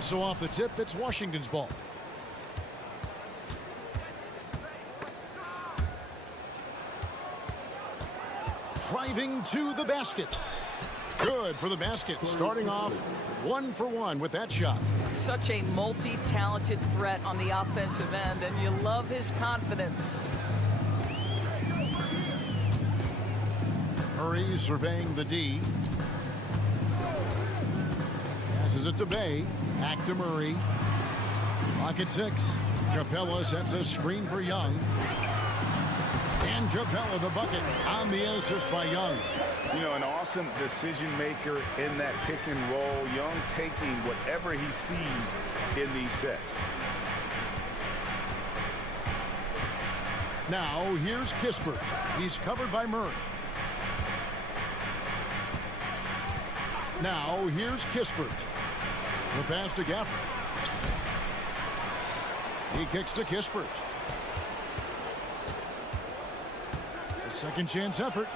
And so off the tip, it's Washington's ball. Driving to the basket. Good for the basket. Starting off 1 for 1 with that shot. Such a multi-talented threat on the offensive end, and you love his confidence. Murray surveying the D. Passes it to Bay. Back to Murray. Pocket 6. Capella sets a screen for Young. And Capella the bucket on the assist by Young. You know, an awesome decision maker in that pick and roll. Young taking whatever he sees in these sets. Now here's Kispert. He's covered by Murray. Now here's Kispert. The pass to Gafford. He kicks to Kispert. A second chance effort.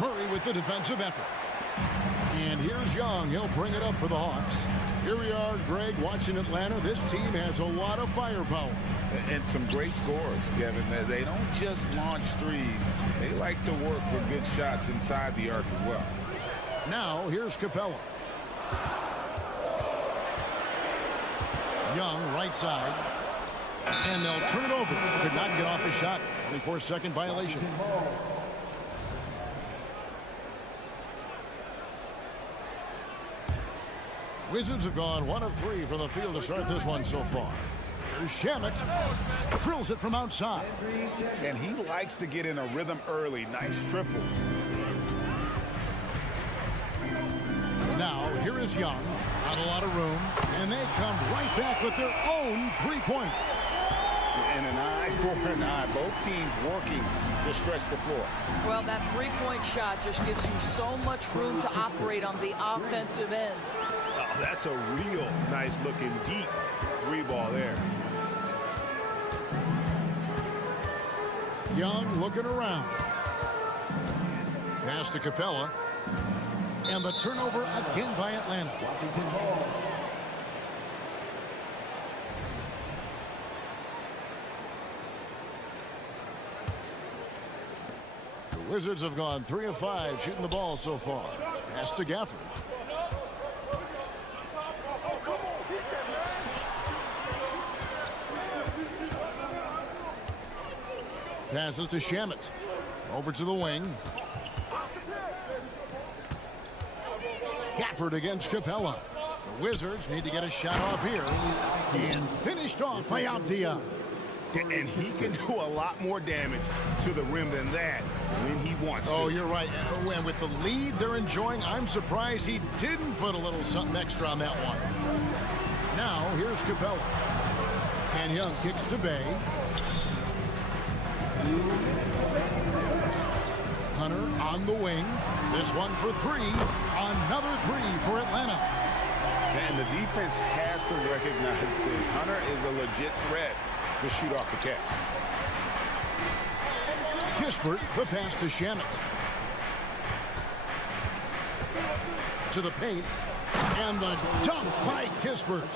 Murray with the defensive effort. And here's Young. He'll bring it up for the Hawks. Here we are, Greg, watching Atlanta. This team has a lot of firepower. And some great scores, Kevin. They don't just launch threes. They like to work for good shots inside the arc as well. Now, here's Capella. Young, right side. And they'll turn it over. Could not get off his shot. 24-second violation. Wizards have gone 1 of 3 from the field to start this one so far. Here's Shamet. Drills it from outside. And he likes to get in a rhythm early. Nice triple. Now, here is Young. Not a lot of room. And they come right back with their own three-pointer. And an eye for an eye. Both teams working to stretch the floor. Well, that three-point shot just gives you so much room to operate on the offensive end. Oh, that's a real nice-looking deep three ball there. Young looking around. Pass to Capella. And the turnover again by Atlanta. Washington ball. The Wizards have gone 3 of 5 shooting the ball so far. Pass to Gafford. Passes to Shamet. Over to the wing. Gafford against Capella. The Wizards need to get a shot off here. And finished off by Avdia. And he can do a lot more damage to the rim than that when he wants to. Oh, you're right. And with the lead they're enjoying, I'm surprised he didn't put a little something extra on that one. Now, here's Capella. And Young kicks to Bay. Hunter on the wing. This one for 3. Another 3 for Atlanta. And the defense has to recognize this. Hunter is a legit threat to shoot off the catch. Kispert, the pass to Shamet. To the paint. And the dunk by Kispert.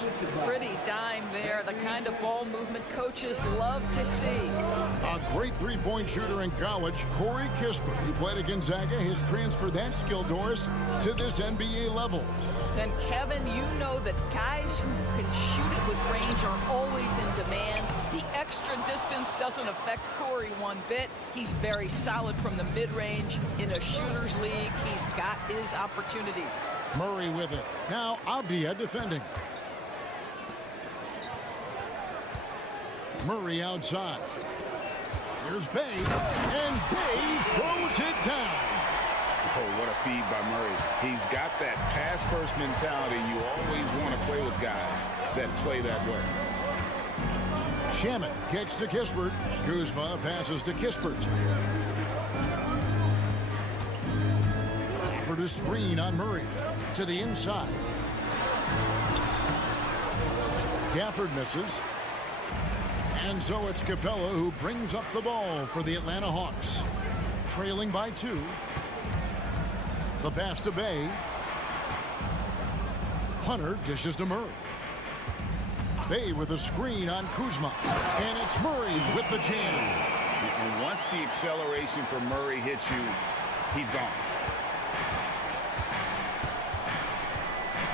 Pretty dime there. The kind of ball movement coaches love to see. A great three-point shooter in college, Corey Kispert, who played at Gonzaga, has transferred that skill, Doris, to this NBA level. Then, Kevin, you know that guys who can shoot it with range are always in demand. The extra distance doesn't affect Corey one bit. He's very solid from the mid-range. In a shooter's league, he's got his opportunities. Murray with it. Now, Avdia defending. Murray outside. Here's Bay. And Bay throws it down. Oh, what a feed by Murray. He's got that pass-first mentality. You always want to play with guys that play that way. Shamet kicks to Kispert. Kuzma passes to Kispert. For the screen on Murray. To the inside. Gafford misses. And so it's Capella who brings up the ball for the Atlanta Hawks. Trailing by 2. The pass to Bay. Hunter dishes to Murray. Bay with a screen on Kuzma. And it's Murray with the jam. And once the acceleration for Murray hits you, he's gone.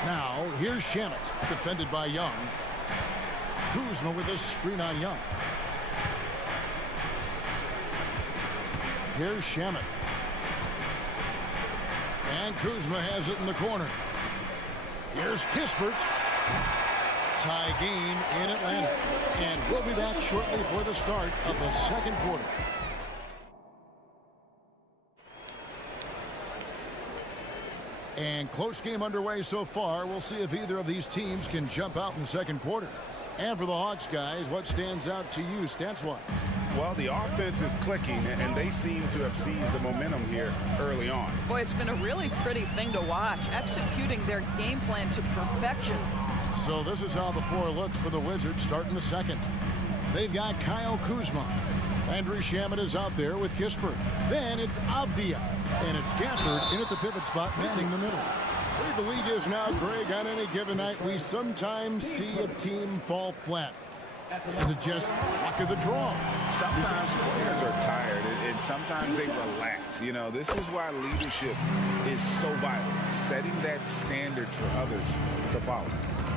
Now, here's Shamet, defended by Young. Kuzma with a screen on Young. Here's Shamet. And Kuzma has it in the corner. Here's Kispert. Tie game in Atlanta. And we'll be back shortly for the start of the second quarter. And close game underway so far. We'll see if either of these teams can jump out in the second quarter. And for the Hawks, guys, what stands out to you stats-wise? Well, the offense is clicking, and they seem to have seized the momentum here early on. Boy, it's been a really pretty thing to watch, executing their game plan to perfection. So this is how the floor looks for the Wizards starting the second. They've got Kyle Kuzma. Landry Shamet is out there with Kispert. Then it's Avdia. And it's Gafford in at the pivot spot, manning the middle. The way the league is now, Greg, on any given night, we sometimes see a team fall flat. Is it just luck of the draw? Sometimes players are tired, and sometimes they relax. You know, this is why leadership is so vital, setting that standard for others to follow.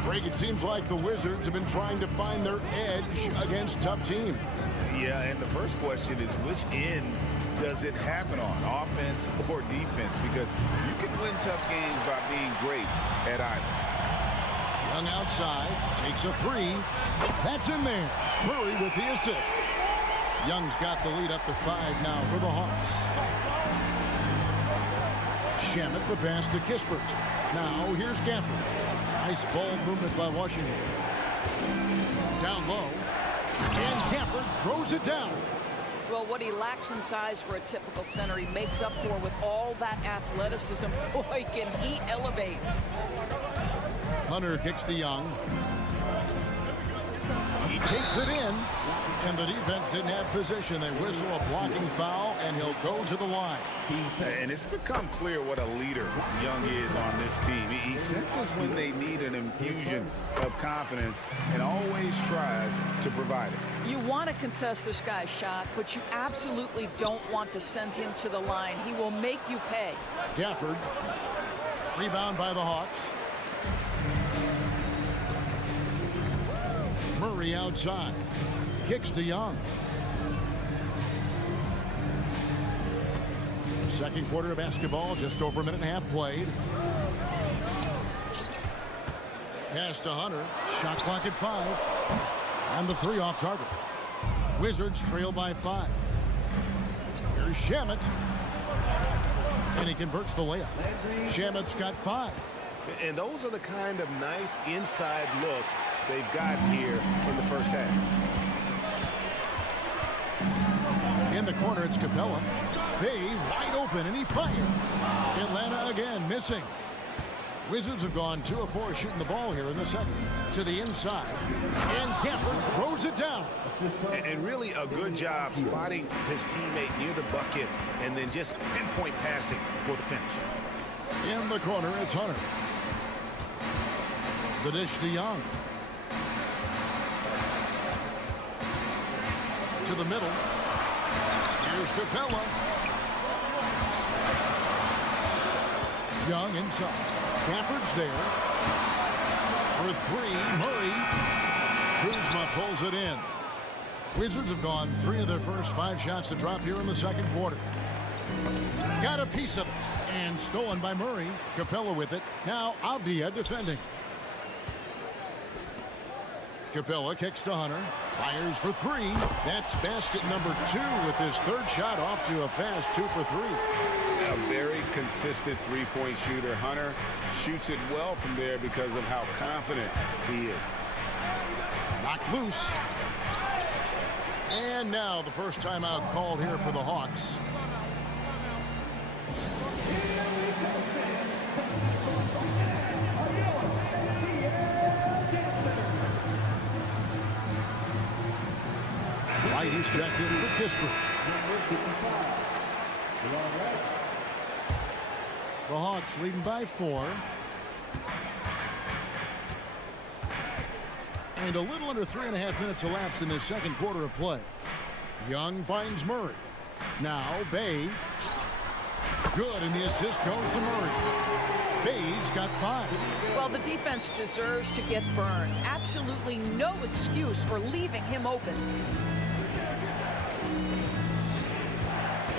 Greg, it seems like the Wizards have been trying to find their edge against tough teams. Yeah, and the first question is, which end does it happen on, offense or defense? Because you can win tough games by being great at either. Young outside, takes a three. That's in there. Murray with the assist. Young's got the lead up to 5 now for the Hawks. Shamet the pass to Kispert. Now here's Gafford. Nice ball movement by Washington. Down low. And Gafford throws it down. Well, what he lacks in size for a typical center, he makes up for with all that athleticism. Boy, can he elevate. Hunter kicks to Young. He takes it in, and the defense didn't have position. They whistle a blocking foul, and he'll go to the line. And it's become clear what a leader Young is on this team. He senses when they need an infusion of confidence and always tries to provide it. You want to contest this guy's shot, but you absolutely don't want to send him to the line. He will make you pay. Gafford. Rebound by the Hawks. Murray outside. Kicks to Young. Second quarter of basketball, just over a minute and a half played. Pass to Hunter. Shot clock at 5. And the 3 off target. Wizards trail by 5. Here's Shamet. And he converts the layup. Shamet's got 5. And those are the kind of nice inside looks they've got here in the first half. In the corner, it's Capella. Bay wide open, and he fires. Atlanta again missing. Wizards have gone 2 of 4 shooting the ball here in the second. To the inside. And Gafford throws it down. And really a good job spotting his teammate near the bucket and then just pinpoint passing for the finish. In the corner, it's Hunter. The dish to Young. To the middle. Here's Capella. Young inside. Gafford's there. For 3, Murray. Kuzma pulls it in. Wizards have gone 3 of their first 5 shots to drop here in the second quarter. Got a piece of it. And stolen by Murray. Capella with it. Now Avdia defending. Capella kicks to Hunter. Fires for 3. That's basket number 2 with his 3rd shot off to a fast 2 for 3. A very consistent three-point shooter. Hunter shoots it well from there because of how confident he is. Knocked loose. And now the first timeout called here for the Hawks. He's checked in for Kispert. The Hawks leading by 4. And a little under 3.5 minutes elapsed in this second quarter of play. Young finds Murray. Now Bay. Good, and the assist goes to Murray. Bay's got 5. Well, the defense deserves to get burned. Absolutely no excuse for leaving him open.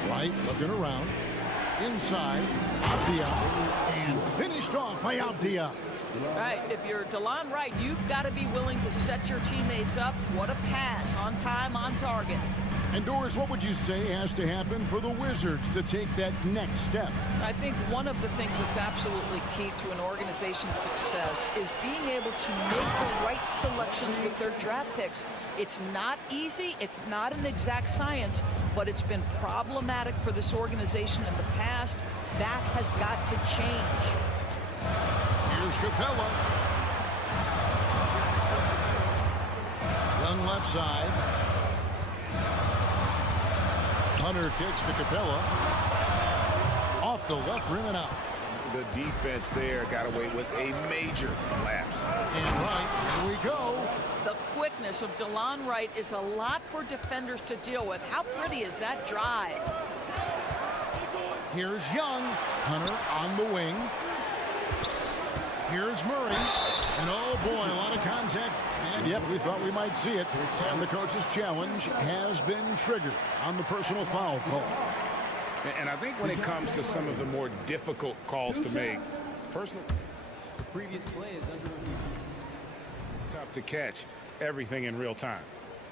Wright looking around. Inside, Avdia. And finished off by Avdia. Right, if you're DeLon Wright, you've got to be willing to set your teammates up. What a pass, on time, on target. And Doris, what would you say has to happen for the Wizards to take that next step? I think one of the things that's absolutely key to an organization's success is being able to make the right selections with their draft picks. It's not easy, it's not an exact science, but it's been problematic for this organization in the past. That has got to change. Here's Capella. Young left side. Hunter kicks to Capella. Off the left rim and out. The defense there got away with a major lapse. And right, here we go. The quickness of DeLon Wright is a lot for defenders to deal with. How pretty is that drive? Here's Young. Hunter on the wing. Here's Murray. And oh boy, a lot of contact. And yep, we thought we might see it. And the coach's challenge has been triggered on the personal foul call. And I think when it comes to some of the more difficult calls to make, personal, the previous play is under review. Tough to catch everything in real time.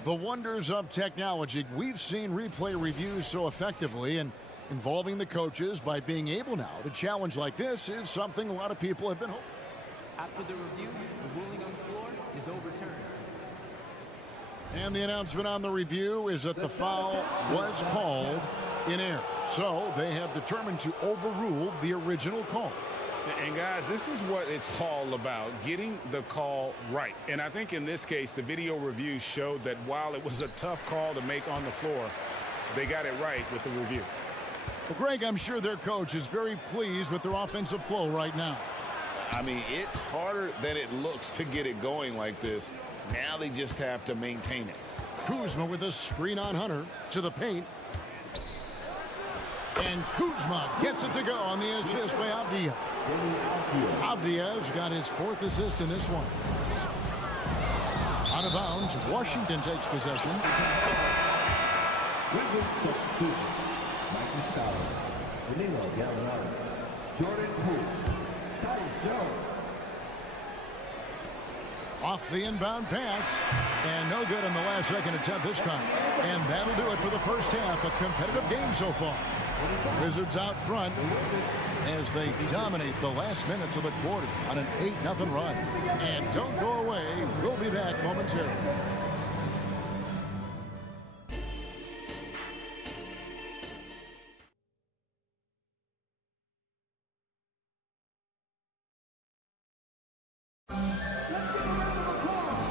The wonders of technology. We've seen replay reviews so effectively, and involving the coaches by being able now to challenge like this is something a lot of people have been hoping. After the review, the ruling on the floor is overturned. And the announcement on the review is that the foul was called in error. So they have determined to overrule the original call. And guys, this is what it's all about, getting the call right. And I think in this case, the video review showed that while it was a tough call to make on the floor, they got it right with the review. Well, Greg, I'm sure their coach is very pleased with their offensive flow right now. I mean, it's harder than it looks to get it going like this. Now they just have to maintain it. Kuzma with a screen on Hunter to the paint. And Kuzma gets it to go on the assist by Avdia. Avdia's got his 4th assist in this one. Out of bounds, Washington takes possession. Wizards substitution. Michael Scott, Danilo Gallinari, Jordan Poole, Tyus Jones. Off the inbound pass, and no good on the last second attempt this time. And that'll do it for the first half. A competitive game so far. Wizards out front as they dominate the last minutes of the quarter on an 8-0 run. And don't go away. We'll be back momentarily.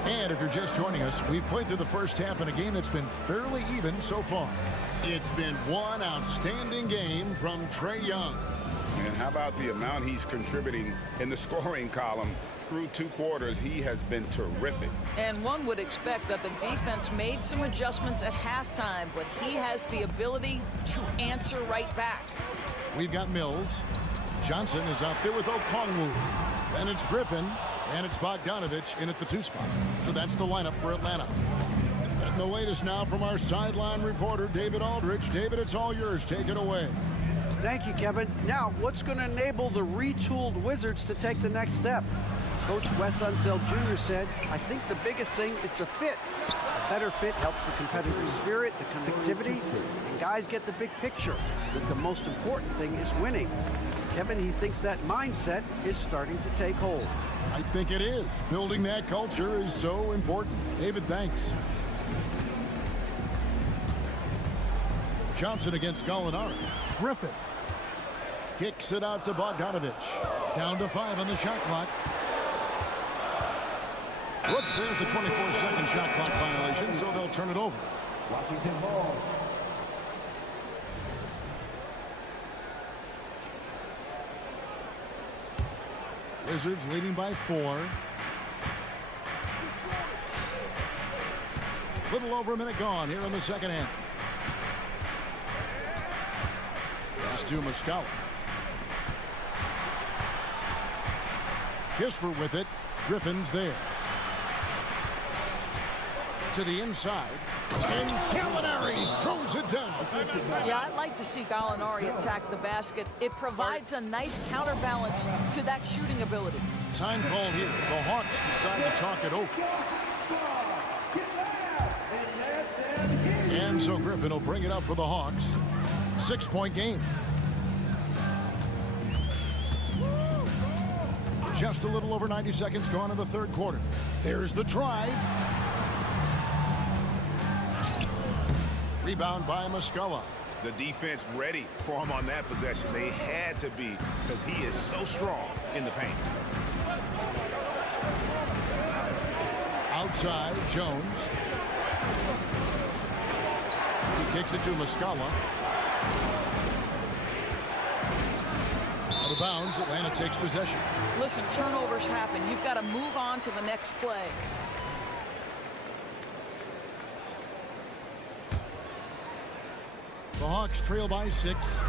And if you're just joining us, we've played through the first half in a game that's been fairly even so far. It's been one outstanding game from Trae Young. And how about the amount he's contributing in the scoring column? Through 2 quarters, he has been terrific. And one would expect that the defense made some adjustments at halftime, but he has the ability to answer right back. We've got Mills. Johnson is out there with Okongwu. And it's Griffin. And it's Bogdanovich in at the 2 spot. So that's the lineup for Atlanta. And the latest now from our sideline reporter, David Aldridge. David, it's all yours. Take it away. Thank you, Kevin. Now, what's going to enable the retooled Wizards to take the next step? Coach Wes Unseld Jr. said, I think the biggest thing is the fit. A better fit helps the competitive spirit, the connectivity, and guys get the big picture. But the most important thing is winning. Kevin, he thinks that mindset is starting to take hold. I think it is. Building that culture is so important. David, thanks. Johnson against Gallinari. Griffin kicks it out to Bogdanovich. Down to 5 on the shot clock. Whoops, there's the 24-second shot clock violation, so they'll turn it over. Washington ball. Wizards leading by 4. Little over a minute gone here in the second half. Pass to Muscala. Kisper with it. Griffin's there. To the inside. And Gallinari throws it down. Yeah, I'd like to see Gallinari attack the basket. It provides a nice counterbalance to that shooting ability. Time call here. The Hawks decide to talk it over. And so Griffin will bring it up for the Hawks. 6-point game. Just a little over 90 seconds gone in the third quarter. There's the drive. Rebound by Muscala. The defense ready for him on that possession. They had to be, because he is so strong in the paint. Outside, Jones. He kicks it to Muscala. Out of bounds, Atlanta takes possession. Listen, turnovers happen. You've got to move on to the next play. The Hawks trail by 6.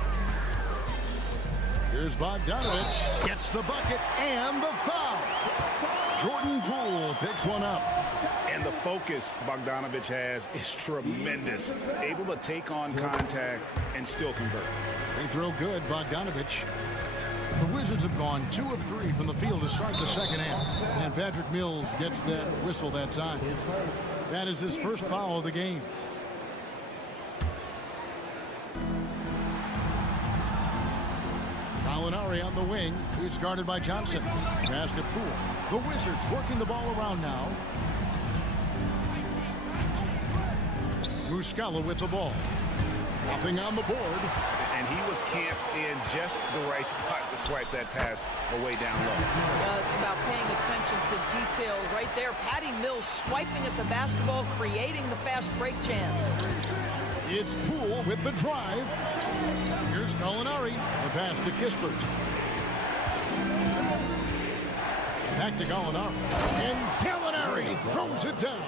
Here's Bogdanovich. Gets the bucket and the foul. Jordan Poole picks one up. And the focus Bogdanovich has is tremendous. Able to take on contact and still convert. Free throw good, Bogdanovich. The Wizards have gone 2 of 3 from the field to start the second half. And Patrick Mills gets that whistle that time. That is his first foul of the game. Gallinari on the wing. He's guarded by Johnson. Pass to Poole. The Wizards working the ball around now. Muscala with the ball. Nothing on the board. And he was camped in just the right spot to swipe that pass away down low. It's about paying attention to detail right there. Patty Mills swiping at the basketball, creating the fast break chance. It's Poole with the drive. Here's Gallinari. The pass to Kispert. Back to Gallinari. And Gallinari throws it down.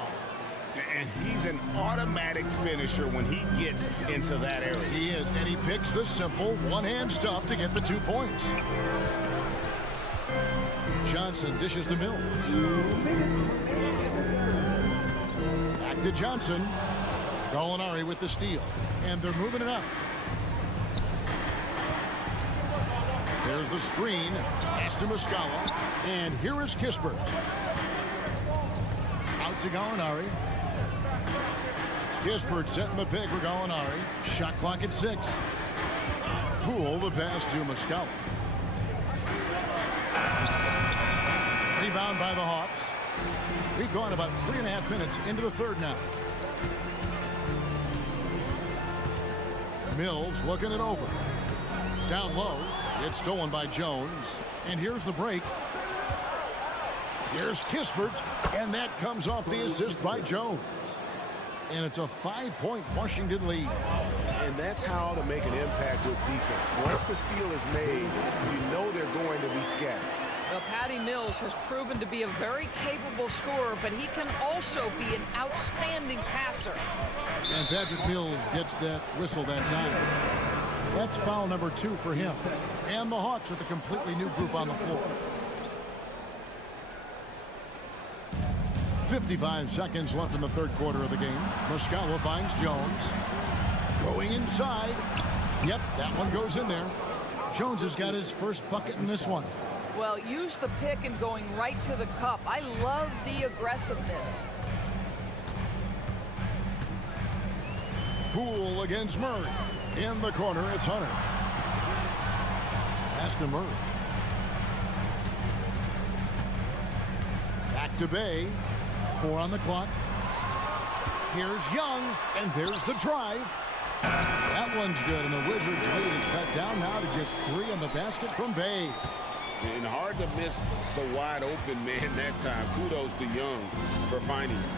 And he's an automatic finisher when he gets into that area. He is, and he picks the simple one-hand stuff to get the 2 points. Johnson dishes to Mills. Back to Johnson. Gallinari with the steal. And they're moving it up. There's the screen. Pass to Muscala. And here is Kispert. Out to Gallinari. Kispert setting the pick for Gallinari. Shot clock at 6. Poole the pass to Muscala. Rebound by the Hawks. We've gone about 3.5 minutes into the third now. Mills looking it over. Down low. It's stolen by Jones. And here's the break. Here's Kispert. And that comes off the assist by Jones. And it's a 5-point Washington lead. And that's how to make an impact with defense. Once the steal is made, you know they're going to be scattered. Well, Patty Mills has proven to be a very capable scorer, but he can also be an outstanding passer. And Patrick Mills gets that whistle that time. That's foul number 2 for him. And the Hawks with a completely new group on the floor. 55 seconds left in the third quarter of the game. Muscala finds Jones. Going inside. Yep, that one goes in there. Jones has got his first bucket in this one. Well, use the pick and going right to the cup. I love the aggressiveness. Poole against Murray. In the corner, it's Hunter. Pass to Murray. Back to Bay. 4 on the clock. Here's Young, and there's the drive. That one's good, and the Wizards' lead is cut down now to just 3 on the basket from Bay. And hard to miss the wide open man that time. Kudos to Young for finding him.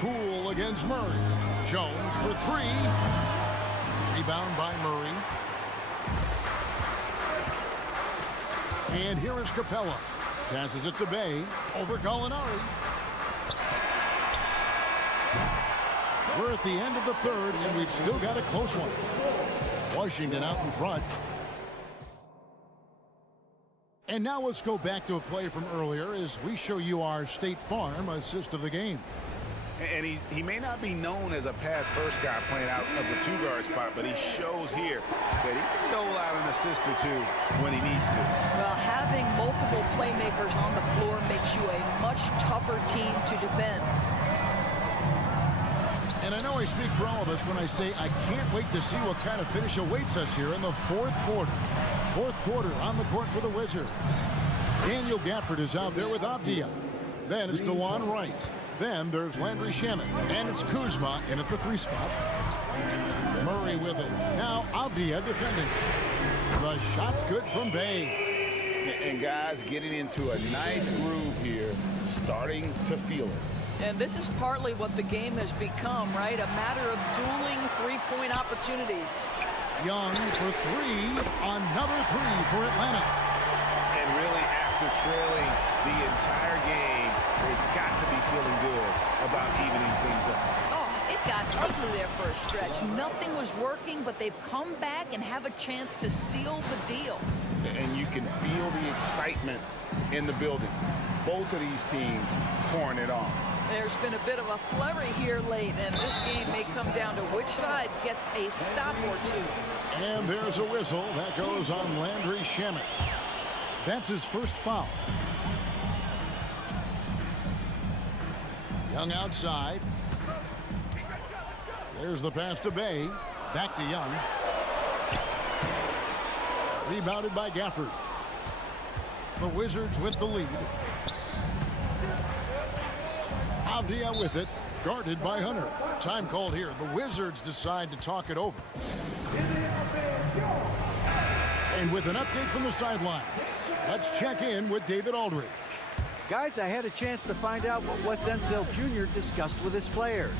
Poole against Murray. Jones for 3. Rebound by Murray. And here is Capella. Passes it to Bay. Over Gallinari. We're at the end of the third, and we've still got a close one. Washington out in front. And now let's go back to a play from earlier as we show you our State Farm assist of the game. And he may not be known as a pass-first guy playing out of the two-guard spot, but he shows here that he can dole out an assist or two when he needs to. Well, having multiple playmakers on the floor makes you a much tougher team to defend. And I know I speak for all of us when I say I can't wait to see what kind of finish awaits us here in the fourth quarter. Fourth quarter on the court for the Wizards. Daniel Gafford is out there with Avdia. Then it's DeLon Wright. Then there's Landry Shamet. And it's Kuzma in at the 3 spot. Murray with it. Now Avdia defending. The shot's good from Bay. And guys getting into a nice groove here, starting to feel it. And this is partly what the game has become, right? A matter of dueling three-point opportunities. Young for 3. Another 3 for Atlanta. And really, after trailing the entire game, they've got to be feeling good about evening things up. Oh, it got ugly there for a stretch. Nothing was working, but they've come back and have a chance to seal the deal. And you can feel the excitement in the building. Both of these teams pouring it on. There's been a bit of a flurry here late, and this game may come down to which side gets a stop or two. And there's a whistle. That goes on Landry Shamet. That's his first foul. Young outside. There's the pass to Bay. Back to Young. Rebounded by Gafford. The Wizards with the lead. Avdia with it. Guarded by Hunter. Time called here. The Wizards decide to talk it over. And with an update from the sideline, let's check in with David Aldridge. Guys, I had a chance to find out what Wes Unseld Jr. discussed with his players.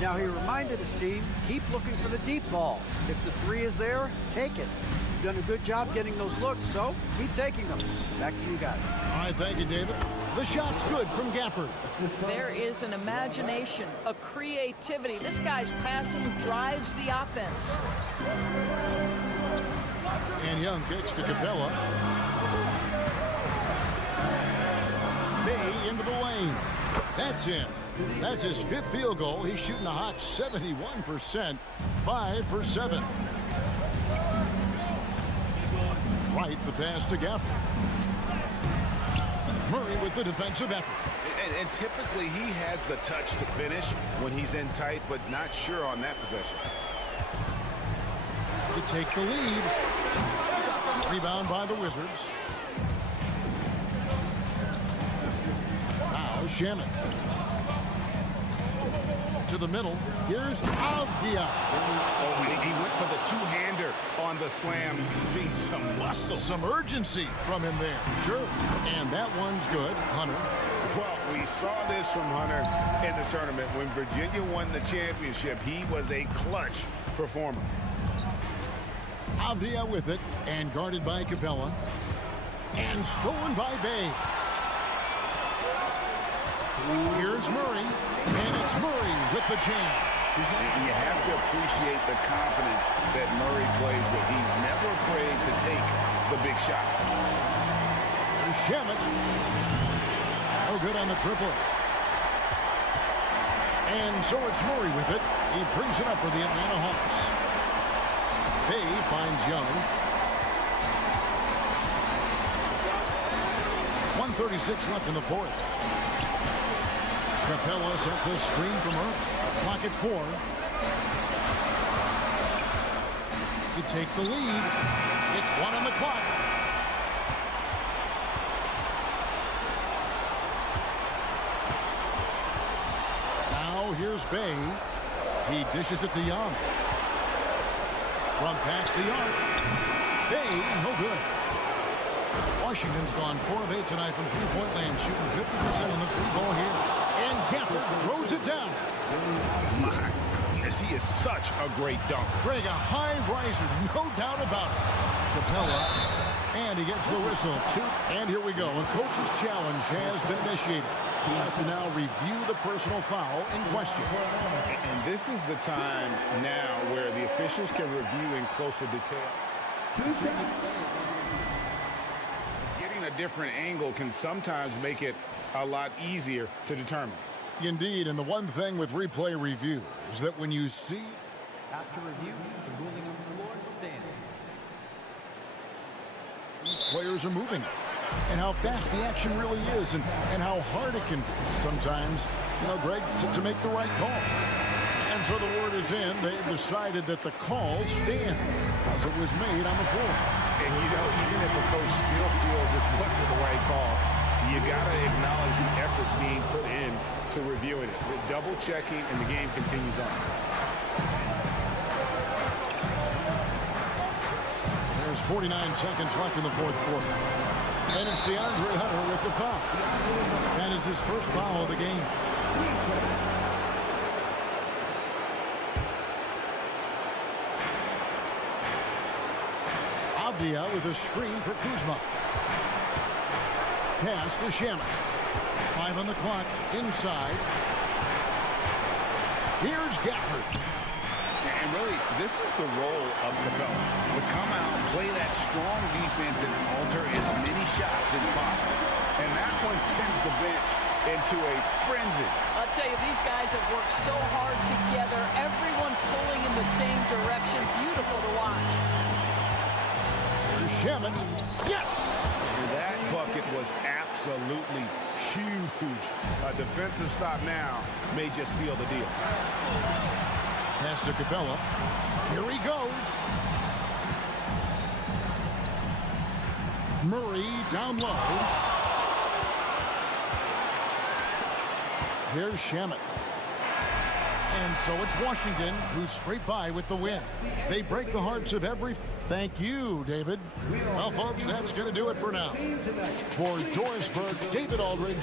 Now, he reminded his team, keep looking for the deep ball. If the 3 is there, take it. You've done a good job getting those looks, so keep taking them. Back to you guys. All right, thank you, David. The shot's good from Gafford. There is an imagination, a creativity. This guy's passing drives the offense. And Young kicks to Capella. Bay into the lane. That's in. That's his 5th field goal. He's shooting a hot 71%. 5 for 7. Right, the pass to Gafford. Murray with the defensive effort. And typically he has the touch to finish when he's in tight, but not sure on that possession. To take the lead. Rebound by the Wizards. Now Shamet. To the middle. Here's Avdia. Oh, he went for the two-hander on the slam. See some muscle. Some urgency from him there. Sure. And that one's good. Hunter. Well, we saw this from Hunter in the tournament. When Virginia won the championship, he was a clutch performer. Avdia with it. And guarded by Capella. And stolen by Bay. Here's Murray. And it's Murray with the jam. You have to appreciate the confidence that Murray plays with. He's never afraid to take the big shot. Shamet. No good on the triple. And so it's Murray with it. He brings it up for the Atlanta Hawks. Bay finds Young. 1:36 left in the fourth. Capella sets a screen from her. Clock at 4. To take the lead. It's 1 on the clock. Now here's Bay. He dishes it to Young. From past the arc. Bay, no good. Washington's gone 4 of 8 tonight from three-point land, shooting 50% on the free ball here. And Gafford throws it down. My goodness, he is such a great dunker. Greg, a high riser, no doubt about it. Capella, and he gets the whistle. 2, and here we go. And coach's challenge has been initiated. Has to now review the personal foul in question. And this is the time now where the officials can review in closer detail. 2 shots. Getting a different angle can sometimes make it a lot easier to determine. Indeed, and the one thing with replay review is that when you see After review, the ruling on the floor stands. players are moving and how fast the action really is and how hard it can be sometimes, Greg, to make the right call. And so the word is in. They've decided that the call stands as it was made on the floor. And, even if a coach still feels this wasn't the right call, you got to acknowledge the effort being put in to reviewing it. With double checking, and the game continues on. There's 49 seconds left in the fourth quarter. And it's DeAndre Hunter with the foul. That is his first foul of the game. Avdia with a screen for Kuzma. Pass to Shamet. 5 on the clock. Inside. Here's Gafford. And really, this is the role of Capella, to come out, play that strong defense, and alter as many shots as possible. And that one sends the bench into a frenzy. I'll tell you, these guys have worked so hard together, everyone pulling in the same direction. Beautiful to watch. Here's Shamet. Yes! And that bucket was absolutely huge. A defensive stop now may just seal the deal. Pass to Capella. Here he goes. Murray down low. Here's Shamet. And so it's Washington who scrape by with the win. They break the hearts of every... Thank you, David. Well, folks, that's going to do it for now. For Dorisburg, David Aldridge.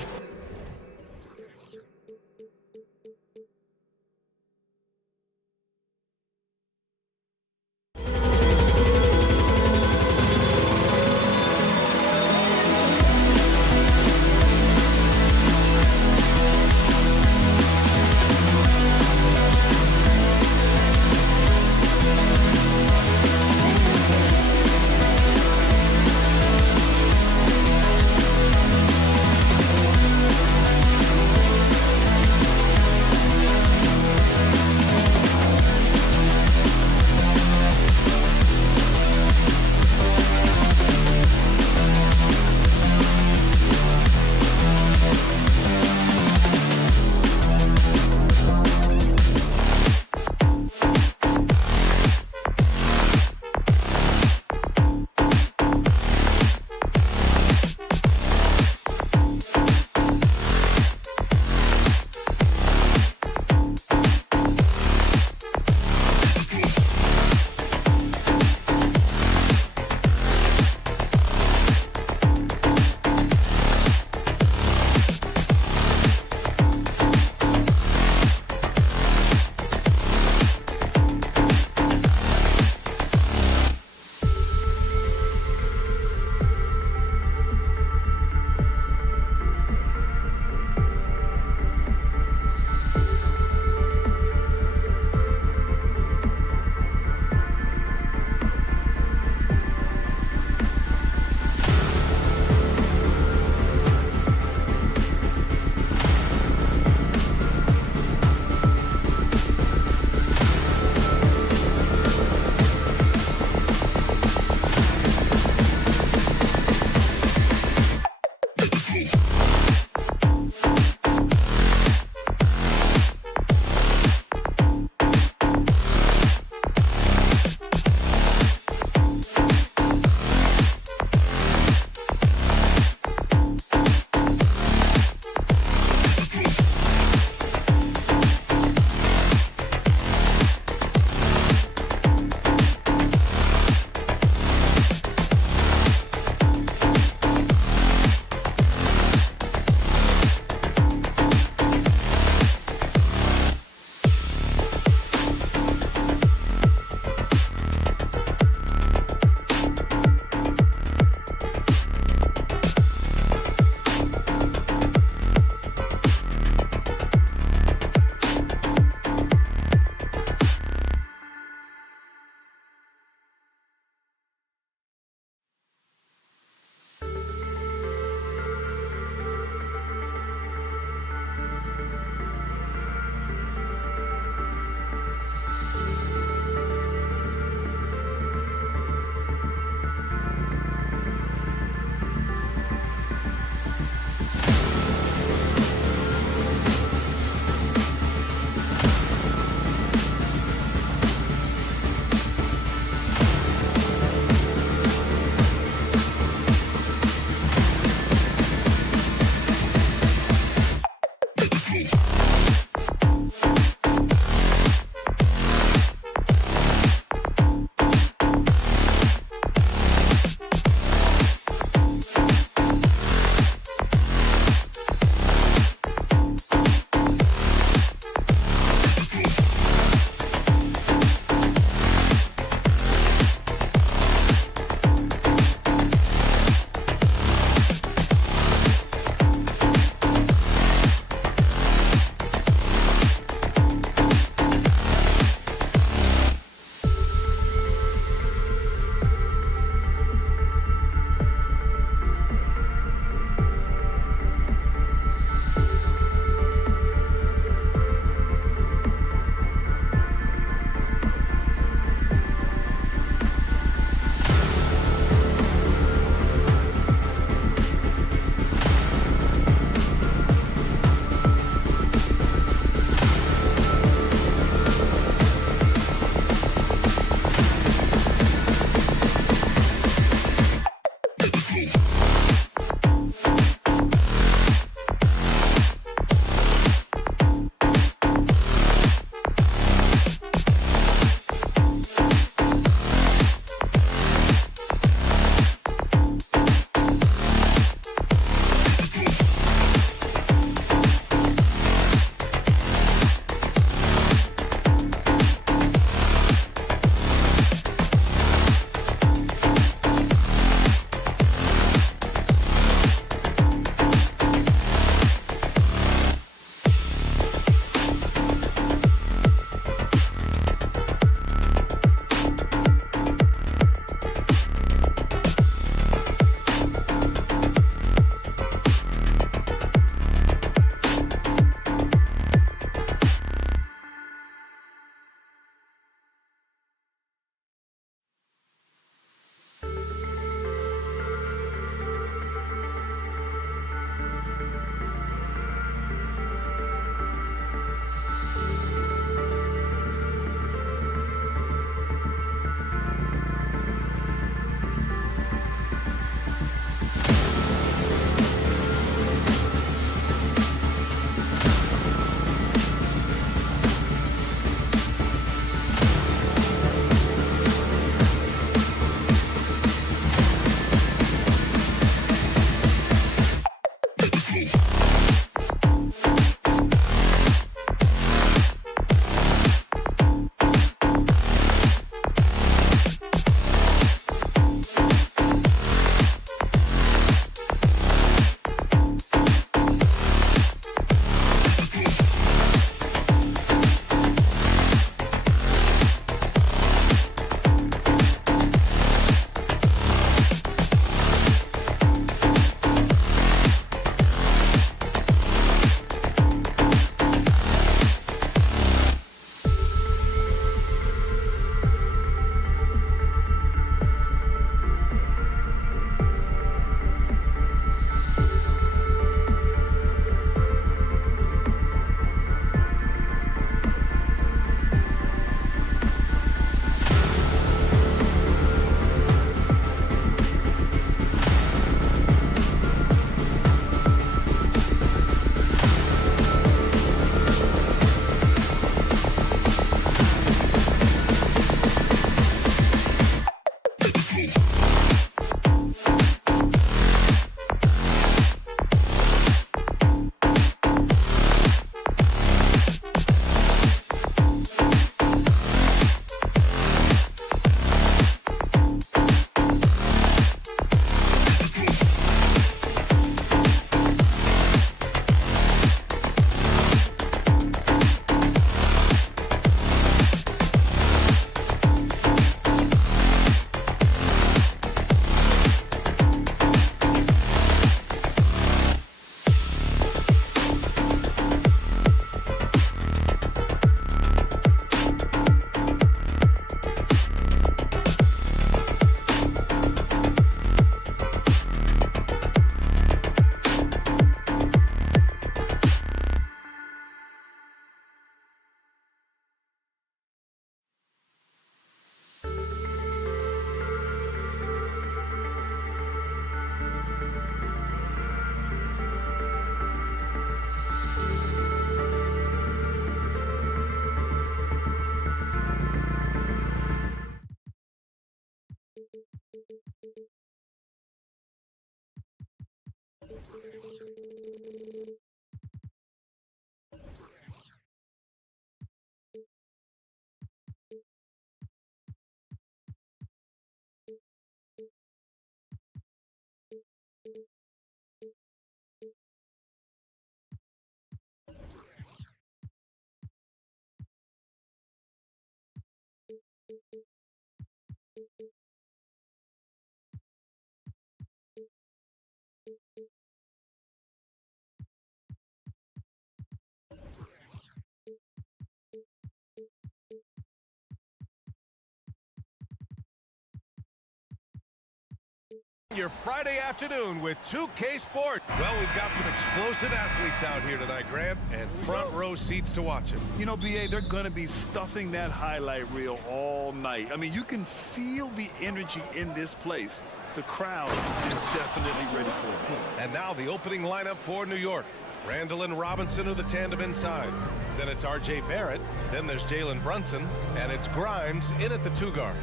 Your Friday afternoon with 2K Sport. Well, we've got some explosive athletes out here tonight, Grant, and front row seats to watch it. You know, B.A., they're going to be stuffing that highlight reel all night. I mean, you can feel the energy in this place. The crowd is definitely ready for it. And now the opening lineup for New York. Randall and Robinson are the tandem inside. Then it's R.J. Barrett. Then there's Jalen Brunson. And it's Grimes in at the 2 guard.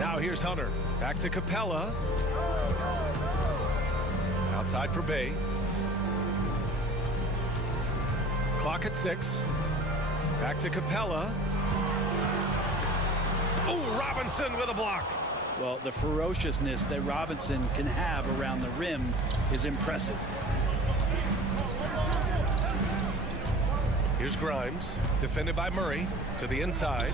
Now here's Hunter. Back to Capella. Outside for Bay. Clock at 6. Back to Capella. Oh, Robinson with a block. Well, the ferociousness that Robinson can have around the rim is impressive. Here's Grimes, defended by Murray, to the inside.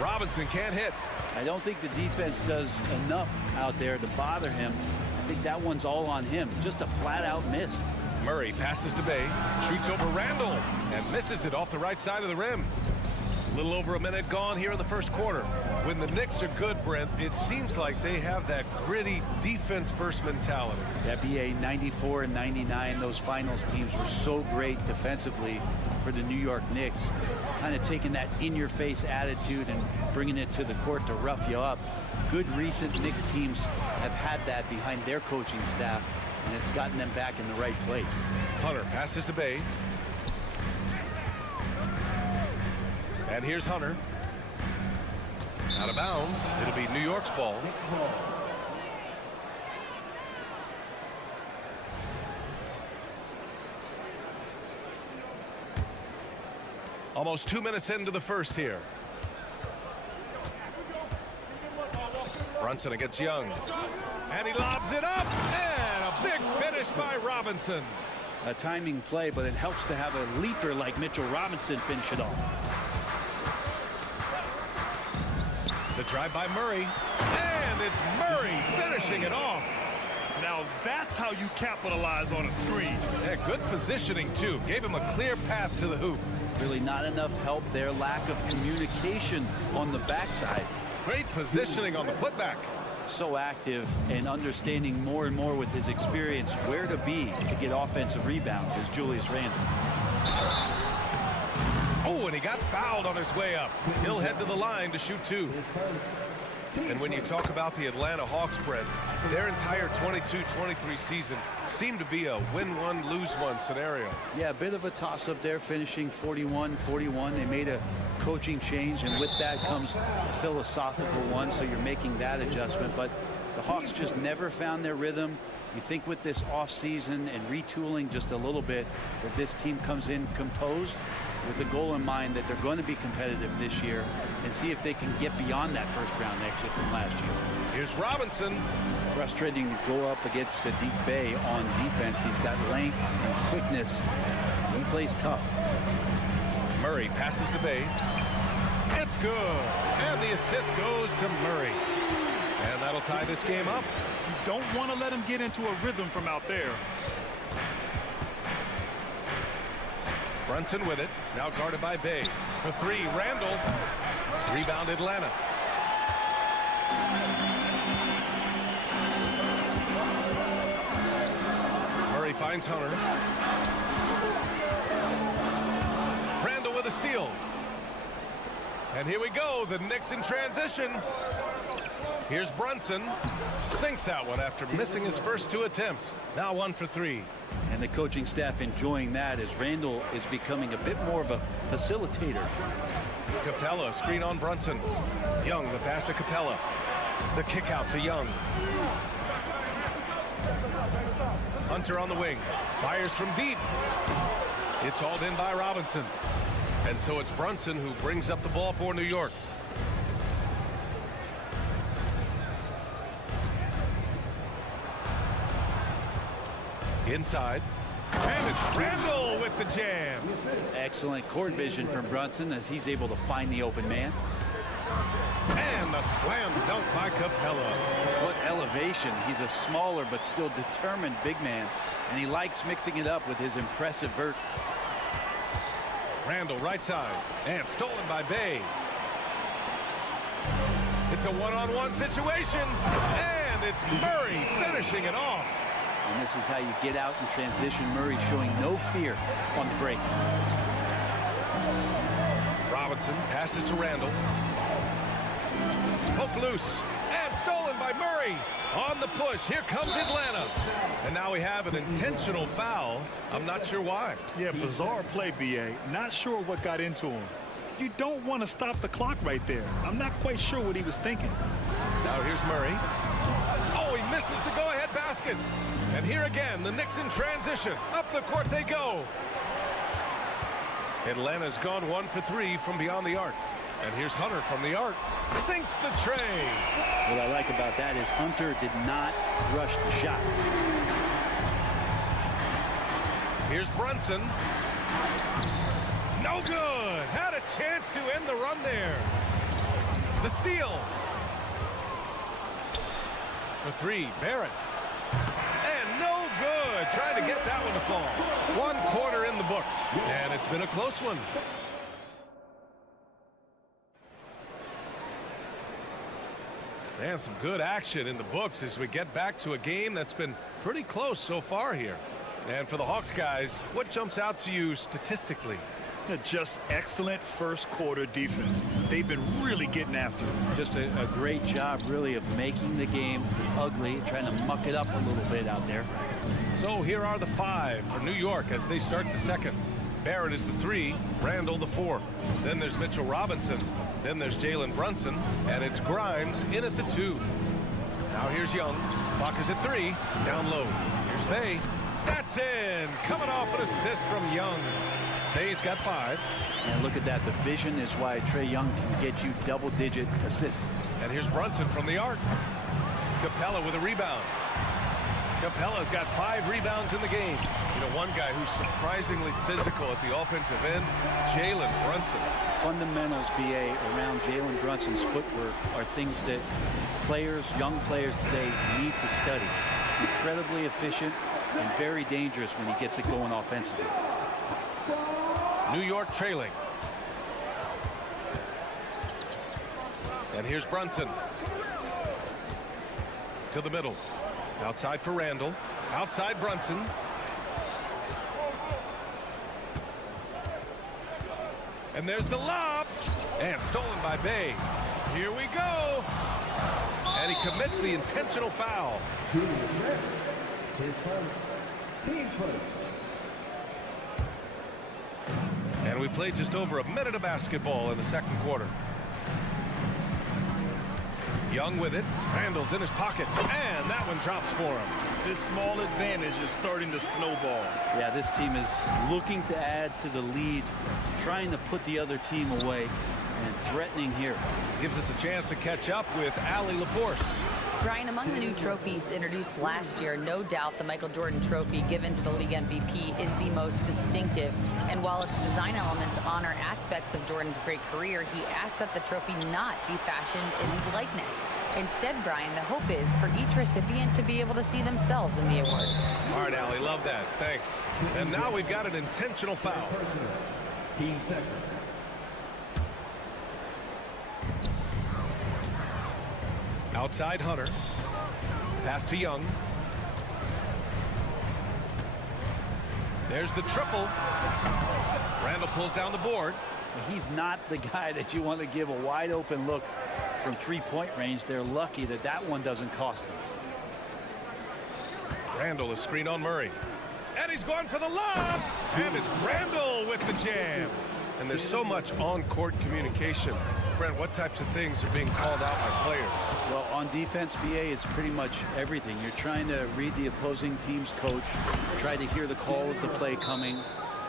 Robinson can't hit. I don't think the defense does enough out there to bother him. I think that one's all on him. Just a flat-out miss. Murray passes to Bay, shoots over Randall, and misses it off the right side of the rim. A little over a minute gone here in the first quarter. When the Knicks are good, Brent, it seems like they have that gritty defense-first mentality. That BA 94 and 99, those finals teams were so great defensively for the New York Knicks. Kind of taking that in-your-face attitude and bringing it to the court to rough you up. Good recent Knicks teams have had that behind their coaching staff, and it's gotten them back in the right place. Hunter passes to Bay. And here's Hunter. Out of bounds. It'll be New York's ball. Almost 2 minutes into the first here. Brunson against Young. And he lobs it up. And a big finish by Robinson. A timing play, but it helps to have a leaper like Mitchell Robinson finish it off. The drive by Murray. And it's Murray finishing it off. Now that's how you capitalize on a screen. Yeah, good positioning, too. Gave him a clear path to the hoop. Really not enough help there. Lack of communication on the backside. Great positioning on the putback. So active and understanding more and more with his experience where to be to get offensive rebounds is Julius Randle. Oh, and he got fouled on his way up. He'll head to the line to shoot 2. And when you talk about the Atlanta Hawks, Brent, their entire 22-23 season seemed to be a win-one, lose-one scenario. Yeah, a bit of a toss-up there, finishing 41-41. They made a coaching change, and with that comes a philosophical one, so you're making that adjustment. But the Hawks just never found their rhythm. You think with this offseason and retooling just a little bit that this team comes in composed with the goal in mind that they're going to be competitive this year and see if they can get beyond that first-round exit from last year. Here's Robinson. Frustrating to go up against Saddiq Bey on defense. He's got length and quickness. He plays tough. Murray passes to Bay. It's good. And the assist goes to Murray. And that'll tie this game up. You don't want to let him get into a rhythm from out there. Brunson with it. Now guarded by Bay. For 3, Randall. Rebound Atlanta. Murray finds Hunter. Randall with a steal. And here we go. The Knicks in transition. Here's Brunson. Sinks that one after missing his first 2 attempts. Now 1 for 3. And the coaching staff enjoying that as Randall is becoming a bit more of a facilitator. Capella, screen on Brunson. Young, the pass to Capella. The kick out to Young. Hunter on the wing. Fires from deep. It's hauled in by Robinson. And so it's Brunson who brings up the ball for New York. Inside. And it's Randall with the jam. Excellent court vision from Brunson as he's able to find the open man. And the slam dunk by Capella. What elevation. He's a smaller but still determined big man. And he likes mixing it up with his impressive vert. Randall right side. And stolen by Bay. It's a one-on-one situation. And it's Murray finishing it off. And this is how you get out in transition. Murray showing no fear on the break. Robinson passes to Randall. Poke loose. And stolen by Murray. On the push. Here comes Atlanta. And now we have an intentional foul. I'm not sure why. Yeah, bizarre play, B.A. Not sure what got into him. You don't want to stop the clock right there. I'm not quite sure what he was thinking. Now here's Murray. Oh, he misses the go-ahead basket. And here again, the Knicks in transition. Up the court they go. Atlanta's gone 1 for 3 from beyond the arc. And here's Hunter from the arc. Sinks the tray. What I like about that is Hunter did not rush the shot. Here's Brunson. No good. Had a chance to end the run there. The steal. For 3, Barrett. And no good. Trying to get that one to fall. 1 quarter in the books. And it's been a close one. And some good action in the books as we get back to a game that's been pretty close so far here. And for the Hawks guys, what jumps out to you statistically? Just excellent first quarter defense. They've been really getting after it. Just a great job, really, of making the game ugly, trying to muck it up a little bit out there. So here are the 5 for New York as they start the second. Barrett is the 3, Randall the 4. Then there's Mitchell Robinson. Then there's Jalen Brunson, and it's Grimes in at the 2. Now here's Young. Clock is at 3. Down low. Here's Bay. That's in. Coming off an assist from Young. Bay's got 5. And look at that. The vision is why Trae Young can get you double-digit assists. And here's Brunson from the arc. Capella with a rebound. Capella's got 5 rebounds in the game. You know, one guy who's surprisingly physical at the offensive end, Jalen Brunson. Fundamentals, B.A., around Jalen Brunson's footwork are things that players, young players today need to study. Incredibly efficient and very dangerous when he gets it going offensively. New York trailing. And here's Brunson. To the middle. Outside for Randall. Outside Brunson. And there's the lob. And stolen by Bay. Here we go. And he commits the intentional foul. His first. Team first. And we played just over a minute of basketball in the second quarter. Young with it. Randall's in his pocket. And that one drops for him. This small advantage is starting to snowball. Yeah, this team is looking to add to the lead, trying to put the other team away, and threatening here. Gives us a chance to catch up with Allie LaForce. Brian, among the new trophies introduced last year, no doubt the Michael Jordan trophy given to the league MVP is the most distinctive. And while its design elements honor aspects of Jordan's great career, he asked that the trophy not be fashioned in his likeness. Instead, Brian, the hope is for each recipient to be able to see themselves in the award. All right, Allie, love that. Thanks. And now we've got an intentional foul. Team second. Outside Hunter. Pass to Young. There's the triple. Randall pulls down the board. He's not the guy that you want to give a wide open look from three-point range. They're lucky that that one doesn't cost them. Randall is screen on Murray. And he's going for the lob. And it's Randall with the jam. And there's so much on-court communication. Brent, what types of things are being called out by players? Well, on defense, BA, it's pretty much everything. You're trying to read the opposing team's coach, try to hear the call of the play coming,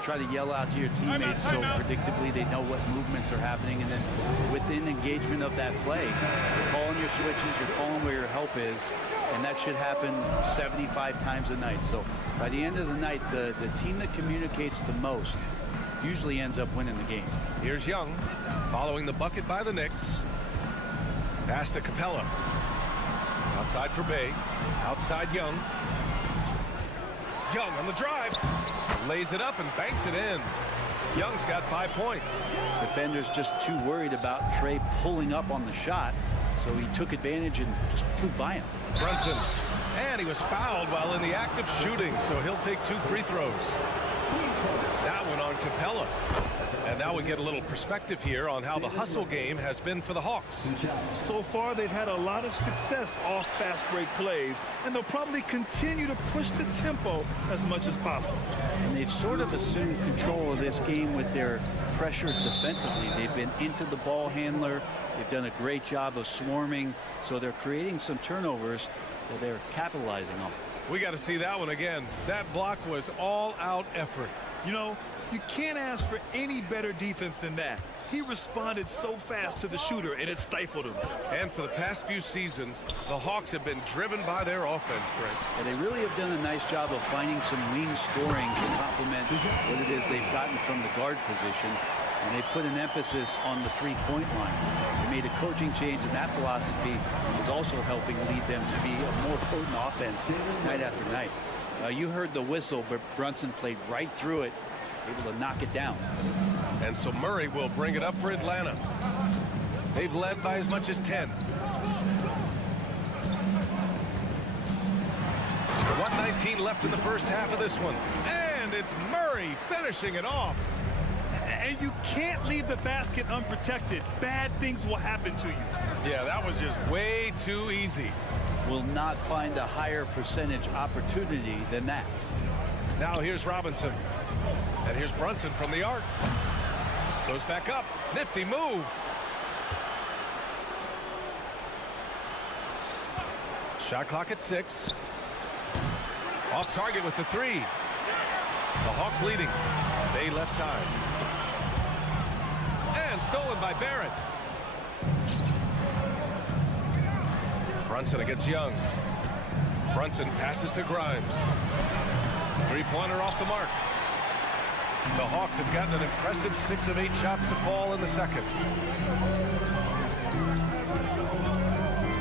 try to yell out to your teammates so predictably they know what movements are happening, and then within engagement of that play, you're calling your switches, you're calling where your help is, and that should happen 75 times a night. So by the end of the night, the team that communicates the most usually ends up winning the game. Here's Young, following the bucket by the Knicks. Pass to Capella. Outside for Bay. Outside Young. Young on the drive. Lays it up and banks it in. Young's got 5 points. Defender's just too worried about Trey pulling up on the shot, so he took advantage and just flew by him. Brunson. And he was fouled while in the act of shooting, so he'll take 2 free throws. That one on Capella. And now we get a little perspective here on how the hustle game has been for the Hawks. So far, they've had a lot of success off fast break plays, and they'll probably continue to push the tempo as much as possible. And they've sort of assumed control of this game with their pressure defensively. They've been into the ball handler. They've done a great job of swarming, so they're creating some turnovers that they're capitalizing on. We got to see that one again. That block was all-out effort. You know, you can't ask for any better defense than that. He responded so fast to the shooter, and it stifled him. And for the past few seasons, the Hawks have been driven by their offense, Brent. And they really have done a nice job of finding some wing scoring to complement what it is they've gotten from the guard position. And they put an emphasis on the three-point line. They made a coaching change, and that philosophy is also helping lead them to be a more potent offense night after night. You heard the whistle, but Brunson played right through it, able to knock it down. And so Murray will bring it up for Atlanta. They've led by as much as 10. 1:19 left in the first half of this one. And it's Murray finishing it off. And you can't leave the basket unprotected. Bad things will happen to you. Yeah, that was just way too easy. Will not find a higher percentage opportunity than that. Now here's Robinson. And here's Brunson from the arc. Goes back up. Nifty move. Shot clock at 6. Off target with the 3. The Hawks leading. Bay left side. And stolen by Barrett. Brunson against Young. Brunson passes to Grimes. Three-pointer off the mark. The Hawks have gotten an impressive 6 of 8 shots to fall in the second.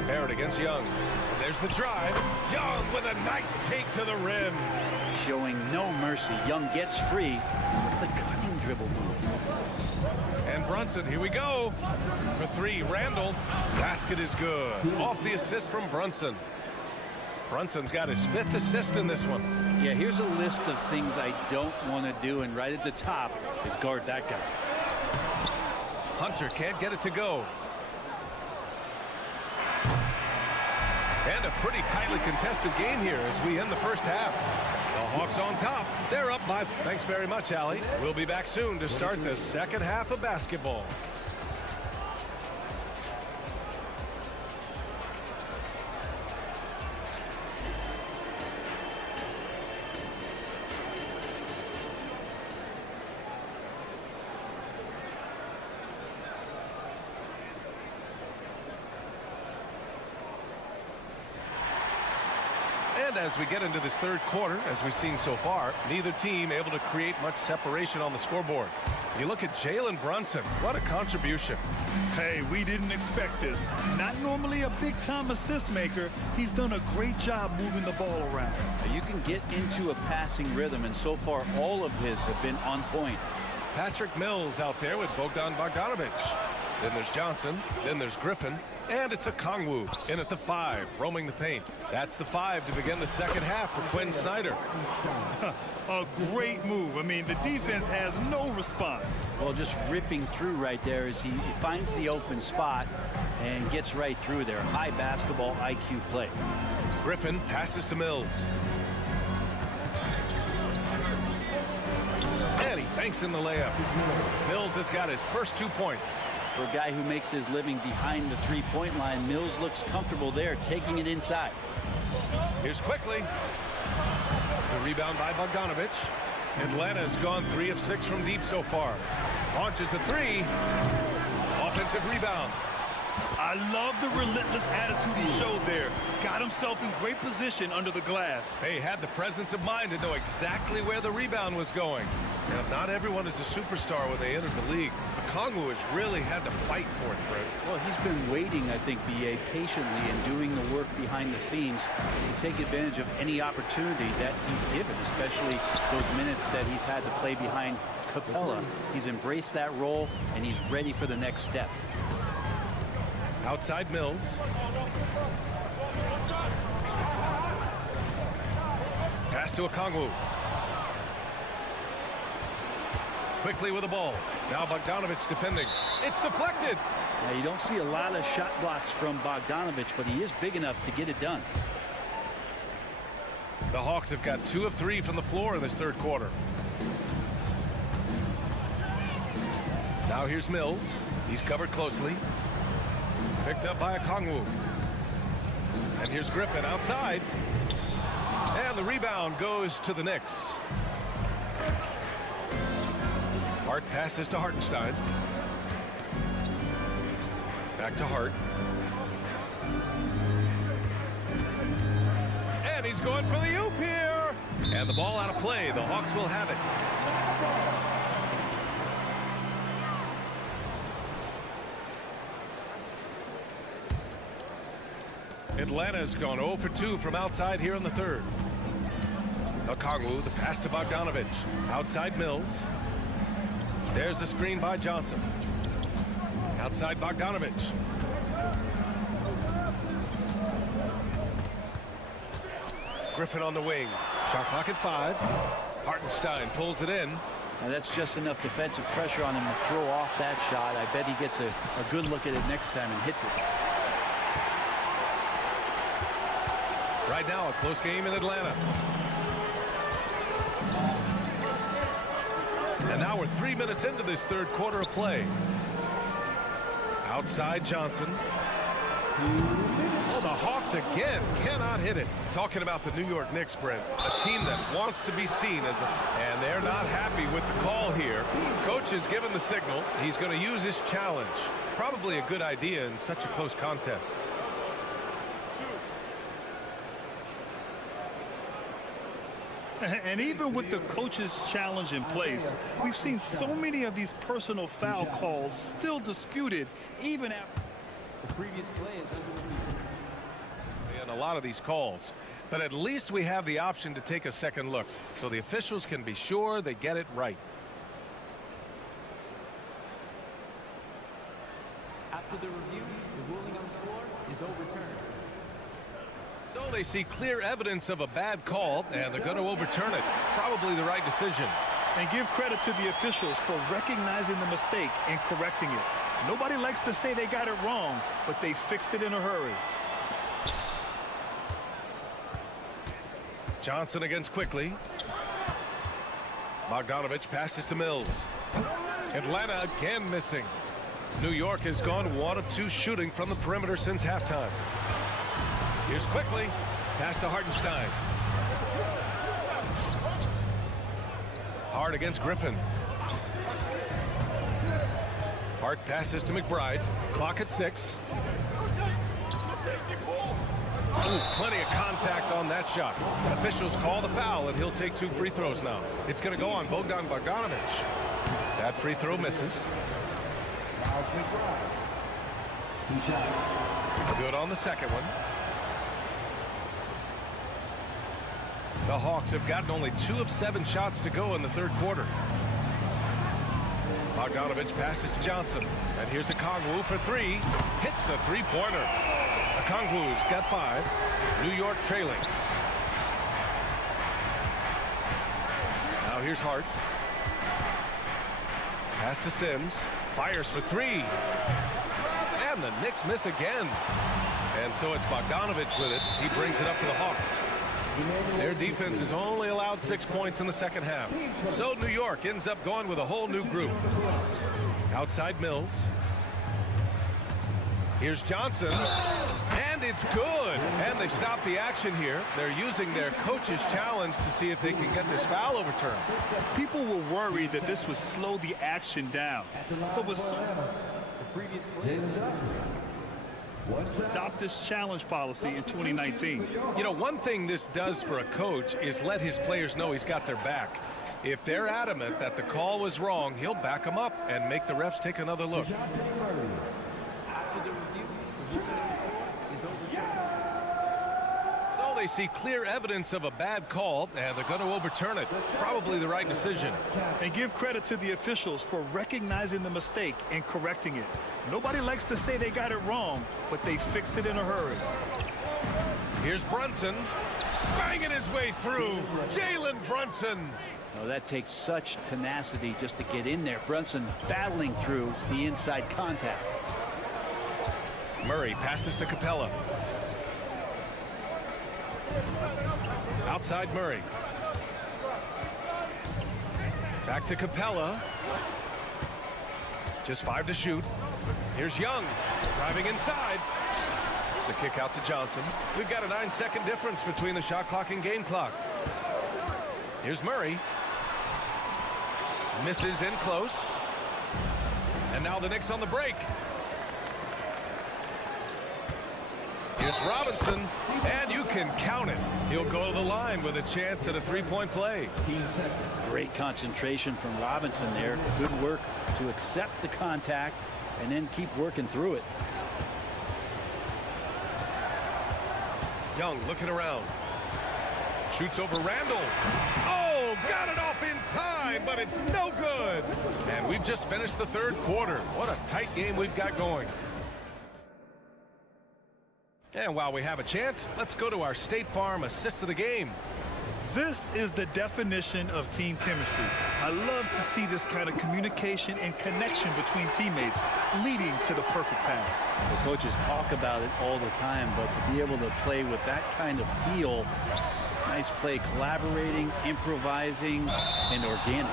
Barrett against Young. And there's the drive. Young with a nice take to the rim. Showing no mercy. Young gets free with the cutting dribble move. And Brunson, here we go. For 3, Randall. Basket is good. Off the assist from Brunson. Brunson's got his 5th assist in this one. Yeah, here's a list of things I don't want to do, and right at the top is guard that guy. Hunter can't get it to go. And a pretty tightly contested game here as we end the first half. The Hawks on top. They're up by... Thanks very much, Allie. We'll be back soon to start the second half of basketball. And as we get into this third quarter, as we've seen so far, neither team able to create much separation on the scoreboard. You look at Jalen Brunson. What a contribution. Hey, we didn't expect this. Not normally a big-time assist maker. He's done a great job moving the ball around. You can get into a passing rhythm, and so far all of his have been on point. Patrick Mills out there with Bogdan Bogdanovic. Then there's Johnson. Then there's Griffin. And it's a Kongwu in at the 5, roaming the paint. That's the 5 to begin the second half for Quinn Snyder. A great move. I mean, the defense has no response. Well, just ripping through right there as he finds the open spot and gets right through there. High basketball IQ play. Griffin passes to Mills. And he banks in the layup. Mills has got his first 2 points. For a guy who makes his living behind the three-point line, Mills looks comfortable there, taking it inside. Here's quickly. The rebound by Bogdanovich. Atlanta's gone 3 of 6 from deep so far. Launches a 3. Offensive rebound. I love the relentless attitude he showed there. Got himself in great position under the glass. He had the presence of mind to know exactly where the rebound was going. Now, not everyone is a superstar when they enter the league. Okongwu has really had to fight for it, Brent. Well, he's been waiting, I think, B.A., patiently and doing the work behind the scenes to take advantage of any opportunity that he's given, especially those minutes that he's had to play behind Capella. He's embraced that role, and he's ready for the next step. Outside Mills. Pass to Okongwu. Quickly with the ball. Now Bogdanovich defending. It's deflected. Now, you don't see a lot of shot blocks from Bogdanovich, but he is big enough to get it done. The Hawks have got 2 of 3 from the floor in this third quarter. Now here's Mills. He's covered closely. Picked up by Okongwu. And here's Griffin outside. And the rebound goes to the Knicks. Hart passes to Hartenstein. Back to Hart. And he's going for the oop here. And the ball out of play. The Hawks will have it. Atlanta's gone 0 for 2 from outside here in the third. Okongwu, the pass to Bogdanovich. Outside Mills. There's the screen by Johnson. Outside Bogdanovich. Griffin on the wing. Shot clock at 5. Hartenstein pulls it in. Now that's just enough defensive pressure on him to throw off that shot. I bet he gets a good look at it next time and hits it. Right now, a close game in Atlanta. And now we're 3 minutes into this third quarter of play. Outside Johnson. Oh, the Hawks again cannot hit it. Talking about the New York Knicks, Brent, a team that wants to be seen as a... And they're not happy with the call here. Coach has given the signal. He's going to use his challenge. Probably a good idea in such a close contest. And even with the coach's challenge in place, we've seen so many of these personal foul calls still disputed even after The previous play is under review. And a lot of these calls, but at least we have the option to take a second look so the officials can be sure they get it right. After the review, the ruling on the floor is overturned. So they see clear evidence of a bad call, and they're going to overturn it. Probably the right decision. and give credit to the officials for recognizing the mistake and correcting it. Nobody likes to say they got it wrong, but they fixed it in a hurry. Johnson against Quickly. Bogdanovich passes to Mills. Atlanta again missing. New York has gone 1 of 2 shooting from the perimeter since halftime. Here's Quickly. Pass to Hartenstein. Hart against Griffin. Hart passes to McBride. Clock at 6. Ooh, plenty of contact on that shot. Officials call the foul, and he'll take 2 free throws now. It's going to go on Bogdanovich. That free throw misses. Good on the second one. The Hawks have gotten only 2 of 7 shots to go in the third quarter. Bogdanovich passes to Johnson. And here's Okongwu for 3. Hits a three-pointer. Okongwu's got 5. New York trailing. Now here's Hart. Pass to Sims. Fires for 3. And the Knicks miss again. And so it's Bogdanovich with it. He brings it up for the Hawks. Their defense has only allowed 6 points in the second half. So New York ends up going with a whole new group. Outside Mills. Here's Johnson, and it's good. And they've stopped the action here. They're using their coach's challenge to see if they can get this foul overturned. People were worried that this would slow the action down. But with The previous play. adopt this challenge policy in 2019. You know, one thing this does for a coach is let his players know he's got their back. If they're adamant that the call was wrong, he'll back them up and make the refs take another look. After the review, the ruling on the floor is overturned. So they see clear evidence of a bad call, and they're going to overturn it. Probably the right decision. And give credit to the officials for recognizing the mistake and correcting it. Nobody likes to say they got it wrong, but they fixed it in a hurry. Here's Brunson, banging his way through. Jalen Brunson. Oh, that takes such tenacity just to get in there. Brunson battling through the inside contact. Murray passes to Capella. Outside Murray. Back to Capella. Just 5 to shoot. Here's Young driving inside. The kick out to Johnson. We've got a 9-second difference between the shot clock and game clock. Here's Murray. Misses in close. And now the Knicks on the break. Here's Robinson, and you can count it. He'll go to the line with a chance at a three-point play. Great concentration from Robinson there. Good work to accept the contact and then keep working through it. Young looking around. Shoots over Randall. Oh, got it off in time, but it's no good. And we've just finished the third quarter. What a tight game we've got going. And while we have a chance, let's go to our State Farm assist of the game. This is the definition of team chemistry. I love to see this kind of communication and connection between teammates leading to the perfect pass. The coaches talk about it all the time, but to be able to play with that kind of feel, nice play, collaborating, improvising, and organic.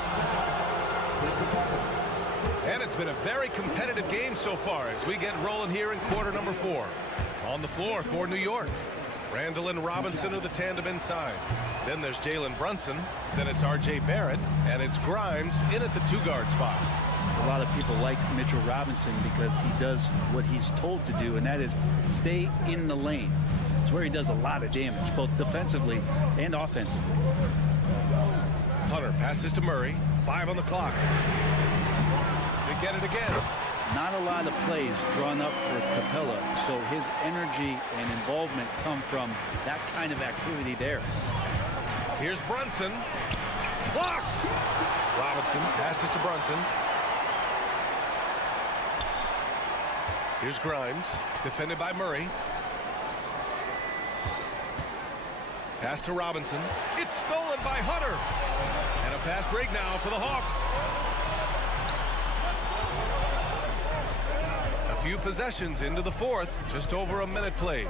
And it's been a very competitive game so far as we get rolling here in quarter number 4. On the floor for New York. Randall and Robinson are the tandem inside. Then there's Jalen Brunson. Then it's R.J. Barrett. And it's Grimes in at the 2-guard spot. A lot of people like Mitchell Robinson because he does what he's told to do, and that is stay in the lane. It's where he does a lot of damage, both defensively and offensively. Hunter passes to Murray. 5 on the clock. They get it again. Not a lot of plays drawn up for Capella, so his energy and involvement come from that kind of activity there. Here's Brunson. Blocked! Robinson passes to Brunson. Here's Grimes, defended by Murray. Pass to Robinson. It's stolen by Hunter. And a fast break now for the Hawks. A few possessions into the fourth, just over a minute played.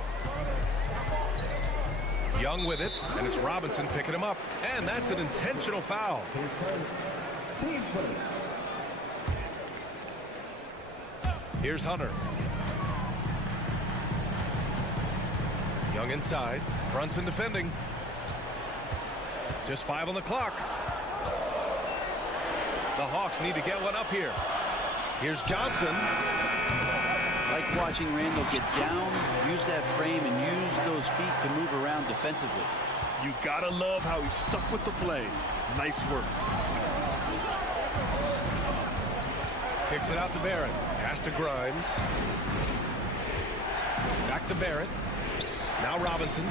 Young with it, and it's Robinson picking him up. And that's an intentional foul. Here's Hunter. Young inside. Brunson defending. Just 5 on the clock. The Hawks need to get one up here. Here's Johnson. Like watching Randall get down, use that frame, and use those feet to move around defensively. You gotta love how he stuck with the play. Nice work. Kicks it out to Barrett. Pass to Grimes. Back to Barrett. Now Robinson.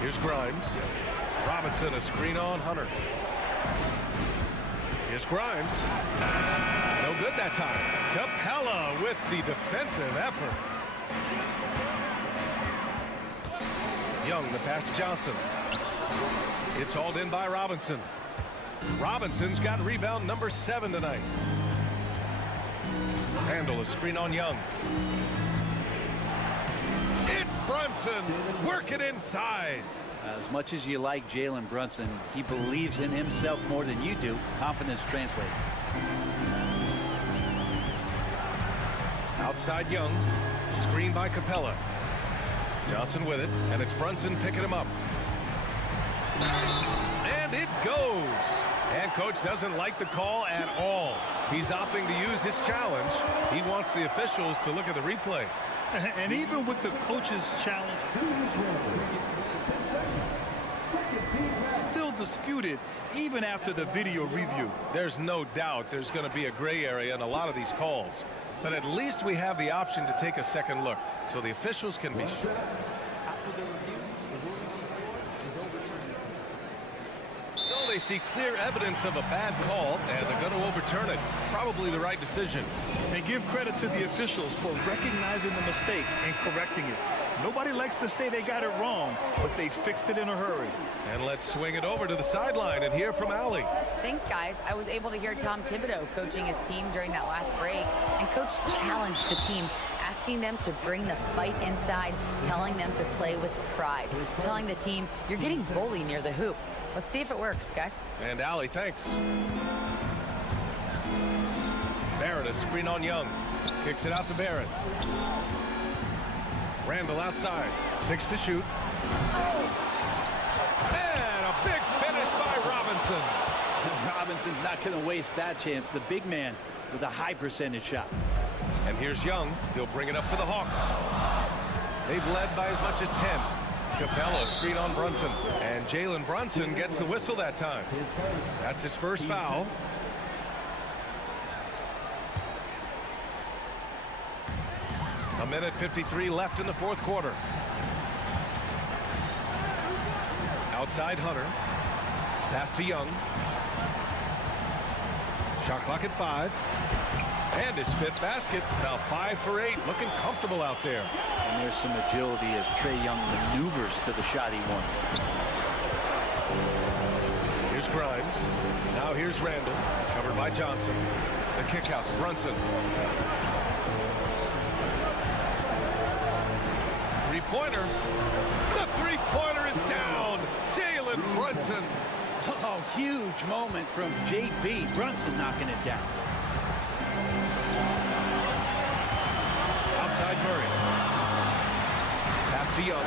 Here's Grimes. Robinson, a screen on Hunter. Here's Grimes. No good that time. Capella with the defensive effort. Young, the pass to Johnson. It's hauled in by Robinson. Robinson's got rebound number 7 tonight. Randall, a screen on Young. It's Brunson working inside. As much as you like Jalen Brunson, he believes in himself more than you do. Confidence translates. Outside Young. Screen by Capella. Johnson with it, and it's Brunson picking him up. And it goes. And coach doesn't like the call at all. He's opting to use his challenge. He wants the officials to look at the replay. And even with the coach's challenge, still disputed even after the video review. There's no doubt there's going to be a gray area in a lot of these calls. But at least we have the option to take a second look so the officials can be sure. After the review, the ruling on the floor is overturned. So they see clear evidence of a bad call, and they're going to overturn it. Probably the right decision. And give credit to the officials for recognizing the mistake and correcting it. Nobody likes to say they got it wrong, but they fixed it in a hurry. And let's swing it over to the sideline and hear from Allie. Thanks, guys. I was able to hear Tom Thibodeau coaching his team during that last break, and Coach challenged the team, asking them to bring the fight inside, telling them to play with pride, telling the team, you're getting bullied near the hoop. Let's see if it works, guys. And Allie, thanks. Barrett, a screen on Young. Kicks it out to Barrett. Randall outside. 6 to shoot. And a big finish by Robinson. Robinson's not going to waste that chance. The big man with a high percentage shot. And here's Young. He'll bring it up for the Hawks. They've led by as much as 10. Capella, screen on Brunson. And Jalen Brunson gets the whistle that time. That's his first foul. A minute 53 left in the fourth quarter. Outside Hunter. Pass to Young. Shot clock at 5. And his 5th basket. Now 5 for 8. Looking comfortable out there. And there's some agility as Trae Young maneuvers to the shot he wants. Here's Grimes. Now here's Randall. Covered by Johnson. The kick out to Brunson. Three-pointer. The three-pointer is down. Jalen Brunson. Oh, huge moment from J.B. Brunson knocking it down. Outside Murray. Pass to Young.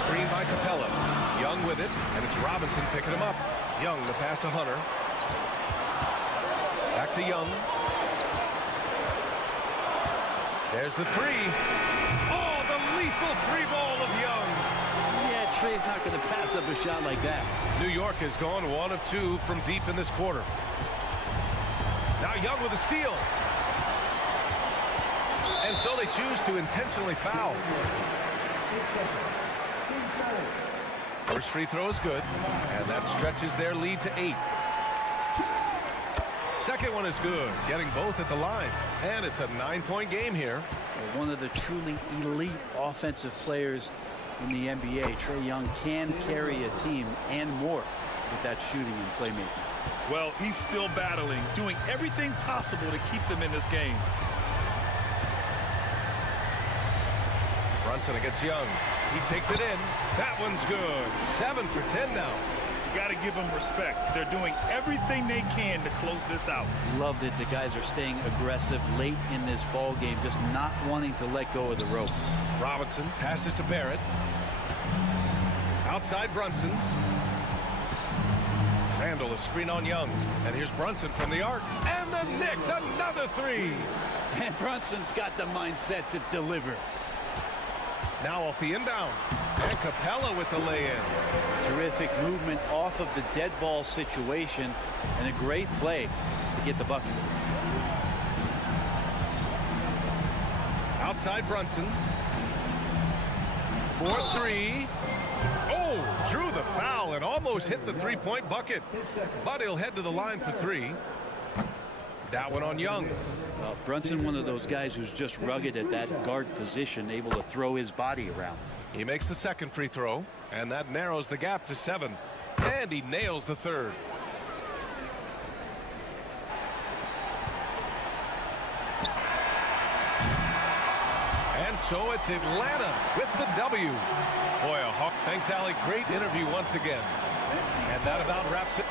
Screen by Capella. Young with it, and it's Robinson picking him up. Young, the pass to Hunter. Back to Young. There's the three. Oh, the lethal three ball of Young. Yeah, Trae's not going to pass up a shot like that. New York has gone 1 of 2 from deep in this quarter. Now Young with a steal. And so they choose to intentionally foul. First free throw is good, and that stretches their lead to 8. Second one is good, getting both at the line. And it's a 9-point game here. Well, one of the truly elite offensive players in the NBA, Trae Young, can carry a team and more with that shooting and playmaking. Well, he's still battling, doing everything possible to keep them in this game. Brunson against Young. He takes it in. That one's good. 7 for 10 now. You got to give them respect. They're doing everything they can to close this out. Love that the guys are staying aggressive late in this ball game, just not wanting to let go of the rope. Robinson passes to Barrett. Outside Brunson. Randall, a screen on Young. And here's Brunson from the arc. And the Knicks, another 3. And Brunson's got the mindset to deliver. Now off the inbound. And Capella with the lay-in. Terrific movement off of the dead ball situation. And a great play to get the bucket. Outside Brunson. 4-3. Oh, drew the foul and almost hit the three-point bucket. But he'll head to the line for 3. That one on Young. Well, Brunson, one of those guys who's just rugged at that guard position, able to throw his body around. He makes the second free throw, and that narrows the gap to 7. And he nails the third. And And so it's Atlanta with the W. Boy, a Hawk. Thanks, Allie. Great interview once again. And that about wraps it.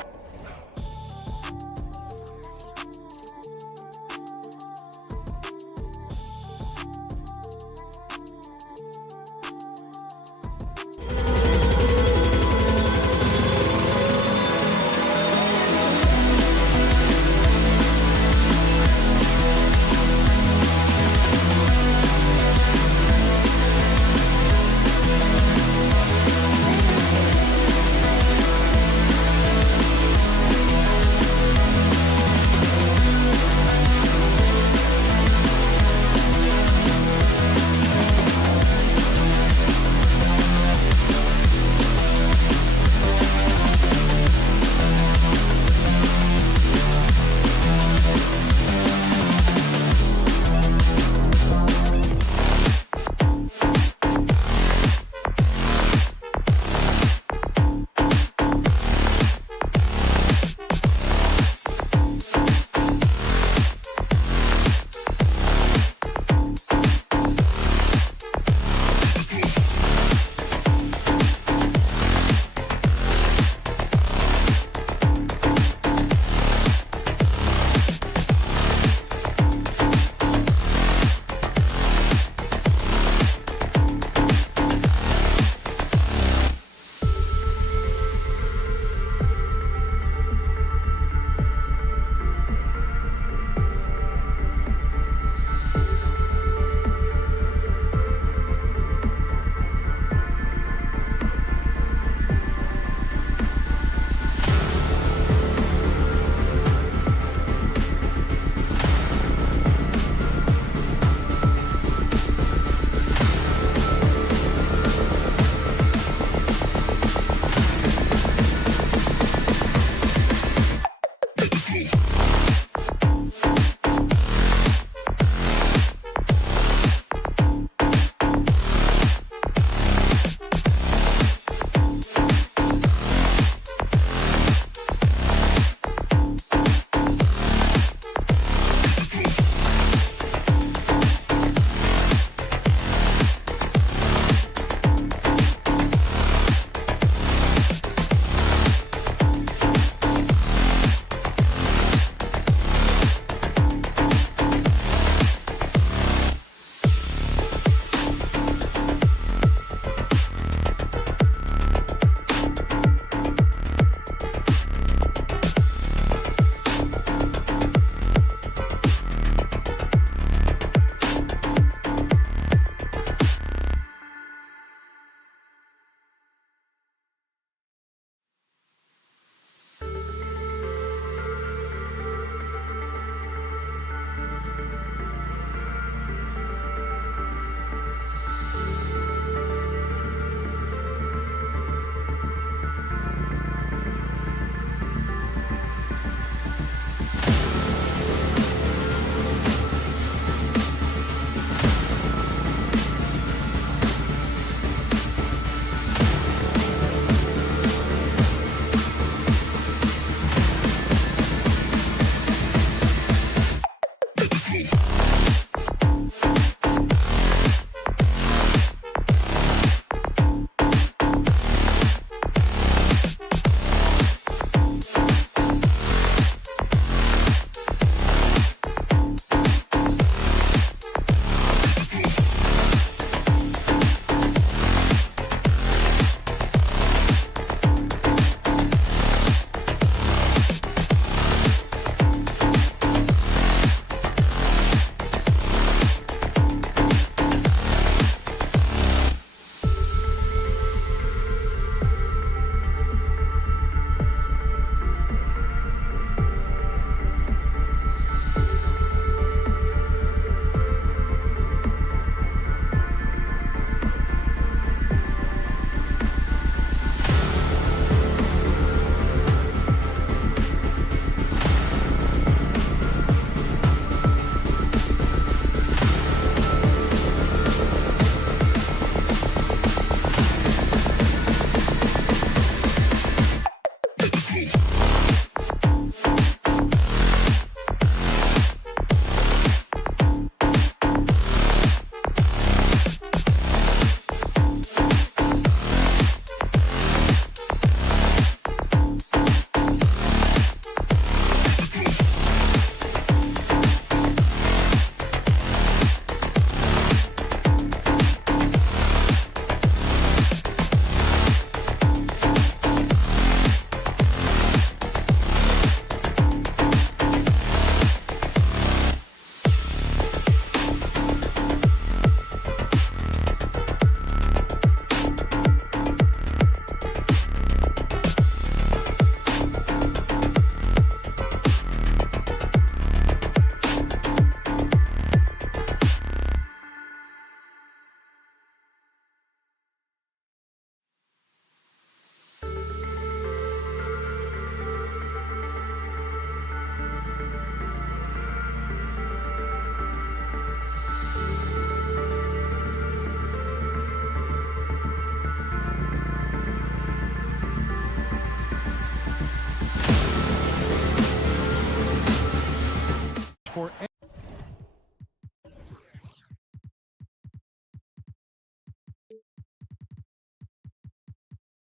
for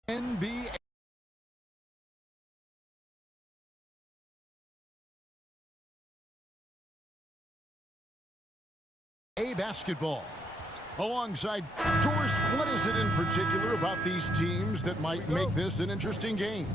NBA basketball. Alongside Doris, what is it in particular about these teams that might make this an interesting game?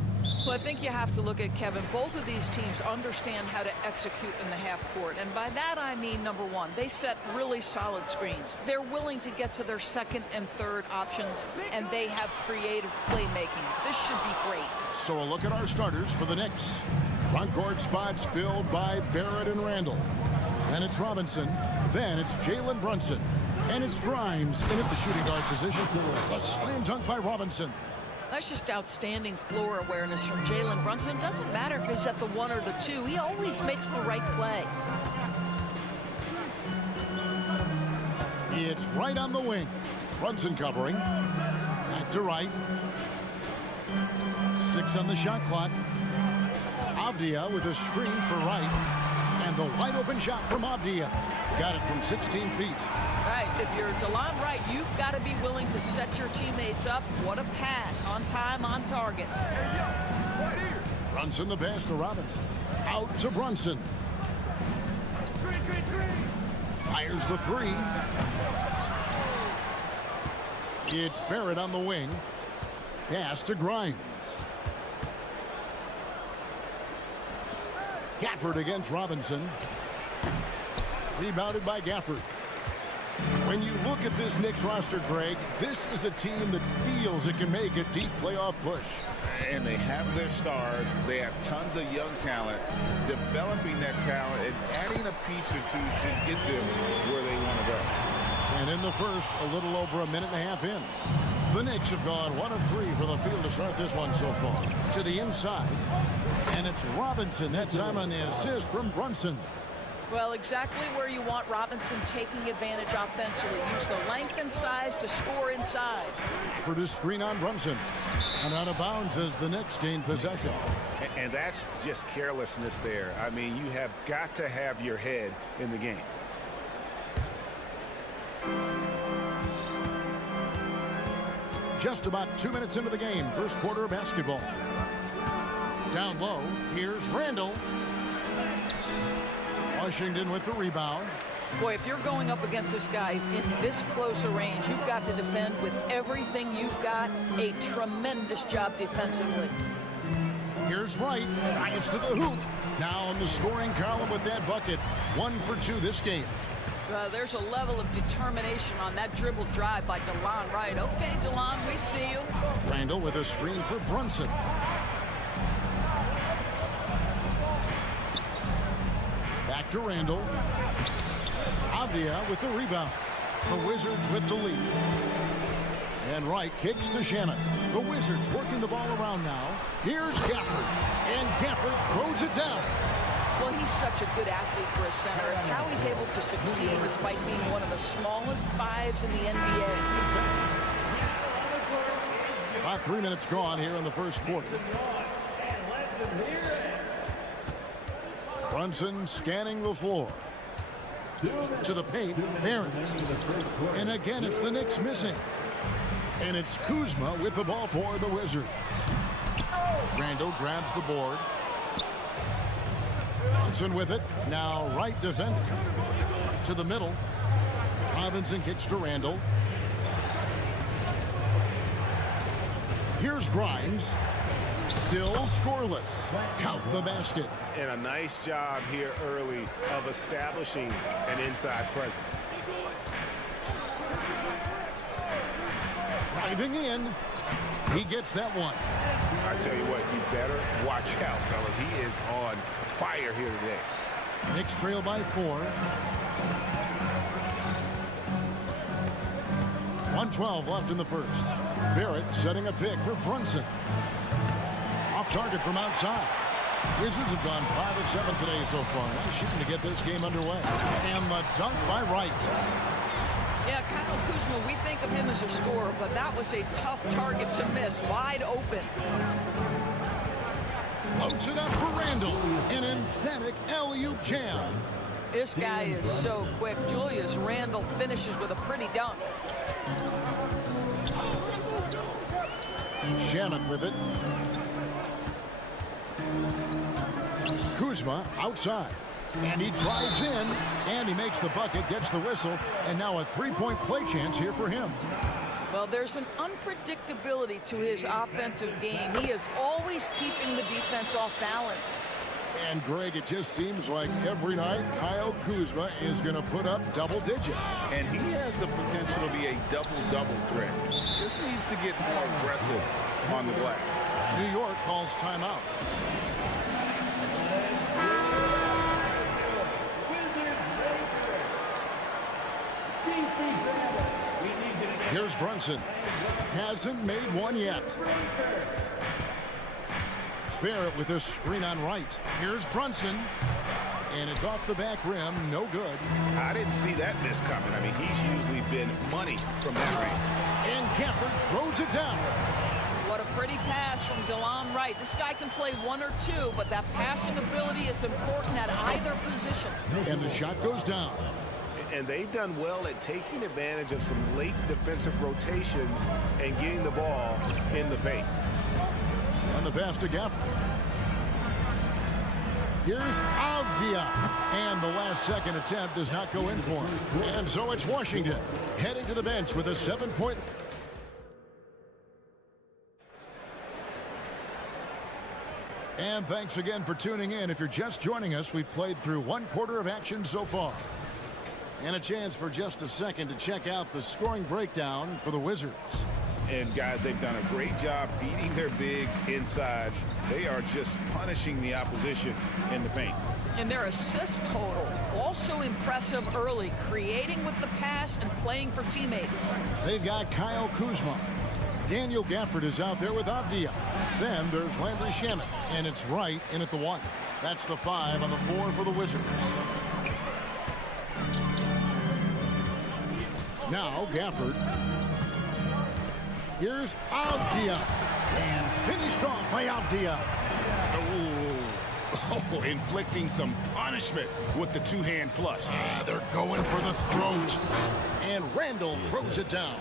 Well, I think you have to look at, Kevin, both of these teams understand how to execute in the half court. And by that, I mean, number one, they set really solid screens. They're willing to get to their second and third options, and they have creative playmaking. This should be great. So a look at our starters for the Knicks. Front court spots filled by Barrett and Randall. Then it's Robinson. Then it's Jalen Brunson. And it's Grimes in at the shooting guard position. A slam dunk by Robinson. That's just outstanding floor awareness from Jalen Brunson. Doesn't matter if he's at the 1 or the 2. He always makes the right play. It's right on the wing. Brunson covering. Back to right. 6 on the shot clock. Avdia with a screen for right. And the wide open shot from Avdia. Got it from 16 feet. Right, if you're DeLon Wright, you've got to be willing to set your teammates up. What a pass, on time, on target. Brunson the pass to Robinson. Out to Brunson. Fires the 3. It's Barrett on the wing. Pass to Grimes. Gafford against Robinson. Rebounded by Gafford. When you look at this Knicks roster, Greg, this is a team that feels it can make a deep playoff push. And they have their stars. They have tons of young talent. Developing that talent and adding a piece or two should get them where they want to go. And in the first, a little over a minute and a half in. The Knicks have gone 1 of 3 from the field to start this one so far. To the inside. And it's Robinson, that time on the assist from Brunson. Well, exactly where you want Robinson taking advantage offensively. Use the length and size to score inside. For the screen on Brunson. And out of bounds as the Knicks gain possession. And that's just carelessness there. I mean, you have got to have your head in the game. Just about 2 minutes into the game, first quarter of basketball. Down low, here's Randall. Washington with the rebound. Boy, if you're going up against this guy in this close a range, you've got to defend with everything you've got. A tremendous job defensively. Here's Wright, drives to the hoop. Now in the scoring column with that bucket. 1 for 2 this game. There's a level of determination on that dribble drive by DeLon Wright. Okay, DeLon, we see you. Randall with a screen for Brunson. Back to Randall. Avdia with the rebound. The Wizards with the lead. And Wright kicks to Shannon. The Wizards working the ball around now. Here's Gafford. And Gafford throws it down. Well, he's such a good athlete for a center. It's how he's able to succeed despite being one of the smallest 5s in the NBA. About 3 minutes gone here in the first quarter. Brunson scanning the floor. To the paint, Barrett. And again, it's the Knicks missing. And it's Kuzma with the ball for the Wizards. Randall grabs the board. Brunson with it. Now Wright defending. To the middle. Robinson kicks to Randall. Here's Grimes. Still scoreless. Count the basket. And a nice job here early of establishing an inside presence. Driving in. He gets that one. I tell you what, you better watch out, fellas. He is on fire here today. Knicks trail by 4. 1:12 left in the first. Barrett setting a pick for Brunson. Off target from outside. Wizards have gone 5 of 7 today so far. Nice shooting to get this game underway. And the dunk by Wright. Yeah, Kyle Kuzma, we think of him as a scorer, but that was a tough target to miss. Wide open. Floats it up for Randall. An emphatic alley-oop jam. This guy is so quick. Julius Randle finishes with a pretty dunk. Shannon with it. Kuzma outside. And he drives in, and he makes the bucket, gets the whistle, and now a three-point play chance here for him. Well, there's an unpredictability to his offensive game. He is always keeping the defense off balance. And, Greg, it just seems like every night Kyle Kuzma is going to put up double digits. And he has the potential to be a double-double threat. Just needs to get more aggressive on the glass. New York calls timeout. Here's Brunson. Hasn't made one yet. Barrett with this screen on right. Here's Brunson. And it's off the back rim. No good. I didn't see that miss coming. I mean, he's usually been money from that range. And Gafford throws it down. What a pretty pass from DeLon Wright. This guy can play one or two, but that passing ability is important at either position. And the shot goes down. And they've done well at taking advantage of some late defensive rotations and getting the ball in the paint. And the pass to Gafford. Here's Avdia. And the last second attempt does not go in for him. And so it's Washington heading to the bench with a 7-point. And thanks again for tuning in. If you're just joining us, we've played through one quarter of action so far. And a chance for just a second to check out the scoring breakdown for the Wizards. And, guys, they've done a great job feeding their bigs inside. They are just punishing the opposition in the paint. And their assist total, also impressive early, creating with the pass and playing for teammates. They've got Kyle Kuzma. Daniel Gafford is out there with Avdia. Then there's Landry Shamet, and it's Wright in at the 1. That's the 5 on the 4 for the Wizards. Now Gafford. Here's Avdia. And finished off by Avdia. Oh, inflicting some punishment with the two-hand flush. They're going for the throat. And Randle throws it down.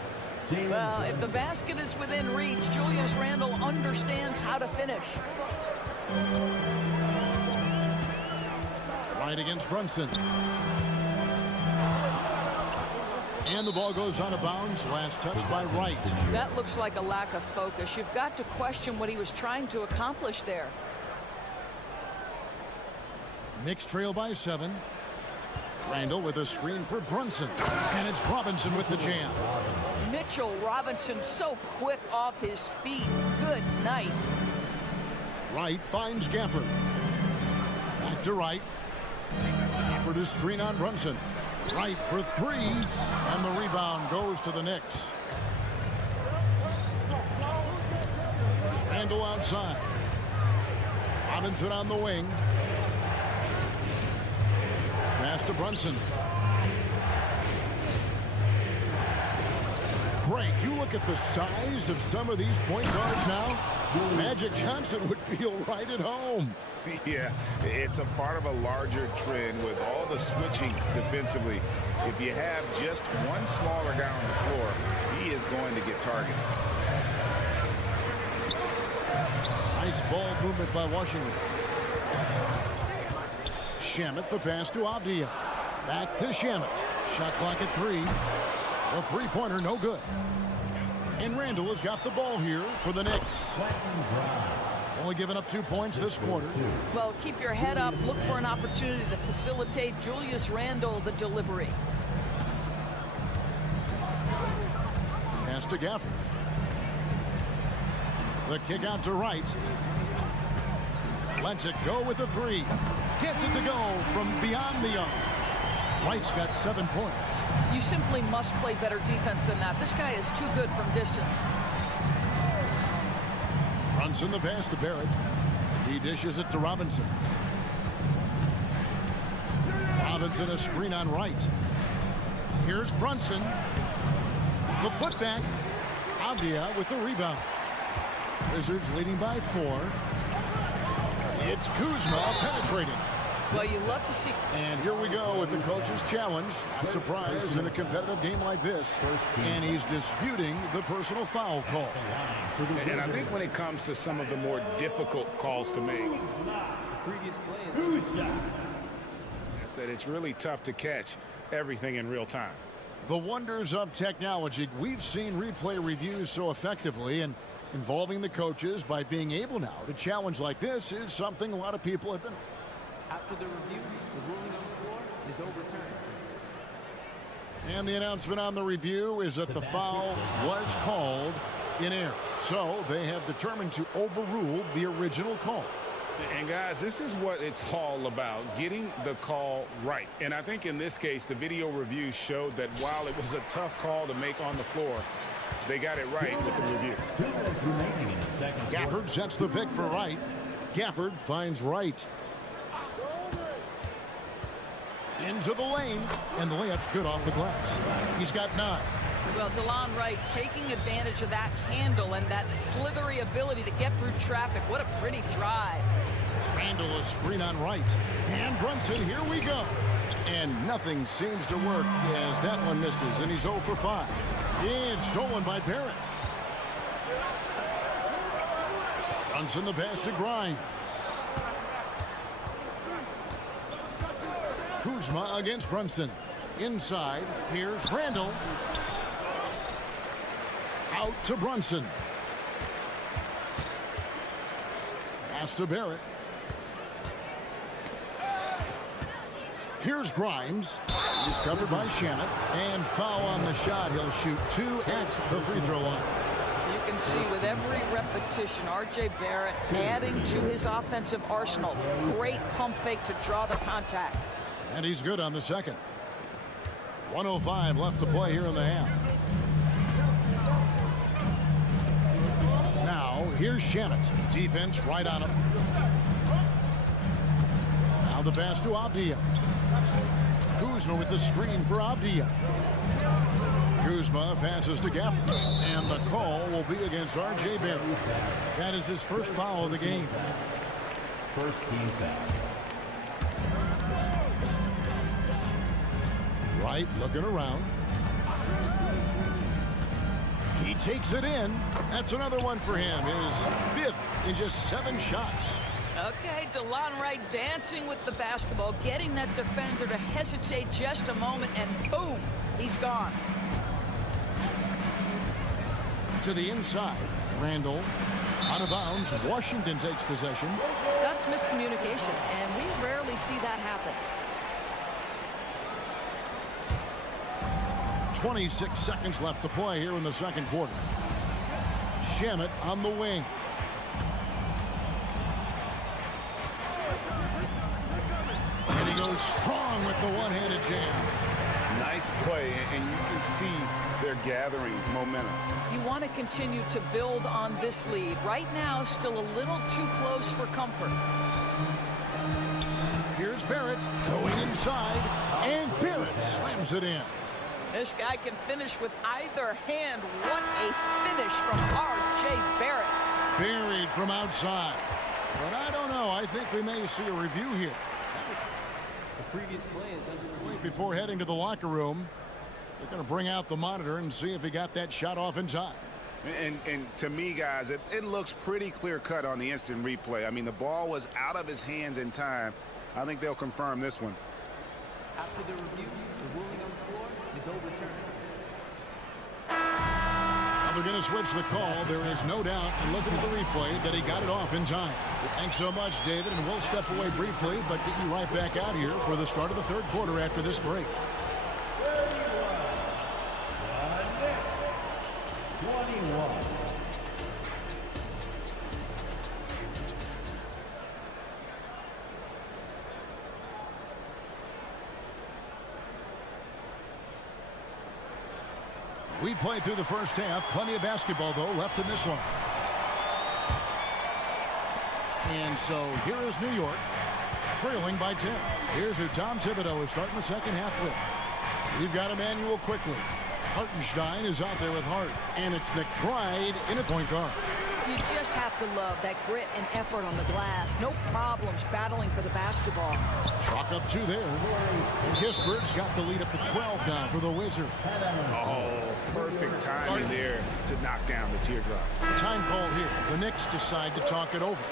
Well, if the basket is within reach, Julius Randle understands how to finish. Right against Brunson. And the ball goes out of bounds. Last touch by Wright. That looks like a lack of focus. You've got to question what he was trying to accomplish there. Knicks trail by 7. Randle with a screen for Brunson. And it's Robinson with the jam. Mitchell Robinson so quick off his feet. Good night. Wright finds Gafford. Back to Wright. Gafford is screen on Brunson. Wright for 3. And the rebound goes to the Knicks. Randle outside. Robinson on the wing. Pass to Brunson. Craig, you look at the size of some of these point guards now. Magic Johnson would feel right at home. Yeah, it's a part of a larger trend with all the switching defensively. If you have just one smaller guy on the floor, he is going to get targeted. Nice ball movement by Washington. Shamet, the pass to Avdia. Back to Shamet. Shot clock at 3. A three-pointer, no good. And Randle has got the ball here for the Knicks. Only giving up 2 points this quarter. Well, keep your head up. Look for an opportunity to facilitate Julius Randle the delivery. Pass to Gafford. The kick out to Wright. Lets it go with the 3. Gets it to go from beyond the arc. Wright's got 7 points. You simply must play better defense than that. This guy is too good from distance. Runs in the pass to Barrett. He dishes it to Robinson. Robinson a screen on Wright. Here's Brunson. The putback. Avdia with the rebound. Wizards leading by 4. It's Kuzma penetrating. Well, you love to see. And here we go with the coach's challenge. Surprise in a competitive game like this. And he's disputing the personal foul call. And I think when it comes to some of the more difficult calls to make, Previous play is is that it's really tough to catch everything in real time. The wonders of technology. We've seen replay reviews so effectively, and involving the coaches by being able now to challenge like this is something a lot of people have been. after the review. The ruling on the floor is overturned. And the announcement on the review is that the foul was called in error. So they have determined to overrule the original call. And guys, this is what it's all about, getting the call right. And I think in this case, the video review showed that while it was a tough call to make on the floor, they got it right with the review. Gafford sets the pick for Wright. Gafford finds Wright. Into the lane, and the layup's good off the glass. He's got 9. Well, DeLon Wright taking advantage of that handle and that slithery ability to get through traffic. What a pretty drive. Randall a screen on Wright. And Brunson, here we go. And nothing seems to work as that one misses, and he's 0 for 5. It's stolen by Barrett. Brunson the pass to Grimes. Kuzma against Brunson. Inside, here's Randall. Out to Brunson. Pass to Barrett. Here's Grimes. He's covered by Shamet. And foul on the shot. He'll shoot 2 at the free throw line. You can see with every repetition, R.J. Barrett adding to his offensive arsenal. Great pump fake to draw the contact. And he's good on the second. 1:05 left to play here in the half. Now, here's Shamet. Defense right on him. Now the pass to Avdia. Kuzma with the screen for Avdia. Kuzma passes to Gafford. And the call will be against R.J. Barrett. That is his first foul of the game. First team foul. Wright looking around. He takes it in. That's another one for him. His 5th in just 7 shots. Okay, DeLon Wright dancing with the basketball, getting that defender to hesitate just a moment, and boom, he's gone. To the inside. Randall out of bounds. Washington takes possession. That's miscommunication, and we rarely see that happen. 26 seconds left to play here in the second quarter. Shamet on the wing. And he goes strong with the one-handed jam. Nice play, and you can see they're gathering momentum. You want to continue to build on this lead. Right now, still a little too close for comfort. Here's Barrett going inside, and Barrett slams it in. This guy can finish with either hand. What a finish from R.J. Barrett. Buried from outside. But I don't know. I think we may see a review here. The previous play is under review. Before heading to the locker room, they're going to bring out the monitor and see if he got that shot off in time. And to me, guys, it looks pretty clear-cut on the instant replay. I mean, the ball was out of his hands in time. I think they'll confirm this one. After the review, the ruling on the floor is overturned. Now they're going to switch the call. There is no doubt, and looking at the replay, that he got it off in time. Thanks so much, David, and we'll step away briefly, but get you right back out here for the start of the third quarter after this break. 21. We played through the first half. Plenty of basketball, though, left in this one. And so here is New York, trailing by 10. Here's who Tom Thibodeau is starting the second half with. We've got Emmanuel quickly. Hartenstein is out there with Hart. And it's McBride in a point guard. You just have to love that grit and effort on the glass. No problems battling for the basketball. Chalk up 2 there. And Kingsbury's got the lead up to 12 now for the Wizards. Oh, perfect timing there to knock down the teardrop. Time call here. The Knicks decide to talk it over.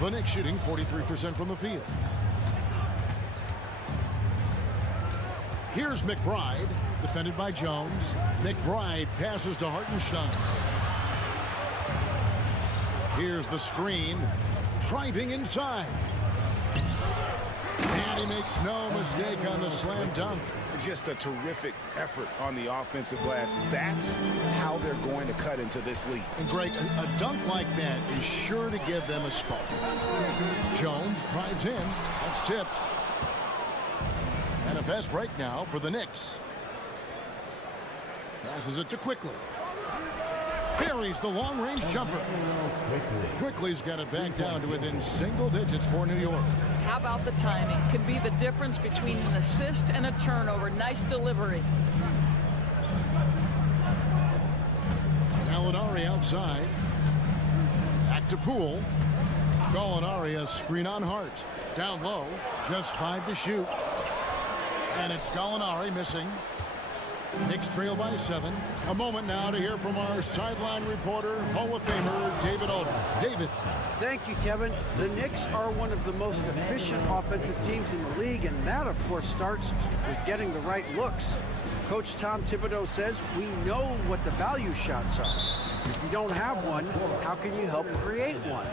The Knicks shooting 43% from the field. Here's McBride, defended by Jones. McBride passes to Hartenstein. Here's the screen, driving inside. And he makes no mistake on the slam dunk. Just a terrific effort on the offensive glass. That's how they're going to cut into this league. And Greg, a dunk like that is sure to give them a spark. Jones drives in. That's tipped. And a fast break now for the Knicks. Passes it to Quickly. Buries the long-range jumper. Quickly's got it back down to within single digits for New York. How about the timing? Can be the difference between an assist and a turnover. Nice delivery. Gallinari outside. Back to Poole. Gallinari, a screen on Hart. Down low. Just 5 to shoot. And it's Gallinari missing. Knicks trail by 7. A moment now to hear from our sideline reporter, Hall of Famer David Aldridge. David. Thank you, Kevin. The Knicks are one of the most efficient offensive teams in the league, and that, of course, starts with getting the right looks. Coach Tom Thibodeau says we know what the value shots are. If you don't have one, how can you help create one?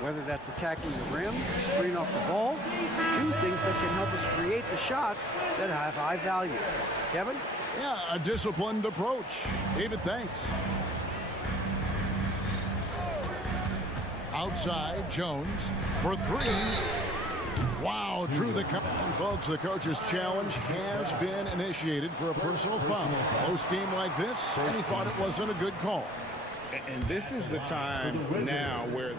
Whether that's attacking the rim, screen off the ball, do things that can help us create the shots that have high value. Kevin? Yeah, a disciplined approach. David, thanks. Outside, Jones for 3. Wow, drew the cup. Folks, the coach's challenge has been initiated for a personal foul. Close game like this, and he thought it wasn't a good call. And this is the time now where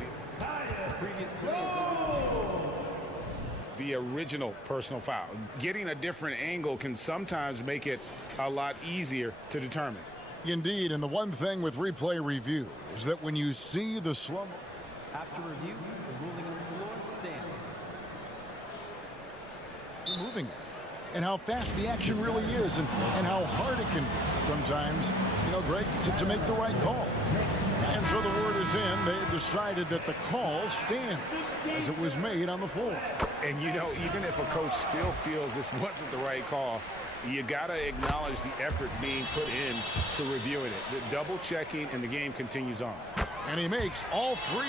the original personal foul. Getting a different angle can sometimes make it a lot easier to determine. Indeed, and the one thing with replay review is that when you see the slow... After review, the ruling on the floor stands. Moving it. And how fast the action really is and how hard it can be sometimes, you know, Greg, to make the right call. And so the word is in. They decided that the call stands as it was made on the floor. And, you know, even if a coach still feels this wasn't the right call, you got to acknowledge the effort being put in to reviewing it. The double checking, and the game continues on. And he makes all 3.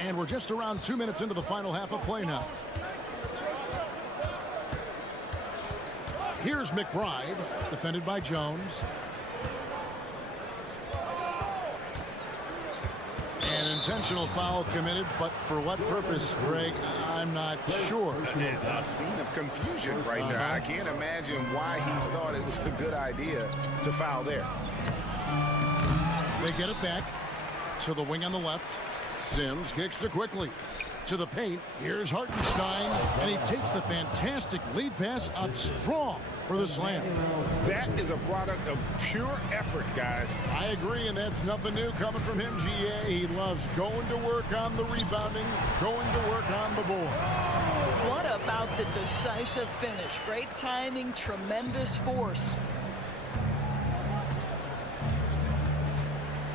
And we're just around 2 minutes into the final half of play now. Here's McBride, defended by Jones. An intentional foul committed, but for what purpose, Greg, I'm not sure. A scene of confusion right there. I can't imagine why he thought it was a good idea to foul there. They get it back to the wing on the left. Sims kicks to Quickly. To the paint. Here's Hartenstein, and he takes the fantastic lead pass up strong for the slam. That is a product of pure effort, guys. I agree, and that's nothing new coming from him, GA. He loves going to work on the rebounding, going to work on the board. What about the decisive finish? Great timing, tremendous force.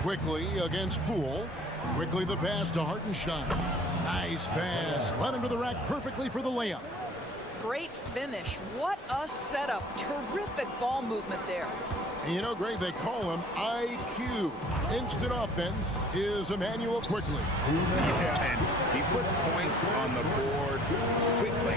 Quickly against Poole. Quickly the pass to Hartenstein. Nice pass. Led him to the rack perfectly for the layup. Great finish. What a setup. Terrific ball movement there. And you know, Greg, they call him IQ. Instant offense is Emmanuel Quickly. Yeah, and he puts points on the board quickly.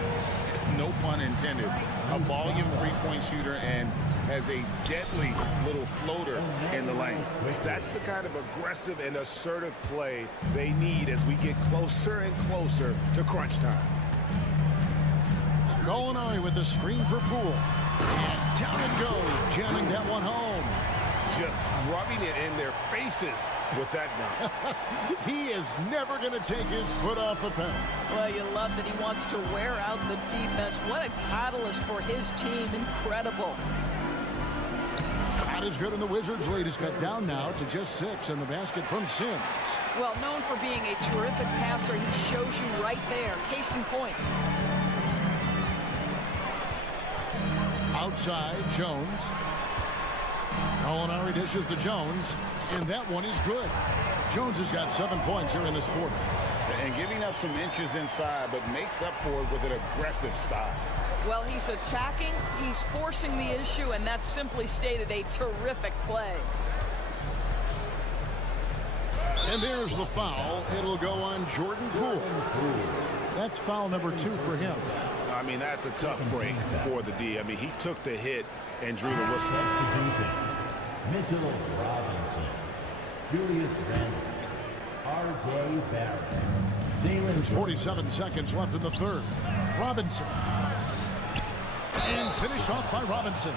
No pun intended. A volume three-point shooter and has a deadly little floater in the lane. That's the kind of aggressive and assertive play they need as we get closer and closer to crunch time. Gallinari with the screen for Poole. And down it goes, jamming that one home. Just rubbing it in their faces with that dunk. He is never going to take his foot off the pedal. Well, you love that he wants to wear out the defense. What a catalyst for his team. Incredible. Not as good, and the Wizards lead is cut down now to just 6, and the basket from Sims. Well, known for being a terrific passer, he shows you right there. Case in point. Outside, Jones. Molinari dishes to Jones, and that one is good. Jones has got 7 points here in this quarter. And giving up some inches inside, but makes up for it with an aggressive style. Well, he's attacking, he's forcing the issue, and that's simply stated a terrific play. And there's the foul. It'll go on Jordan Poole. That's foul number 2 for him. I mean, that's a tough break for the D. I mean, he took the hit and drew the whistle. Mitchell Robinson, Julius Randle, R.J. Barrett, There's 47 seconds left in the third. Robinson. And finished off by Robinson.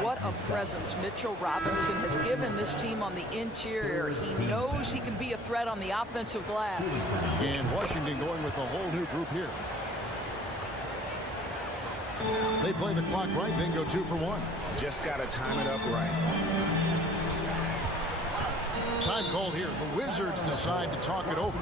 What a presence Mitchell Robinson has given this team on the interior. He knows he can be a threat on the offensive glass. And Washington going with a whole new group here. They play the clock right, then go 2 for 1. Just got to time it up right. Time called here. The Wizards decide to talk it over.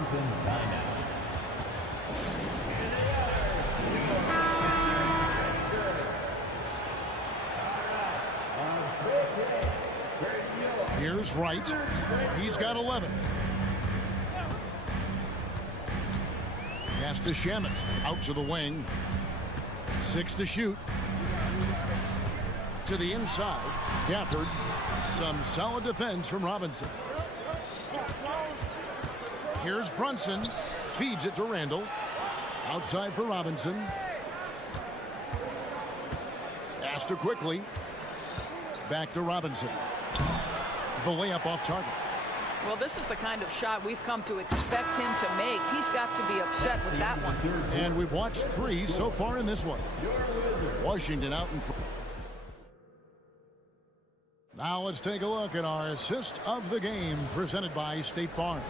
Here's Wright. He's got 11. Pass to Shamet. Out to the wing. 6 to shoot. To the inside. Gafford. Some solid defense from Robinson. Here's Brunson. Feeds it to Randall. Outside for Robinson. Pass to Quickly. Back to Robinson. The layup off target. Well, this is the kind of shot we've come to expect him to make. He's got to be upset with that one. And we've watched 3 so far in this one. Washington out in front. Now let's take a look at our assist of the game presented by State Farm.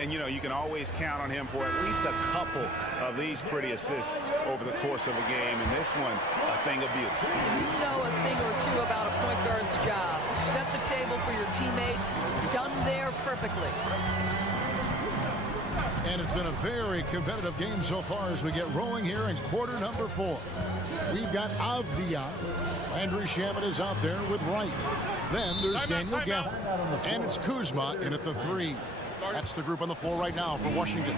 And, you know, you can always count on him for at least a couple of these pretty assists over the course of a game. And this one, a thing of beauty. You know a thing or two about a point guard's job. Set the table for your teammates. Done there perfectly. And it's been a very competitive game so far as we get rolling here in quarter number 4. We've got Avdia. Landry Shamet is out there with Wright. Then there's Daniel Gafford. And it's Kuzma in at the 3. That's the group on the floor right now for Washington.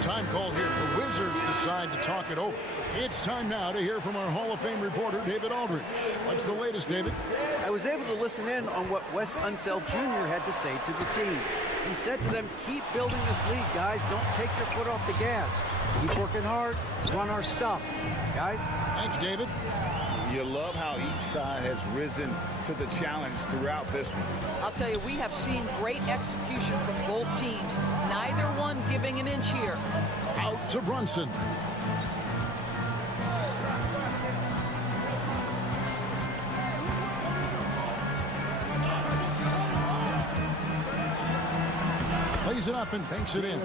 Time called here. The Wizards decide to talk it over. It's time now to hear from our Hall of Fame reporter, David Aldridge. What's the latest, David? I was able to listen in on what Wes Unseld Jr. had to say to the team. He said to them, keep building this lead, guys. Don't take your foot off the gas. Keep working hard. Run our stuff. Guys? Thanks, David. You love how each side has risen to the challenge throughout this one. I'll tell you, we have seen great execution from both teams. Neither one giving an inch here. Out to Brunson. Plays it up and banks it in.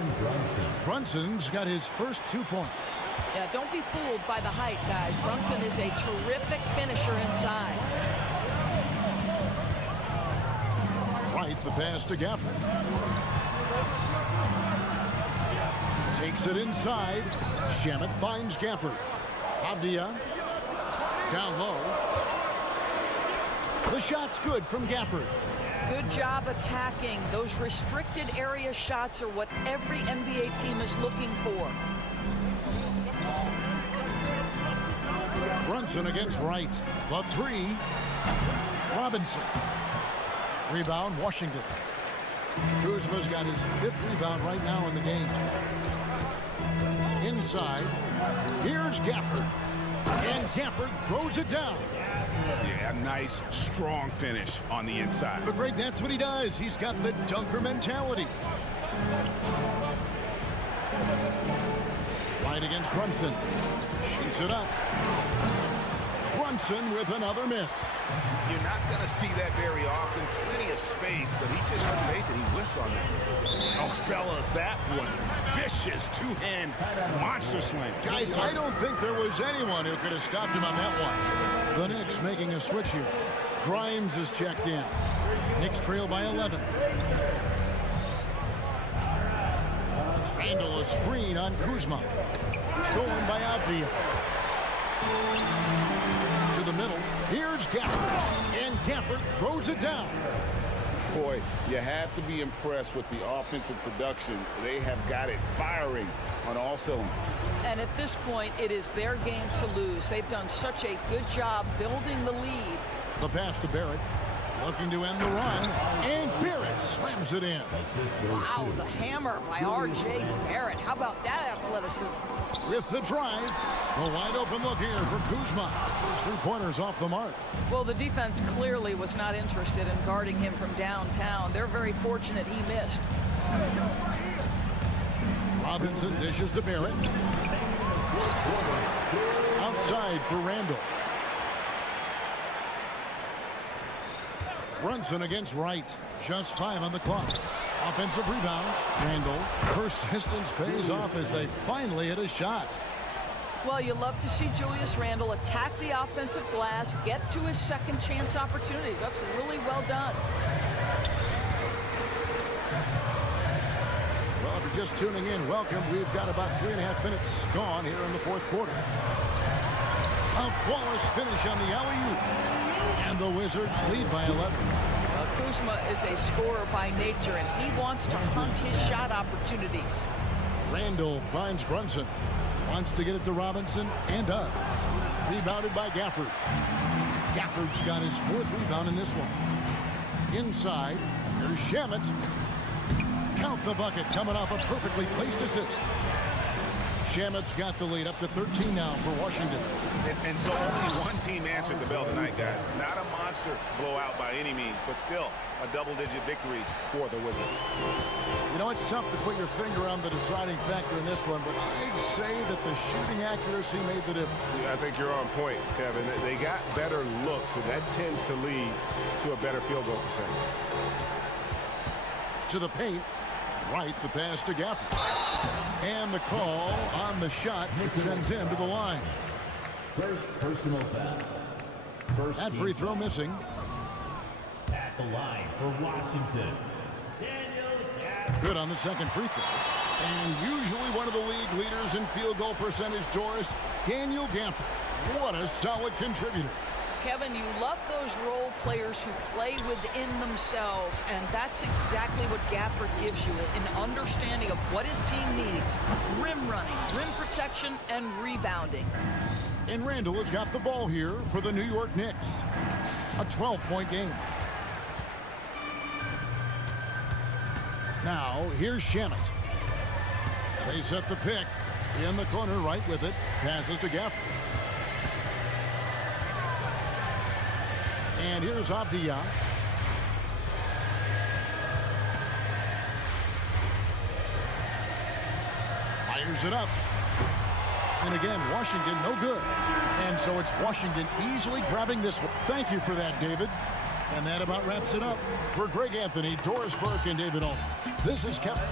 Brunson's got his first 2 points. Yeah, don't be fooled by the height, guys. Brunson is a terrific finisher inside. Right, the pass to Gafford. Takes it inside. Shamet finds Gafford. Avdia. Down low. The shot's good from Gafford. Good job attacking. Those restricted area shots are what every NBA team is looking for. Brunson against Wright. The 3. Robinson. Rebound, Washington. Kuzma's got his 5th rebound right now in the game. Inside. Here's Gafford. And Gafford throws it down. Yeah, nice, strong finish on the inside. But Greg, that's what he does. He's got the dunker mentality. Right against Brunson. Shoots it up. Brunson with another miss. You're not going to see that very often. Plenty of space, but he just, let's face it, he whiffs on that. Oh, fellas, that was vicious two-hand monster slam. Guys, I don't think there was anyone who could have stopped him on that one. The Knicks making a switch here. Grimes is checked in. Knicks trail by 11. Randall a screen on Kuzma. Stolen by Avdia. To the middle. Here's Gafford. And Gafford throws it down. Boy, you have to be impressed with the offensive production. They have got it firing on all cylinders. And at this point, it is their game to lose. They've done such a good job building the lead. The pass to Barrett. Looking to end the run. And Barrett slams it in. Wow, the hammer by R.J. Barrett. How about that athleticism? With the drive. The wide open look here for Kuzma. Those 3 pointers off the mark. Well, the defense clearly was not interested in guarding him from downtown. They're very fortunate he missed. Robinson dishes to Barrett. Outside for Randall. Brunson against Wright. Just 5 on the clock. Offensive rebound. Randall. Persistence pays off as they finally hit a shot. Well, you love to see Julius Randle attack the offensive glass, get to his second chance opportunities. That's really well done. Well, if you're just tuning in, welcome. We've got about 3.5 minutes gone here in the fourth quarter. A flawless finish on the alley-oop. And the Wizards lead by 11. Kuzma is a scorer by nature, and he wants to hunt his shot opportunities. Randall finds Brunson. Wants to get it to Robinson, and does. Rebounded by Gafford. Gafford's got his 4th rebound in this one. Inside, there's Shamet. Count the bucket, coming off a perfectly placed assist. Shamet's got the lead up to 13 now for Washington. And so only one team answered the bell tonight, guys. Not a monster blowout by any means, but still a double-digit victory for the Wizards. You know, it's tough to put your finger on the deciding factor in this one, but I'd say that the shooting accuracy made the difference. I think you're on point, Kevin. They got better looks, and that tends to lead to a better field goal percentage. To the paint. Right, the pass to Gafford. And the call on the shot sends him to the line. First personal foul. That free throw missing. At the line for Washington. Good on the second free throw. And usually one of the league leaders in field goal percentage, Doris, Daniel Gafford. What a solid contributor. Kevin, you love those role players who play within themselves, and that's exactly what Gafford gives you, an understanding of what his team needs. Rim running, rim protection, and rebounding. And Randall has got the ball here for the New York Knicks. A 12-point game. Now, here's Shamet. They set the pick. In the corner, right with it. Passes to Gafford. And here's Avdia. Fires it up. And again, Washington, no good. And so it's Washington easily grabbing this one. Thank you for that, David. And that about wraps it up. For Greg Anthony, Doris Burke, and David Olin, this is Kevin.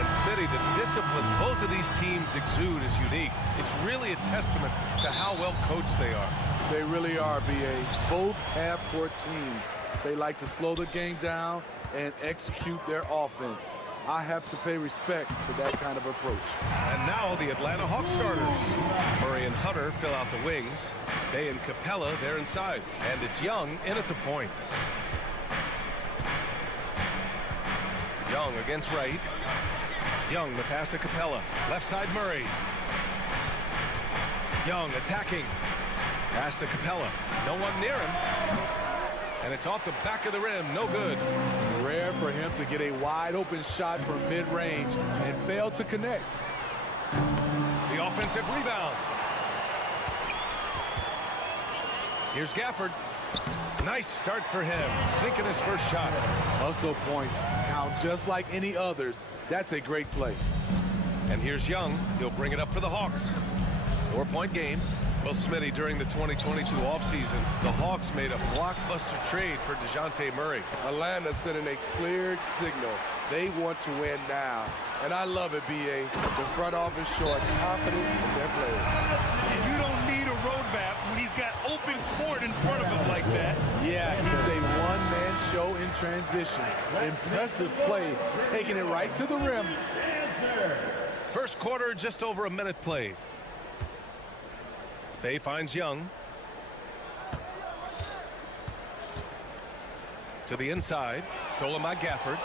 And Smitty, the discipline both of these teams exude is unique. It's really a testament to how well coached they are. They really are, B.A. Both half-court teams, they like to slow the game down and execute their offense. I have to pay respect to that kind of approach. And now the Atlanta Hawks starters. Murray and Hunter fill out the wings. Bay and Capella, they're inside. And it's Young in at the point. Young against Wright. Young, the pass to Capella. Left side, Murray. Young attacking. Pass to Capella. No one near him. And it's off the back of the rim. No good. Rare for him to get a wide-open shot from mid-range and fail to connect. The offensive rebound. Here's Gafford. Nice start for him. Sinking his first shot. Hustle points count just like any others. That's a great play. And here's Young. He'll bring it up for the Hawks. 4-point game. Well, Smitty, during the 2022 offseason, the Hawks made a blockbuster trade for DeJounte Murray. Atlanta sending a clear signal. They want to win now. And I love it, B.A. The front office showing confidence in their players. And you don't need a roadmap when he's got open court in front of him like that. Yeah, he's a one-man show in transition. Impressive play, taking it right to the rim. First quarter, just over a minute played. Bay finds Young. To the inside. Stolen by Gafford.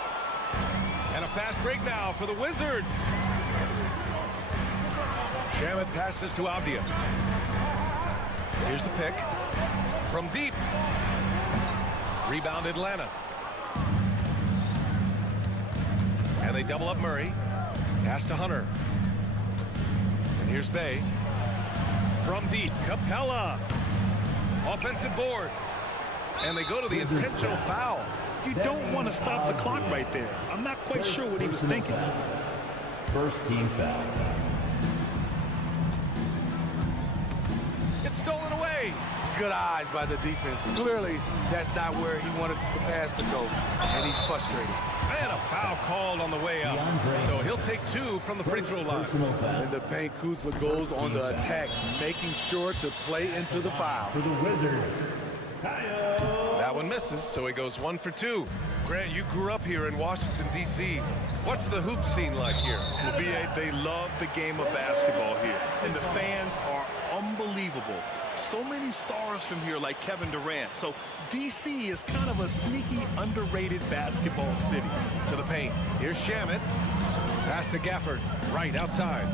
And a fast break now for the Wizards. Shamet passes to Avdia. Here's the pick. From deep. Rebound Atlanta. And they double up Murray. Pass to Hunter. And here's Bay. From deep, Capella. Offensive board. And they go to the intentional foul. You don't want to stop the clock right there. I'm not quite sure what he was thinking. First team foul. It's stolen away. Good eyes by the defense. Clearly, that's not where he wanted the pass to go, and he's frustrated. And a foul called on the way up. So he'll take 2 from the free throw line. In the paint, Kuzma goes on the attack, making sure to play into the foul. For the Wizards. That one misses, so he goes 1 for 2. Grant, you grew up here in Washington, D.C. What's the hoop scene like here? Well, B.A., they love the game of basketball here, and the fans are unbelievable. So many stars from here, like Kevin Durant. So D.C. is kind of a sneaky, underrated basketball city. To the paint. Here's Shamet. Pass to Gafford. Right outside.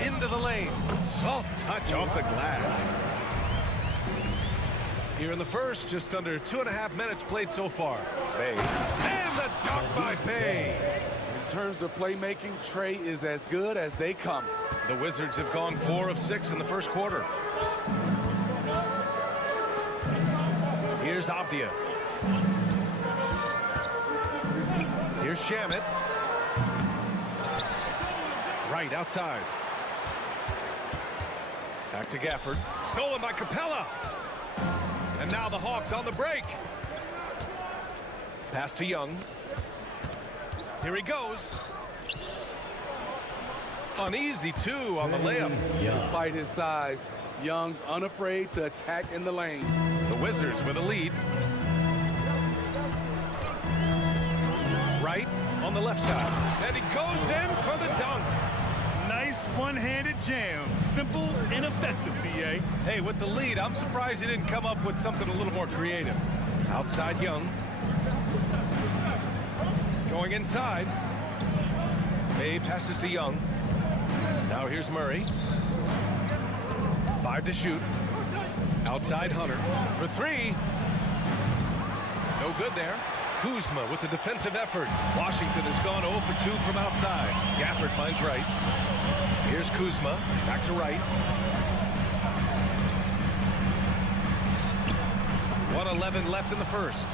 Into the lane. Soft touch off the glass. Here in the first, just under 2.5 minutes played so far. Bay. And the dunk by Bay. In terms of playmaking, Trey is as good as they come. The Wizards have gone 4 of 6 in the first quarter. Here's Avdia. Here's Shamet. Right outside. Back to Gafford. Stolen by Capella. And now the Hawks on the break. Pass to Young. Here he goes. Uneasy, too, on the layup. Despite his size, Young's unafraid to attack in the lane. The Wizards with a lead. Right on the left side. And he goes in for the dunk. Nice one-handed jam. Simple and effective, B.A. Hey, with the lead, I'm surprised he didn't come up with something a little more creative. Outside Young. Going inside. Bay passes to Young. Now here's Murray. 5 to shoot. Outside Hunter for 3. No good there. Kuzma with the defensive effort. Washington has gone 0 for 2 from outside. Gafford finds Wright. Here's Kuzma. Back to Wright. 1:11 left in the first.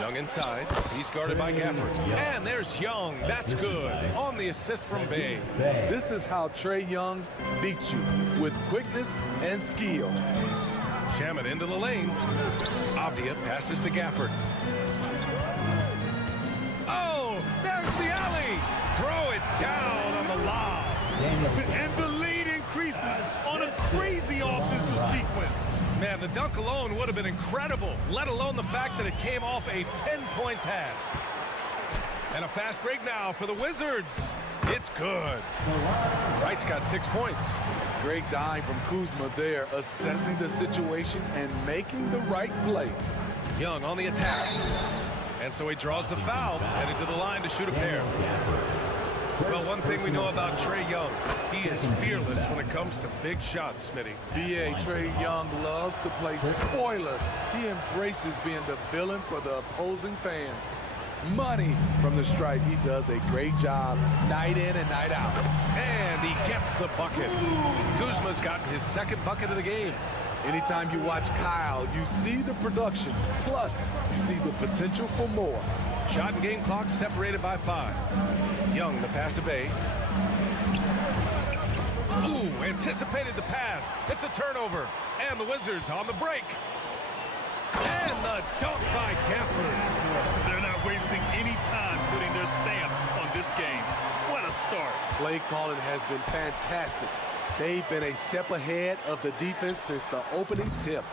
Young inside. He's guarded by Gafford. And there's Young. That's good. On the assist from Bay. This is how Trae Young beats you, with quickness and skill. Shaman into the lane. Avdia passes to Gafford. Oh, there's the alley. Throw it down on the lob. And the lead increases on a crazy offensive sequence. Man, the dunk alone would have been incredible, let alone the fact that it came off a pinpoint pass. And a fast break now for the Wizzards. It's good. Wright's got 6 points. Great dime from Kuzma there, assessing the situation and making the right play. Young on the attack. And so he draws the foul, headed to the line to shoot a pair. Well, one thing we know about Trae Young, he is fearless when it comes to big shots, Smitty. B.A. Trae Young loves to play spoiler. He embraces being the villain for the opposing fans. Money from the stripe. He does a great job night in and night out. And he gets the bucket. Kuzma's gotten his second bucket of the game. Anytime you watch Kyle, you see the production, plus you see the potential for more. Shot and game clock separated by 5. Young, the pass to Bay. Ooh, anticipated the pass. It's a turnover. And the Wizards on the break. And the dunk by Gafford. They're not wasting any time putting their stamp on this game. What a start. Play calling has been fantastic. They've been a step ahead of the defense since the opening tip.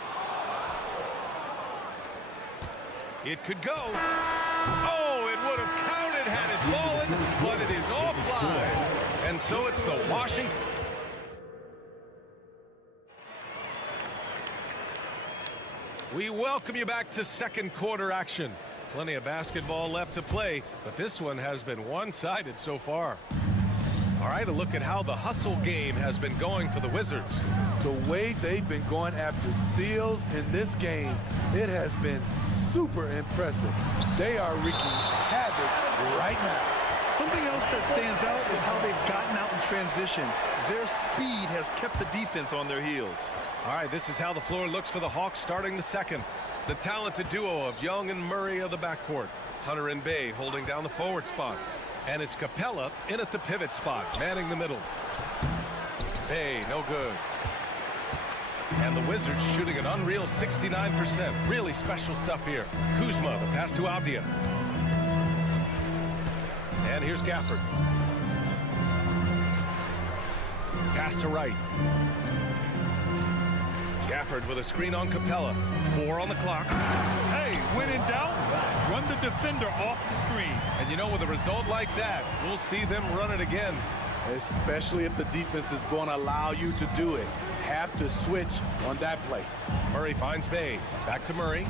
It could go. Oh, it would have counted had it fallen, but it is offline. And so it's the Washington. We welcome you back to second quarter action. Plenty of basketball left to play, but this one has been one-sided so far. All right, a look at how the hustle game has been going for the Wizards. The way they've been going after steals in this game, it has been super impressive. They are wreaking havoc right now. Something else that stands out is how they've gotten out in transition. Their speed has kept the defense on their heels. All right, this is how the floor looks for the Hawks starting the second. The talented duo of Young and Murray of the backcourt. Hunter and Bay holding down the forward spots. And it's Capella in at the pivot spot, manning the middle. Bay, no good. And the Wizards shooting an unreal 69%. Really special stuff here. Kuzma, the pass to Avdia. And here's Gafford. Pass to Wright. Gafford with a screen on Capella. 4 on the clock. Hey, when in doubt, run the defender off the screen. And you know, with a result like that, we'll see them run it again. Especially if the defense is going to allow you to do it. Have to switch on that play. Murray finds Bay. Back to Murray.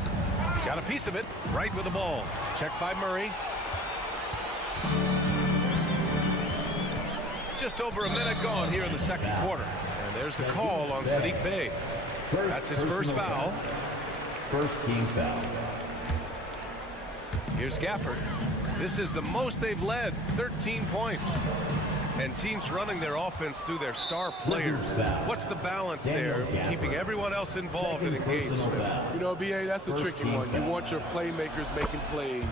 Got a piece of it. Right with the ball. Checked by Murray. Just over a minute gone here in the second quarter. And there's the call on Saddiq Bey. That's his first foul. First team foul. Here's Gafford. This is the most they've led, 13 points. And teams running their offense through their star players. What's the balance there, keeping everyone else involved and engaged? You know, B.A., that's a tricky one. You want your playmakers making plays,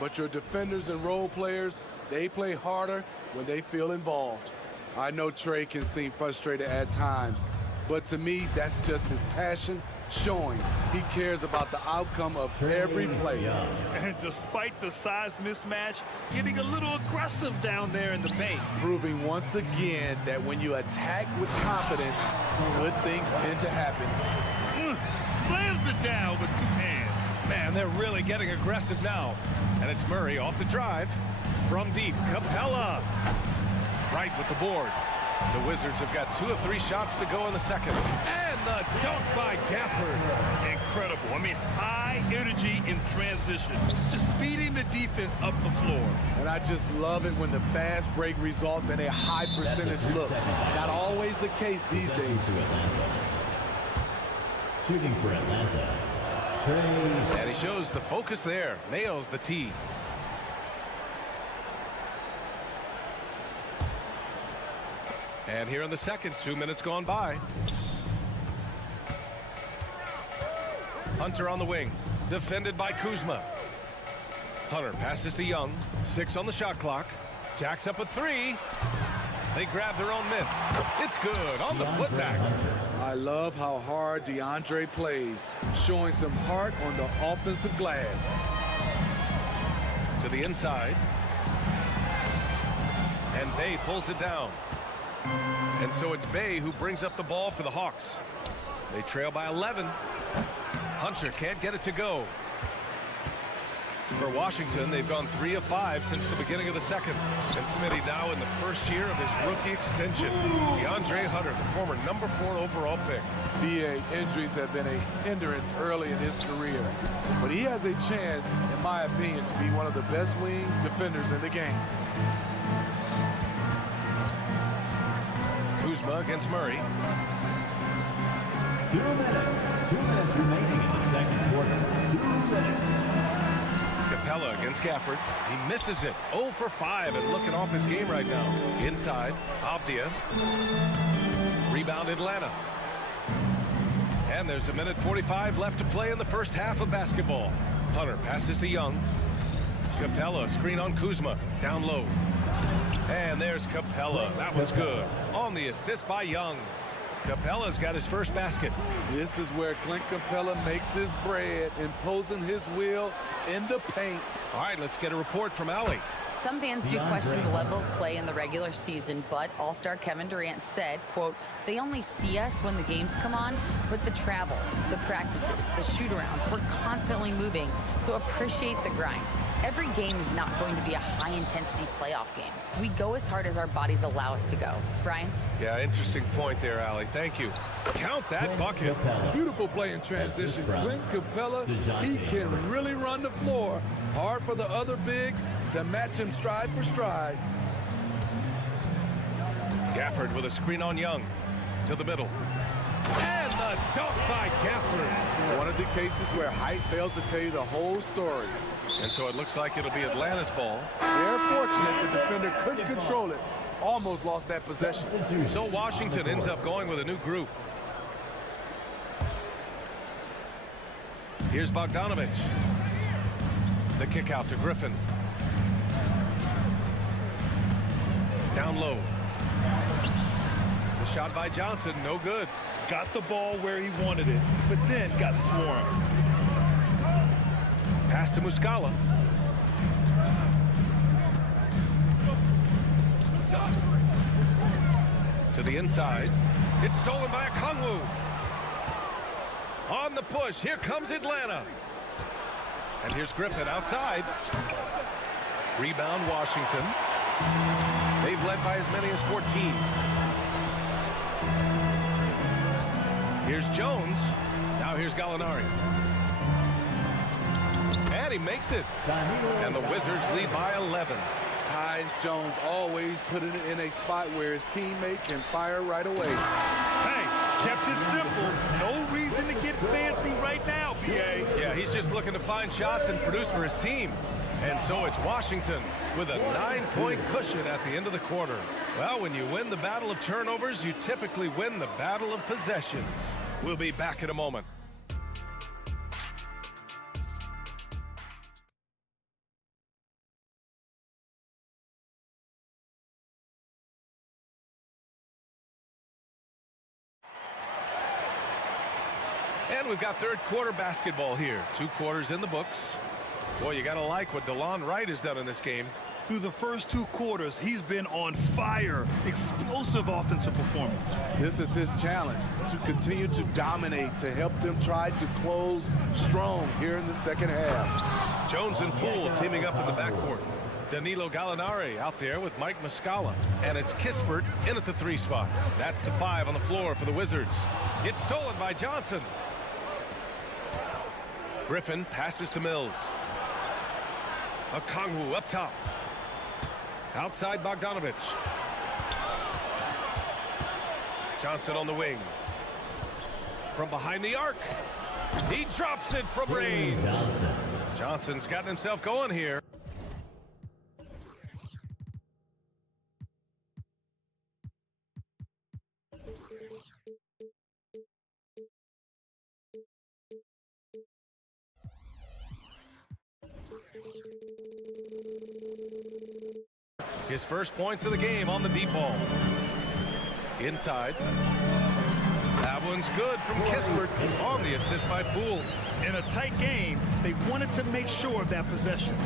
but your defenders and role players, they play harder when they feel involved. I know Trae can seem frustrated at times, but to me, that's just his passion showing. He cares about the outcome of every play. And despite the size mismatch, getting a little aggressive down there in the paint. Proving once again that when you attack with confidence, good things tend to happen. Slams it down with 2 hands. Man, they're really getting aggressive now. And it's Murray off the drive. From deep, Capella. Right with the board. The Wizards have got 2 of 3 shots to go in the second. And the dunk by Gafford. Incredible. I mean, high energy in transition. Just beating the defense up the floor. And I just love it when the fast break results in a high percentage look. Not always the case these days. Shooting for Atlanta. And he shows the focus there. Nails the tee. And here in the second, 2 minutes gone by. Hunter on the wing, defended by Kuzma. Hunter passes to Young, 6 on the shot clock. Jacks up a 3. They grab their own miss. It's good on the putback. I love how hard DeAndre plays, showing some heart on the offensive glass. To the inside. And Bay pulls it down. And so it's Bay who brings up the ball for the Hawks. They trail by 11. Hunter can't get it to go. For Washington, they've gone 3 of 5 since the beginning of the second. And Smitty now in the first year of his rookie extension. DeAndre Hunter, the former number 4 overall pick. B.A. injuries have been a hindrance early in his career. But he has a chance, in my opinion, to be one of the best wing defenders in the game. Kuzma against Murray. 2 minutes remaining in the second quarter. 2 minutes. Capella against Gafford. He misses it. 0 for 5 and looking off his game right now. Inside, Abdia. Rebound Atlanta. And there's a minute 45 left to play in the first half of basketball. Hunter passes to Young. Capella, screen on Kuzma. Down low. And there's Capella. That one's good. On the assist by Young. Capella's got his first basket. This is where Clint Capella makes his bread, imposing his will in the paint. All right, let's get a report from Allie. Some fans do question the level of play in the regular season, but All-Star Kevin Durant said, quote, they only see us when the games come on, but the travel, the practices, the shoot-arounds, we're constantly moving, so appreciate the grind. Every game is not going to be a high-intensity playoff game. We go as hard as our bodies allow us to go. Brian? Yeah, interesting point there, Allie. Thank you. Count that bucket. Beautiful play in transition. Clint Capella, he can really run the floor. Hard for the other bigs to match him stride for stride. Gafford with a screen on Young. To the middle. And the dunk by Gafford. One of the cases where height fails to tell you the whole story. And so it looks like it'll be Atlanta's ball. They're fortunate the defender couldn't control it. Almost lost that possession. So Washington ends up going with a new group. Here's Bogdanovich. The kick out to Griffin. Down low. The shot by Johnson, no good. Got the ball where he wanted it, but then got swarmed. Pass to Muscala. To the inside. It's stolen by Okongwu. On the push. Here comes Atlanta. And here's Griffin outside. Rebound Washington. They've led by as many as 14. Here's Jones. Now here's Gallinari. And he makes it. And the Wizards lead by 11. Tyus Jones always put it in a spot where his teammate can fire right away. Hey, kept it simple. No reason to get fancy right now, B.A. Yeah, he's just looking to find shots and produce for his team. And so it's Washington with a 9-point cushion at the end of the quarter. Well, when you win the battle of turnovers, you typically win the battle of possessions. We'll be back in a moment. And we've got third quarter basketball here. 2 quarters in the books. Boy, you got to like what DeLon Wright has done in this game. Through the first 2 quarters, he's been on fire. Explosive offensive performance. This is his challenge, to continue to dominate, to help them try to close strong here in the second half. Jones and Poole teaming up in the backcourt. Danilo Gallinari out there with Mike Muscala. And it's Kispert in at the 3 spot. That's the 5 on the floor for the Wizards. It's stolen by Johnson. Griffin passes to Mills. Okongwu up top. Outside Bogdanovich. Johnson on the wing. From behind the arc. He drops it from range. Johnson's gotten himself going here. His first points of the game on the deep ball. Inside. That one's good from Kispert on the assist by Poole. In a tight game, they wanted to make sure of that possession.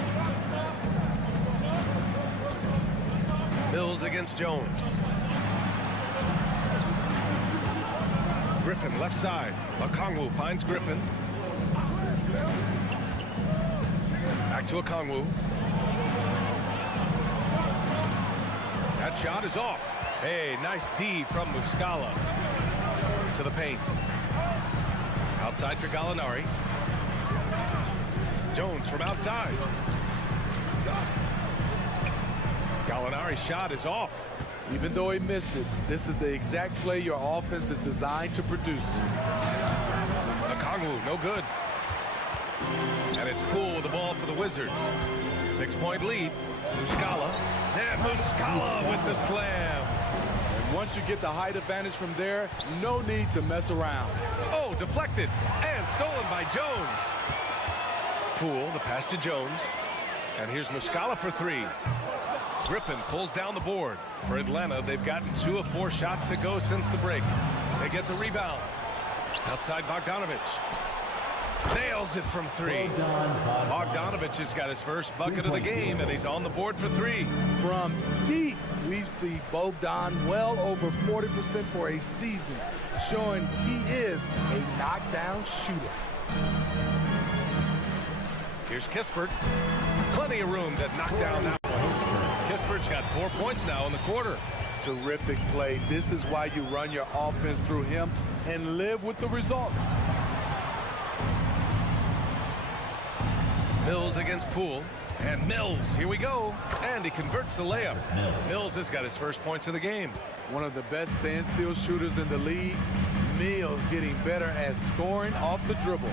Mills against Jones. Griffin left side. Okongwu finds Griffin. Back to Okongwu. That shot is off. Hey, nice D from Muscala. To the paint. Outside for Gallinari. Jones from outside. Gallinari's shot is off. Even though he missed it, this is the exact play your offense is designed to produce. Okongwu, no good. And it's Poole with the ball for the Wizards. 6-point lead. Muscala. And Muscala with the slam. And once you get the height advantage from there, no need to mess around. Oh, deflected and stolen by Jones. Poole, the pass to Jones. And here's Muscala for three. Griffin pulls down the board. For Atlanta, they've gotten 2 of 4 shots to go since the break. They get the rebound. Outside Bogdanovic. Nails it from 3. Bogdanovic has got his first bucket of the game, and he's on the board for 3. From deep, we've seen Bogdan well over 40% for a season, showing he is a knockdown shooter. Here's Kispert. Plenty of room to knock down that one. Kispert's got 4 points now in the quarter. Terrific play. This is why you run your offense through him and live with the results. Mills against Poole. And Mills, here we go. And he converts the layup. Mills has got his first points of the game. One of the best standstill shooters in the league. Mills getting better at scoring off the dribble.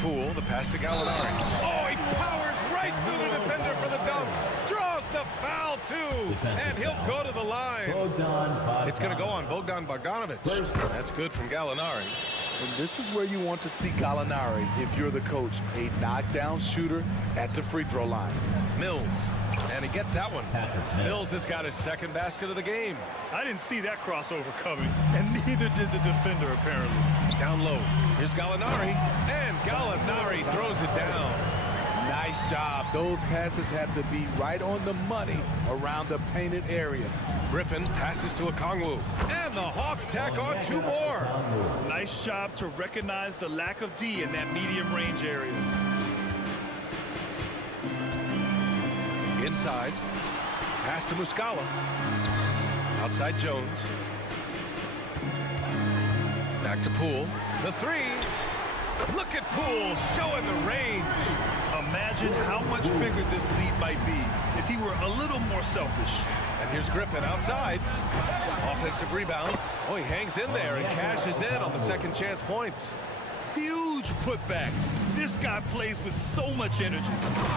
Poole, the pass to Gallinari. Oh, he powers right through the defender for the dunk. Draws the foul, too. And he'll go to the line. It's going to go on Bogdan Bogdanovic. That's good from Gallinari. And this is where you want to see Gallinari if you're the coach. A knockdown shooter at the free throw line. Mills. And he gets that one. Mills has got his second basket of the game. I didn't see that crossover coming, and neither did the defender, apparently. Down low. Here's Gallinari. And Gallinari throws it down. Nice job. Those passes have to be right on the money around the painted area. Griffin passes to Okongwu. And the Hawks tack on 2 more. Nice job to recognize the lack of D in that medium range area. Inside. Pass to Muscala. Outside Jones. Back to Poole. The 3. Look at Poole showing the range. Imagine how much bigger this lead might be if he were a little more selfish. And here's Griffin outside. Offensive rebound. Oh, he hangs in there and cashes in on the second chance points. Huge putback. This guy plays with so much energy.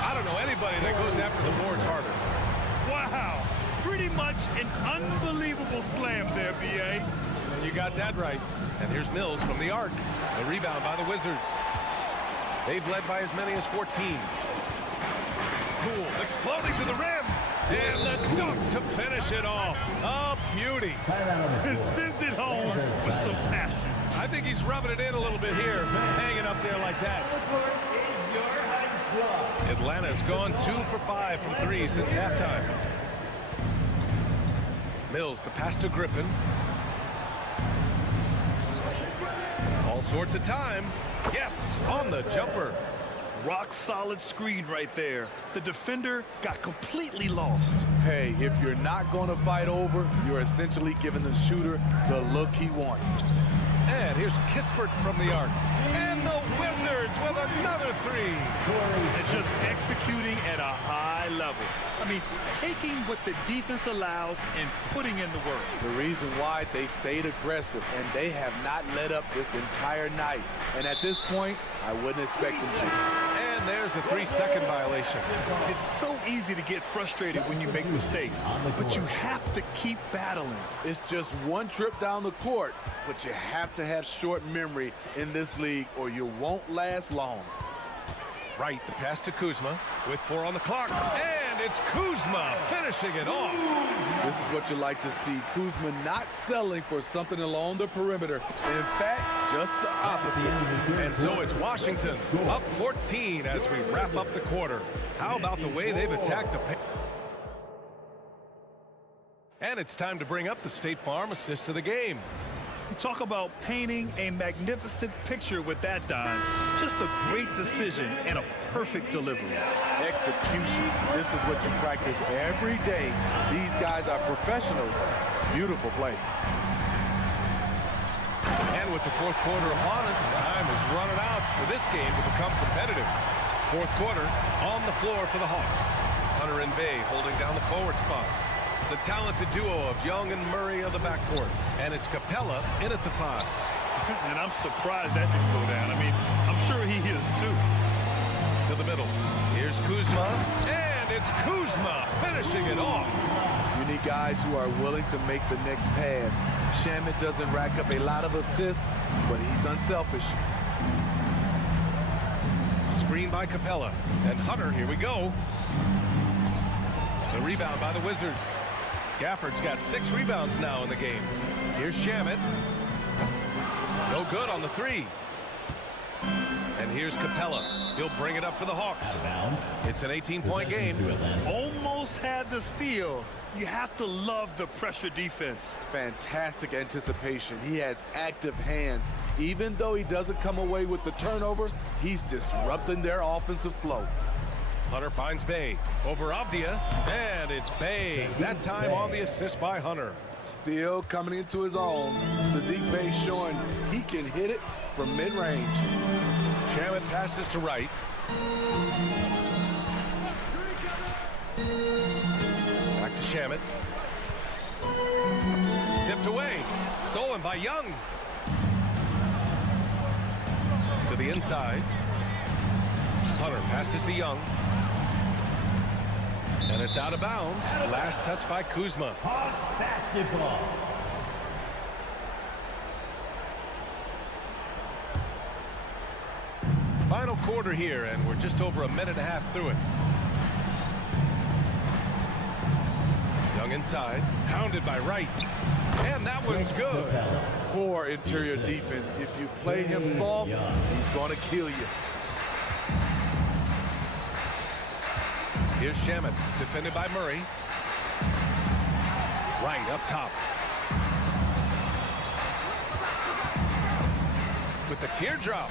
I don't know anybody that goes after the boards harder. Wow. Pretty much an unbelievable slam there, B.A. And you got that right. And here's Mills from the arc. A rebound by the Wizards. They've led by as many as 14. Poole exploding to the rim. And the dunk to finish it off. A beauty. He sends it home with some passion. I think he's rubbing it in a little bit here, hanging up there like that. Atlanta's gone 2 for 5 from 3 since halftime. Mills, the pass to Griffin. All sorts of time. Yes, on the jumper. Rock solid screen right there. The defender got completely lost. Hey, if you're not going to fight over, you're essentially giving the shooter the look he wants. And here's Kispert from the arc. And the Wizards with another 3. And just executing at a high level. I mean, taking what the defense allows and putting in the work. The reason why they've stayed aggressive and they have not let up this entire night. And at this point, I wouldn't expect them to. And there's a 3-second violation. It's so easy to get frustrated when you make mistakes, but you have to keep battling. It's just one trip down the court, but you have to have short memory in this league or you won't last long. Right, the pass to Kuzma with 4 on the clock. And And it's Kuzma finishing it off. This is what you like to see. Kuzma not settling for something along the perimeter. In fact, just the opposite. And so it's Washington up 14 as we wrap up the quarter. How about the way they've attacked the paint? And it's time to bring up the State Farm assist of the game. You talk about painting a magnificent picture with that dive. Just a great decision and a perfect delivery. Execution. This is what you practice every day. These guys are professionals. Beautiful play. And with the fourth quarter upon us, time is running out for this game to become competitive. Fourth quarter on the floor for the Hawks. Hunter and Bay holding down the forward spots. The talented duo of Young and Murray on the backcourt. And it's Capella in at the 5. And I'm surprised that didn't go down. I mean, I'm sure he is too. To the middle. Here's Kuzma. And it's Kuzma finishing it off. You need guys who are willing to make the next pass. Shamet doesn't rack up a lot of assists, but he's unselfish. Screen by Capella. And Hunter, here we go. The rebound by the Wizards. Gafford's got 6 rebounds now in the game. Here's Shamet. No good on the 3. And here's Capella. He'll bring it up for the Hawks. It's an 18-point game. Almost had the steal. You have to love the pressure defense. Fantastic anticipation. He has active hands. Even though he doesn't come away with the turnover, he's disrupting their offensive flow. Hunter finds Bay over Avdia, and it's Bay. That time on the assist by Hunter. Still coming into his own. Sadiq Bey showing he can hit it from mid-range. Shamet passes to Wright. Back to Shamet. Tipped away. Stolen by Young. To the inside. Hunter passes to Young. And it's out of bounds. Last touch by Kuzma. Hawks basketball. Final quarter here, and we're just over a minute and a half through it. Young inside, hounded by Wright. And that one's good. Poor interior defense. If you play him soft, he's going to kill you. Here's Shamet, defended by Murray. Wright up top. With the teardrop.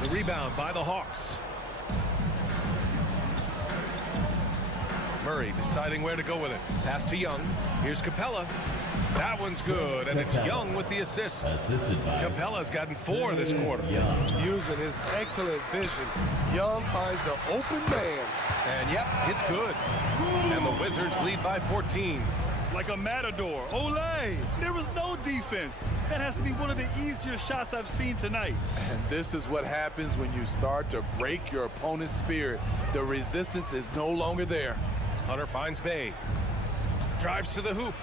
The rebound by the Hawks. Murray deciding where to go with it. Pass to Young. Here's Capella. That one's good, and it's Young with the assist. Capella's gotten 4 this quarter. Using his excellent vision, Young finds the open man. And yep, it's good. And the Wizards lead by 14. Like a matador. Olay! There was no defense. That has to be one of the easier shots I've seen tonight. And this is what happens when you start to break your opponent's spirit. The resistance is no longer there. Hunter finds Bay. Drives to the hoop.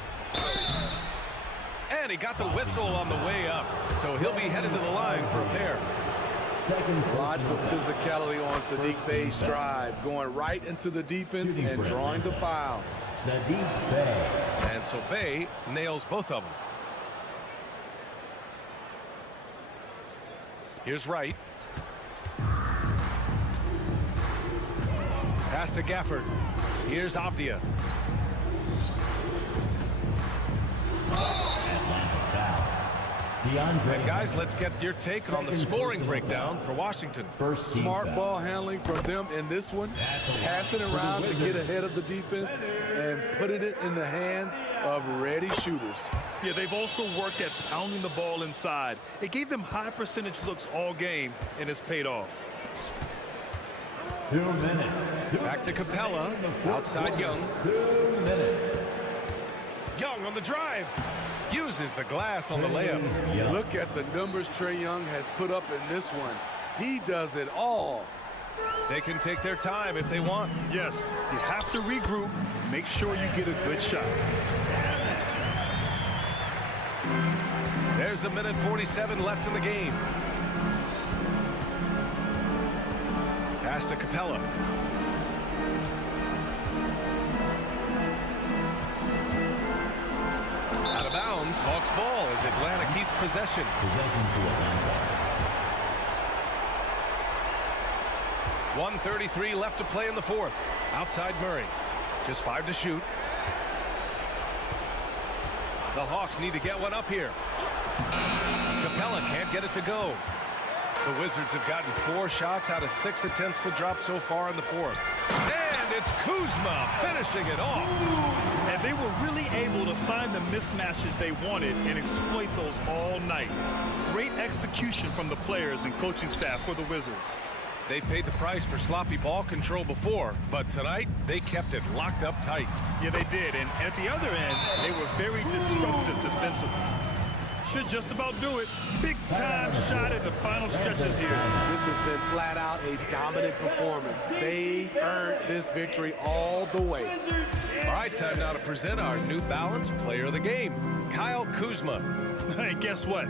And he got the whistle on the way up. So he'll be headed to the line for a pair. Lots of physicality on Sadiq Bey's drive, going right into the defense and drawing the foul. Sadiq Bey. And so Bay nails both of them. Here's Wright. Pass to Gafford. Here's Avdia. And guys, let's get your take on the scoring breakdown for Washington. Smart ball handling from them in this one. Passing around to get ahead of the defense and putting it in the hands of ready shooters. Yeah, they've also worked at pounding the ball inside. It gave them high percentage looks all game, and it's paid off. 2 minutes. Back to Capella. Outside Young. 2 minutes. Young on the drive. Uses the glass on the layup. Look at the numbers Trae Young has put up in this one. He does it all. They can take their time if they want. Yes, you have to regroup. Make sure you get a good shot. There's a minute 47 left in the game. Pass to Capella. ball as Atlanta keeps possession. Possession to Atlanta. 1:33 left to play in the fourth. Outside Murray. Just 5 to shoot. The Hawks need to get one up here. Capella can't get it to go. The Wizards have gotten 4 shots out of 6 attempts to drop so far in the fourth. And it's Kuzma finishing it off. And they were really able to find the mismatches they wanted and exploit those all night. Great execution from the players and coaching staff for the Wizards. They paid the price for sloppy ball control before, but tonight they kept it locked up tight. Yeah, they did. And at the other end, they were very disruptive defensively. Should just about do it. Big time shot at the final stretches here. This has been flat out a dominant performance. They earned this victory all the way. All right, time now to present our New Balance Player of the Game, Kyle Kuzma. And guess what?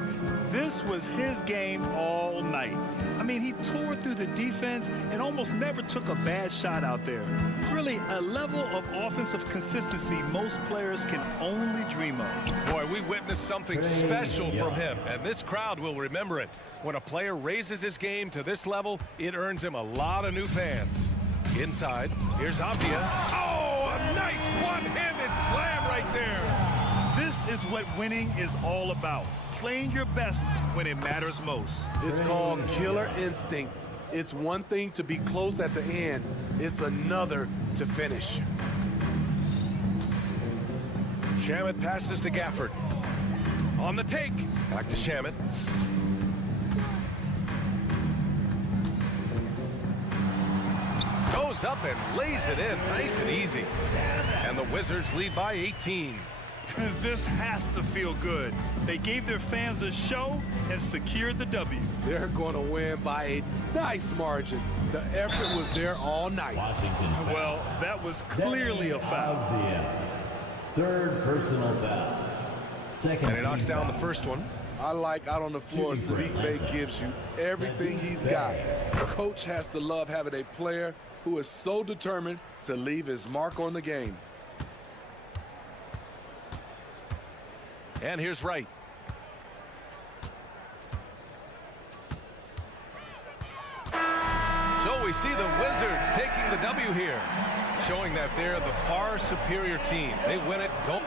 This was his game all night. I mean, he tore through the defense and almost never took a bad shot out there. Really, a level of offensive consistency most players can only dream of. Boy, we witnessed something special from him, and this crowd will remember it. When a player raises his game to this level, it earns him a lot of new fans. Inside, here's Abdia. Oh, a nice one-handed slam right there. This is what winning is all about. Playing your best when it matters most. It's called killer instinct. It's one thing to be close at the end. It's another to finish. Shamet passes to Gafford. On the take. Back to Shamet. Goes up and lays it in nice and easy. And the Wizards lead by 18. This has to feel good. They gave their fans a show and secured the W. They're going to win by a nice margin. The effort was there all night. Well, that was clearly a foul. Third personal foul. Second. And he knocks down the first one. I like out on the floor, Sadiq Bey gives you everything he's got. Coach has to love having a player who is so determined to leave his mark on the game. And here's Wright. So we see the Wizards taking the W here, showing that they're the far superior team. They win it. Go.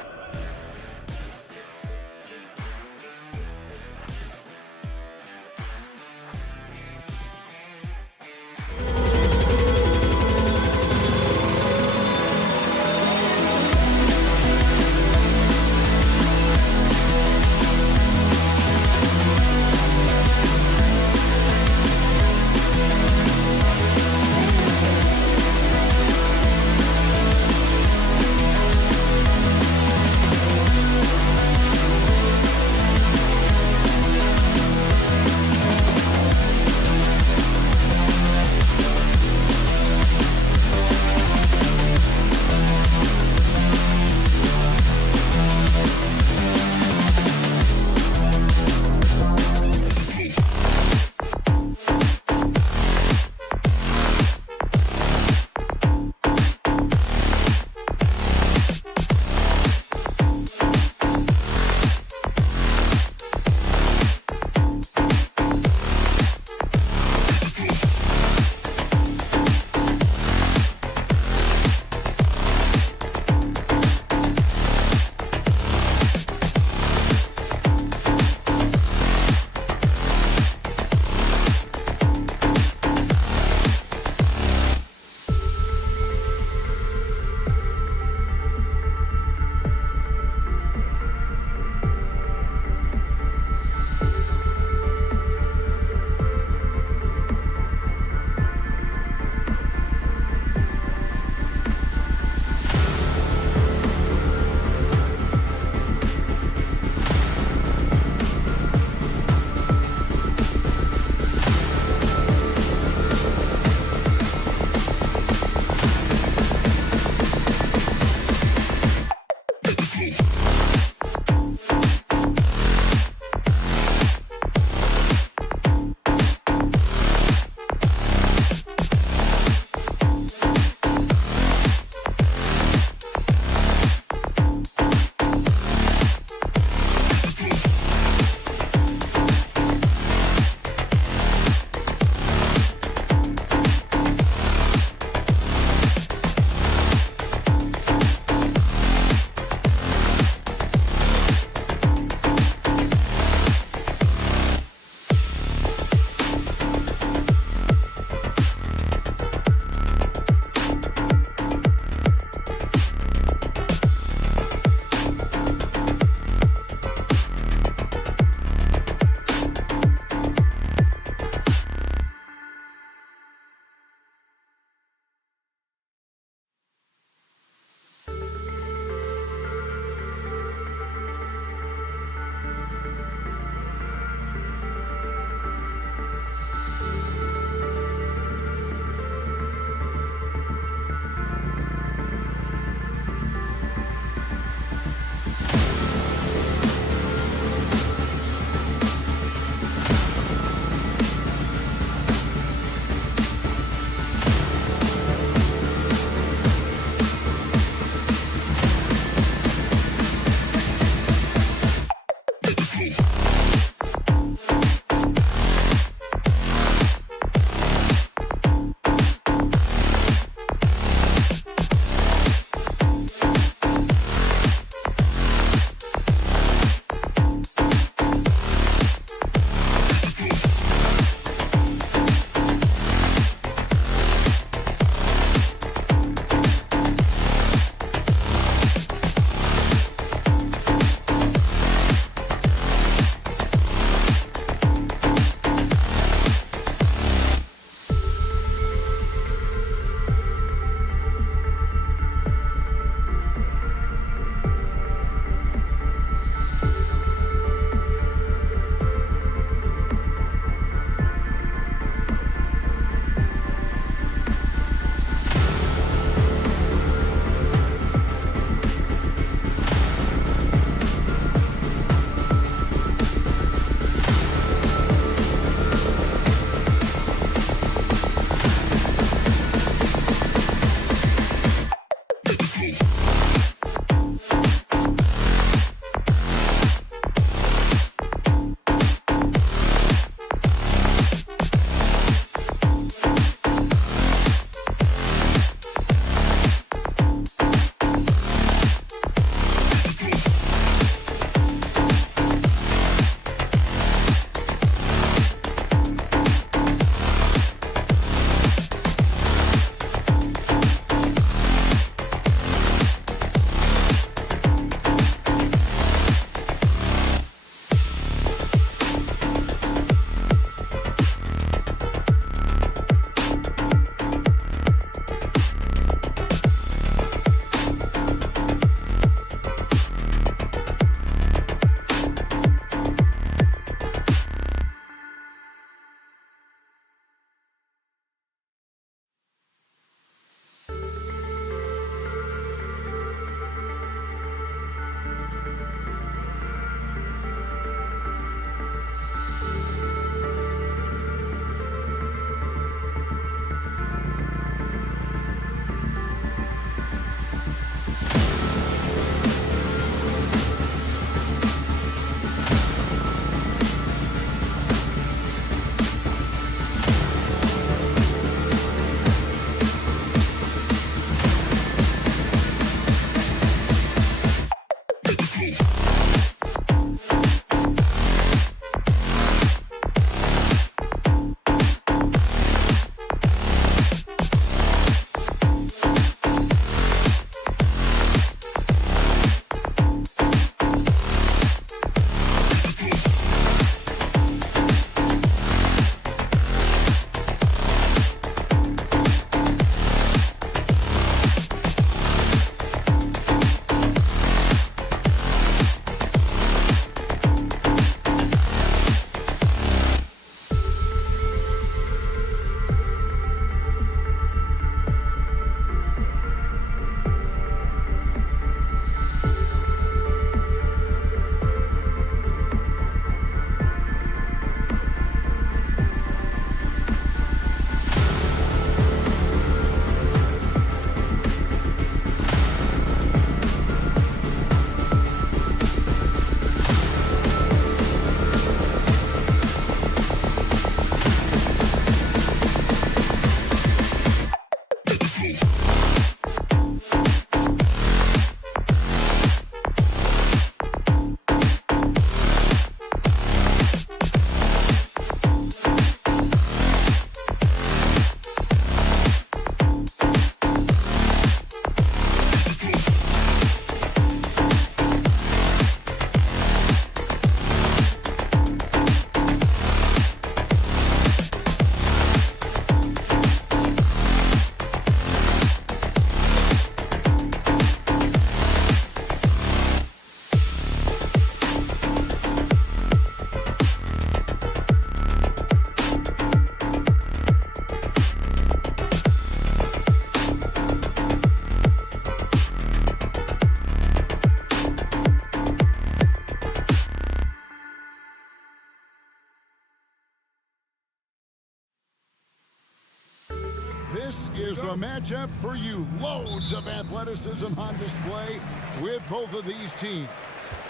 This is the matchup for you. Loads of athleticism on display with both of these teams.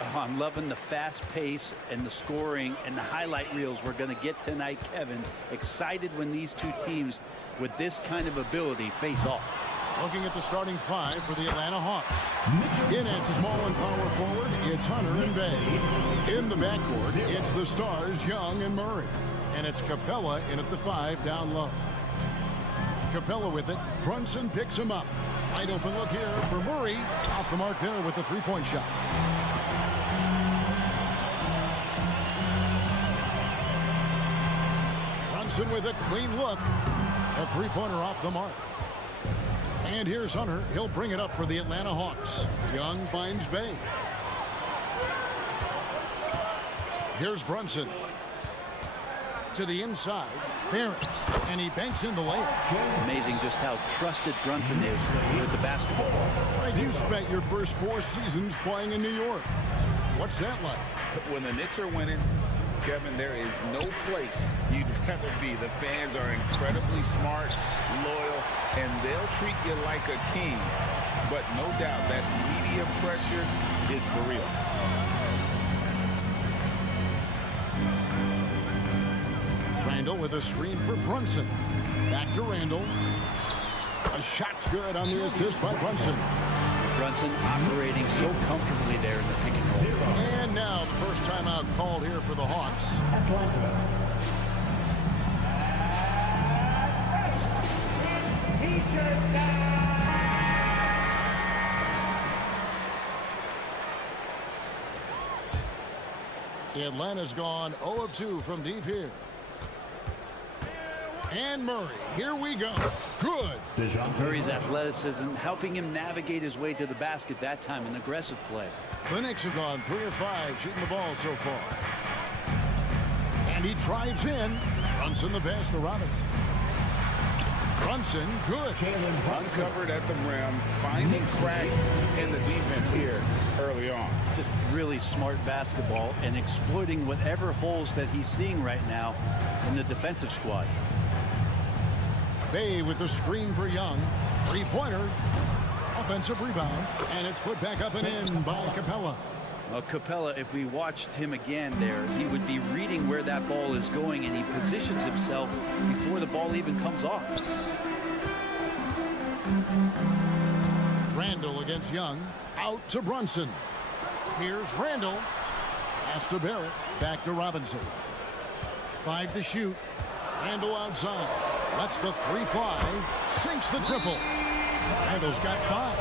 Oh, I'm loving the fast pace and the scoring and the highlight reels we're going to get tonight, Kevin. Excited when these two teams with this kind of ability face off. Looking at the starting five for the Atlanta Hawks. In at small and power forward, it's Hunter and Bay. In the backcourt, it's the stars Young and Murray. And it's Capella in at the 5 down low. Capella with it. Brunson picks him up. Wide open look here for Murray. Off the mark there with the three-point shot. Brunson with a clean look. A three-pointer off the mark. And here's Hunter. He'll bring it up for the Atlanta Hawks. Young finds Bay. Here's Brunson. To the inside. Barrett. And he banks in the layup. Amazing just how trusted Brunson is with the basketball. Right, you spent your first 4 seasons playing in New York. What's that like? When the Knicks are winning, Kevin, there is no place you'd rather be. The fans are incredibly smart, loyal, and they'll treat you like a king. But no doubt that media pressure is for real. Randall with a screen for Brunson. Back to Randall. A shot's good on the assist by Brunson. Brunson operating so comfortably there in the pick and roll. And now the first timeout called here for the Hawks. Atlanta's gone 0 of 2 from deep here. And Murray, here we go. Good. Murray's athleticism helping him navigate his way to the basket that time in aggressive play. The Knicks have gone 3 of 5 shooting the ball so far. And he drives in. Brunson the pass to Robinson. Brunson, good. Uncovered at the rim, finding cracks in the defense here early on. Just really smart basketball and exploiting whatever holes that he's seeing right now in the defensive squad. Bay with the screen for Young. Three-pointer. Offensive rebound. And it's put back up and in by Capella. Well, Capella, if we watched him again there, he would be reading where that ball is going, and he positions himself before the ball even comes off. Randall against Young. Out to Brunson. Here's Randall. Pass to Barrett. Back to Robinson. 5 to shoot. Randall outside. Lets the 3 fly. Sinks the triple. Randall's got 5.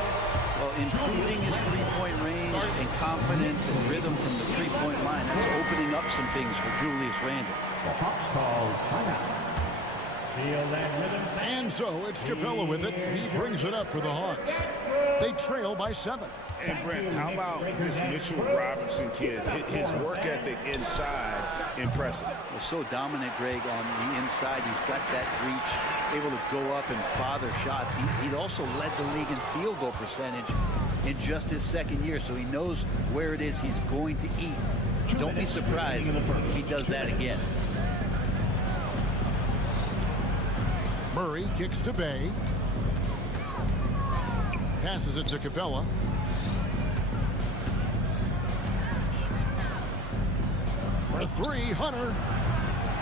Well, improving his three-point range and confidence and rhythm from the three-point line, that's opening up some things for Julius Randle. The Hawks call timeout. Feel that rhythm. And so it's Capella with it. He brings it up for the Hawks. They trail by 7. And Brent, how about this Mitchell Robinson kid? His work ethic inside, impressive. Well, so dominant, Greg, on the inside. He's got that reach, able to go up and bother shots. He'd also led the league in field goal percentage in just his second year, so he knows where it is he's going to eat. Don't be surprised if he does that again. Murray kicks to Bay. Passes it to Capella. For 3, Hunter.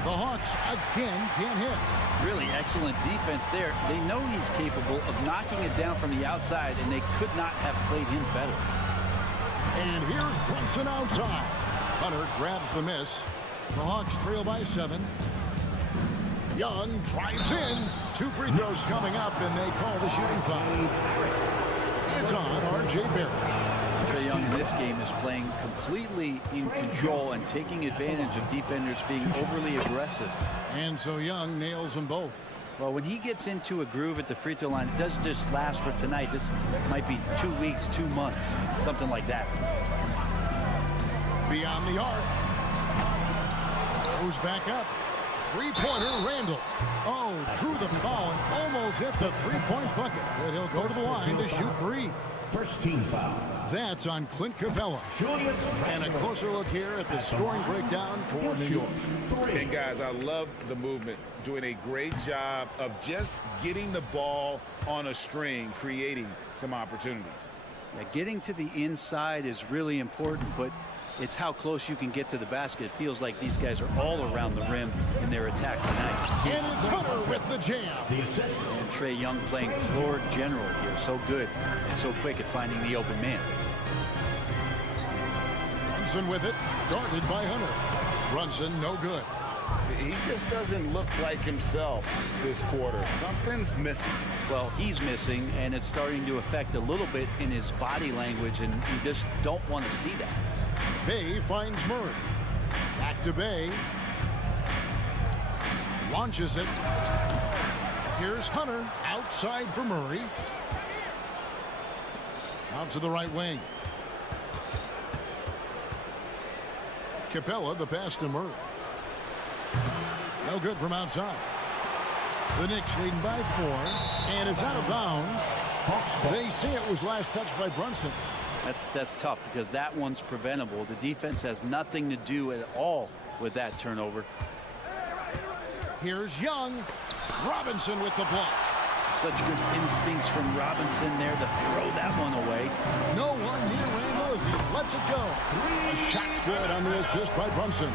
The Hawks again can't hit. Really excellent defense there. They know he's capable of knocking it down from the outside, and they could not have played him better. And here's Brunson outside. Hunter grabs the miss. The Hawks trail by 7. Young drives in. 2 free throws coming up, and they call the shooting foul. It's on R.J. Barrett. Trae Young in this game is playing completely in control and taking advantage of defenders being overly aggressive. And so Young nails them both. Well, when he gets into a groove at the free throw line, it doesn't just last for tonight. This might be 2 weeks, 2 months, something like that. Beyond the arc. Goes back up. Three-pointer, Randall. Oh, drew the foul and almost hit the three-point bucket. But he'll go to the line to shoot 3. First team foul. That's on Clint Capella. And a closer look here at the scoring breakdown for New York. And guys, I love the movement. Doing a great job of just getting the ball on a string, creating some opportunities. Yeah, getting to the inside is really important, but it's how close you can get to the basket. It feels like these guys are all around the rim in their attack tonight. And it's Hunter with the jam. And Trae Young playing floor general here. So good and so quick at finding the open man. Brunson with it, guarded by Hunter. Brunson no good. He just doesn't look like himself this quarter. Something's missing. Well, he's missing, and it's starting to affect a little bit in his body language, and you just don't want to see that. Bay finds Murray. Back to Bay. Launches it. Here's Hunter outside for Murray. Out to the right wing. Capella, the pass to Murray. No good from outside. The Knicks leading by 4, and it's out of bounds. They say it was last touched by Brunson. That's tough because that one's preventable. The defense has nothing to do at all with that turnover. Here's Young. Robinson with the block. Such good instincts from Robinson there to throw that one away. No one near Randall as he lets it go. A shot's good on the assist by Brunson.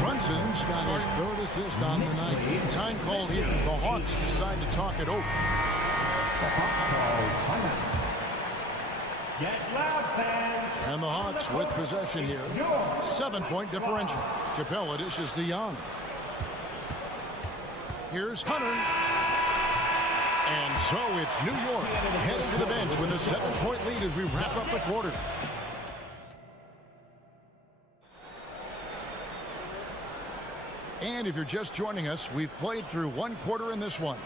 Brunson's got his 3rd assist on the night. Time called here. The Hawks decide to talk it over. The Hawks call timeout. Get loud, fans. And the Hawks with possession here. 7-point differential. Capella dishes to Young. Here's Hunter. And so it's New York heading to the bench with a 7-point lead as we wrap up the quarter. And if you're just joining us, we've played through 1 quarter in this one.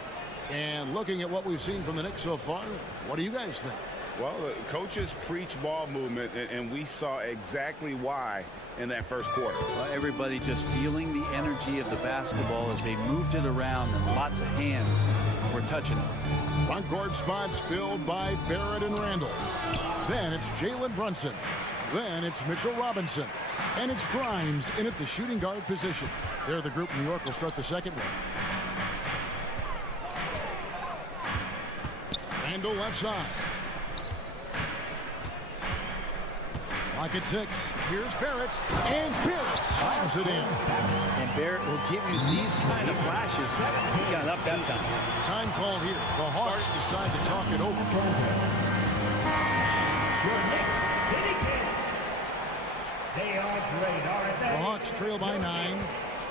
And looking at what we've seen from the Knicks so far, what do you guys think? Well, the coaches preach ball movement, and we saw exactly why in that first quarter. Well, everybody just feeling the energy of the basketball as they moved it around, and lots of hands were touching it. Front court spots filled by Barrett and Randall. Then it's Jalen Brunson. Then it's Mitchell Robinson. And it's Grimes in at the shooting guard position. They're the group New York will start the second with. Randall left side. Clock at 6. Here's Barrett. And Barrett slams it in. And Barrett will give you these kind of flashes. He got up that time. Time called here. The Hawks decide to talk it over. Your Knicks City Kings. They are great, aren't they? The Hawks trail by 9.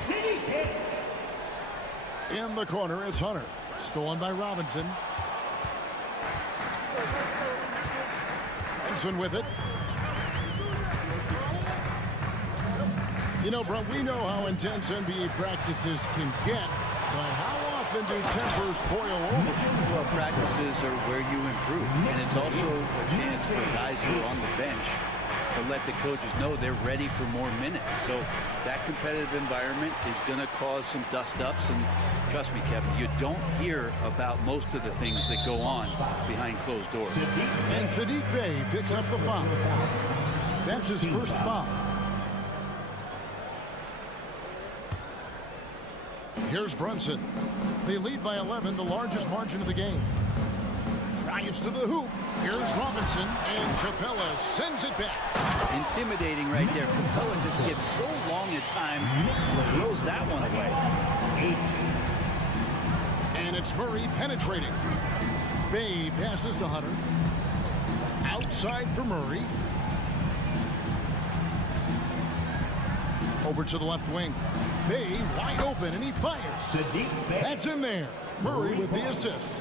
City Kings. In the corner, it's Hunter. Stolen by Robinson. Brunson with it. You know, Brun, we know how intense NBA practices can get, but how often do tempers boil over? Well, practices are where you improve, and it's also a chance for guys who are on the bench to let the coaches know they're ready for more minutes. So that competitive environment is going to cause some dust-ups, and trust me, Kevin, you don't hear about most of the things that go on behind closed doors. And Sadiq Bey picks up the foul. That's his first foul. Here's Brunson. They lead by 11, the largest margin of the game. Drives to the hoop. Here's Robinson, and Capella sends it back. Intimidating right there. Capella just gets so long at times, throws that one away. it's Murray penetrating. Bay passes to Hunter. Outside for Murray. Over to the left wing. Bay wide open, and he fires. That's in there. Murray with the assist.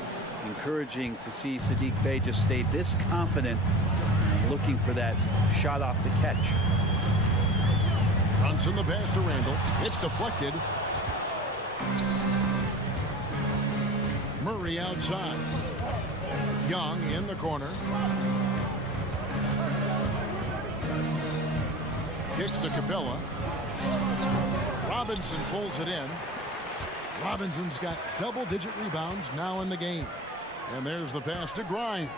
Encouraging to see Saddiq Bey just stay this confident, looking for that shot off the catch. Runs in the pass to Randall. It's deflected. Murray outside. Young in the corner. Kicks to Capella. Robinson pulls it in. Robinson's got double-digit rebounds now in the game. And there's the pass to Grimes.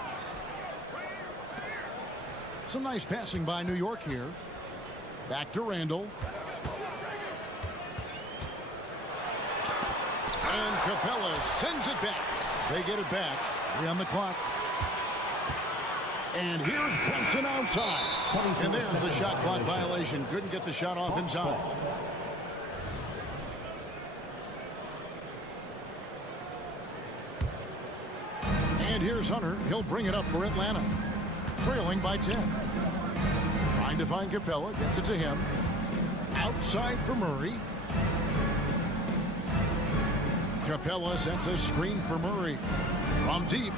Some nice passing by New York here. Back to Randall. And Capella sends it back. They get it back. 3 on the clock. And here's Brunson outside. And there's the shot clock violation. Couldn't get the shot off in time. And here's Hunter. He'll bring it up for Atlanta. Trailing by 10. Trying to find Capella. Gets it to him. Outside for Murray. Capella sets a screen for Murray. From deep.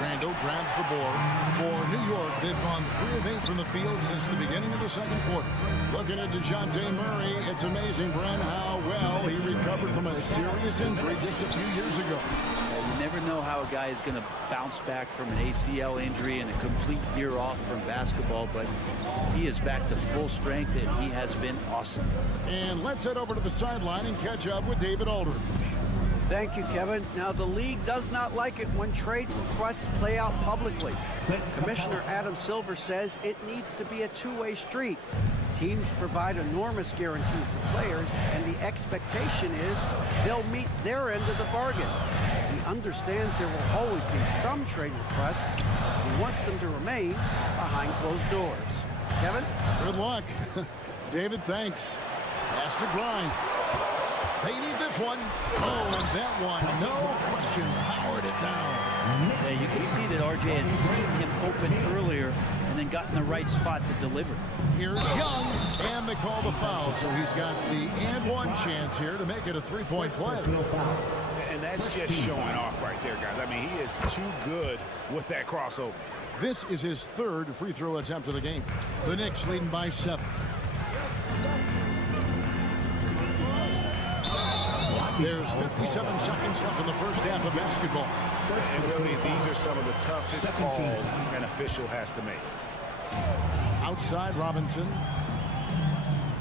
Randall grabs the board. For New York, they've gone 3 of 8 from the field since the beginning of the second quarter. Looking at DeJounte Murray, it's amazing, Brent, how well he recovered from a serious injury just a few years ago. You never know how a guy is going to bounce back from an ACL injury and a complete year off from basketball, but he is back to full strength, and he has been awesome. And let's head over to the sideline and catch up with David Aldridge. Thank you, Kevin. Now, the league does not like it when trade requests play out publicly. Commissioner Adam Silver says it needs to be a two-way street. Teams provide enormous guarantees to players, and the expectation is they'll meet their end of the bargain. He understands there will always be some trade requests. He wants them to remain behind closed doors. Kevin? Good luck. David, thanks. Pass to Grimes. They need this one. Oh, and that one, no question, powered it down. Yeah, you can see that RJ had seen him open earlier and then got in the right spot to deliver. Here's Young, and they call the foul, so he's got the and one chance here to make it a three-point play. And that's just showing off right there, guys. I mean, he is too good with that crossover. This is his 3rd free throw attempt of the game. The Knicks leading by 7. There's 57 seconds left in the first half of basketball. And really, these are some of the toughest calls an official has to make. Outside Robinson.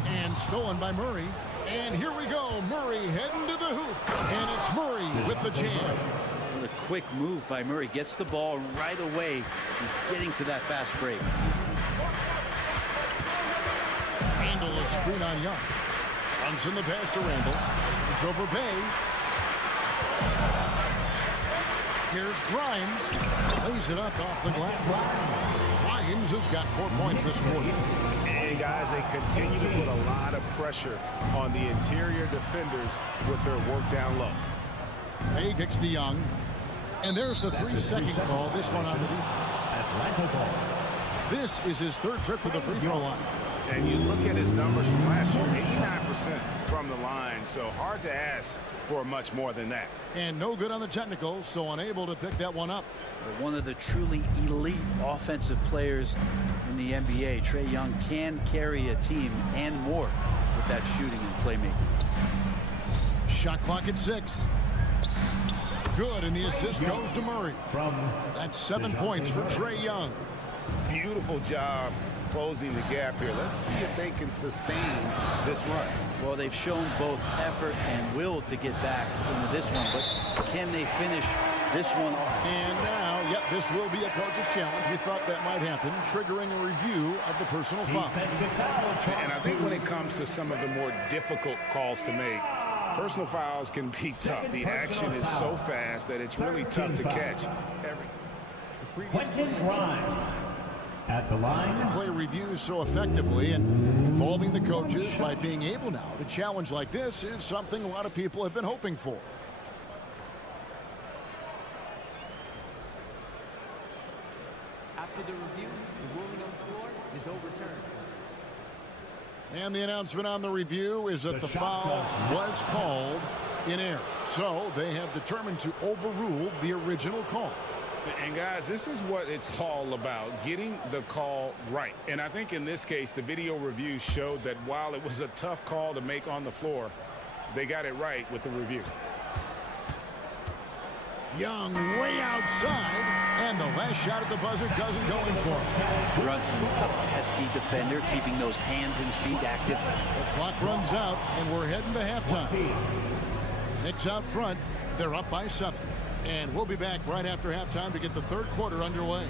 And stolen by Murray. And here we go. Murray heading to the hoop. And it's Murray with the jam. A quick move by Murray. Gets the ball right away. He's getting to that fast break. Randall is screen on Young. Runs in the pass to Randall. It's over Bay. Here's Grimes. Lays it up off the glass. Grimes has got 4 points this quarter. And guys, they continue to put a lot of pressure on the interior defenders with their work down low. Bay kicks to Young. And there's the 3-second call. This one on the defense. This is his 3rd trip to the free throw line. And you look at his numbers from last year, 89% from the line, so hard to ask for much more than that. And no good on the technicals, so unable to pick that one up. One of the truly elite offensive players in the NBA, Trae Young, can carry a team and more with that shooting and playmaking. Shot clock at 6. Good, and the assist goes to Murray. That's 7 points for Trae Young. Beautiful job closing the gap here. Let's see if they can sustain this run. Well, they've shown both effort and will to get back into this one, but can they finish this one off? And now, yep, this will be a coach's challenge. We thought that might happen, triggering a review of the personal foul. And I think when it comes to some of the more difficult calls to make, personal fouls can be tough. The action is so fast that it's really tough to catch. Quentin Grimes at the line. Play reviews so effectively and involving the coaches by being able now to challenge like this is something a lot of people have been hoping for. After the review, the ruling on the floor is overturned. And the announcement on the review is that the foul was called in error. So they have determined to overrule the original call. And guys, this is what it's all about, getting the call right. And I think in this case, the video review showed that while it was a tough call to make on the floor, they got it right with the review. Young way outside, and the last shot at the buzzer doesn't go in for him. Brunson, a pesky defender, keeping those hands and feet active. The clock runs out, and we're heading to halftime. Knicks out front. They're up by 7. And we'll be back right after halftime to get the third quarter underway.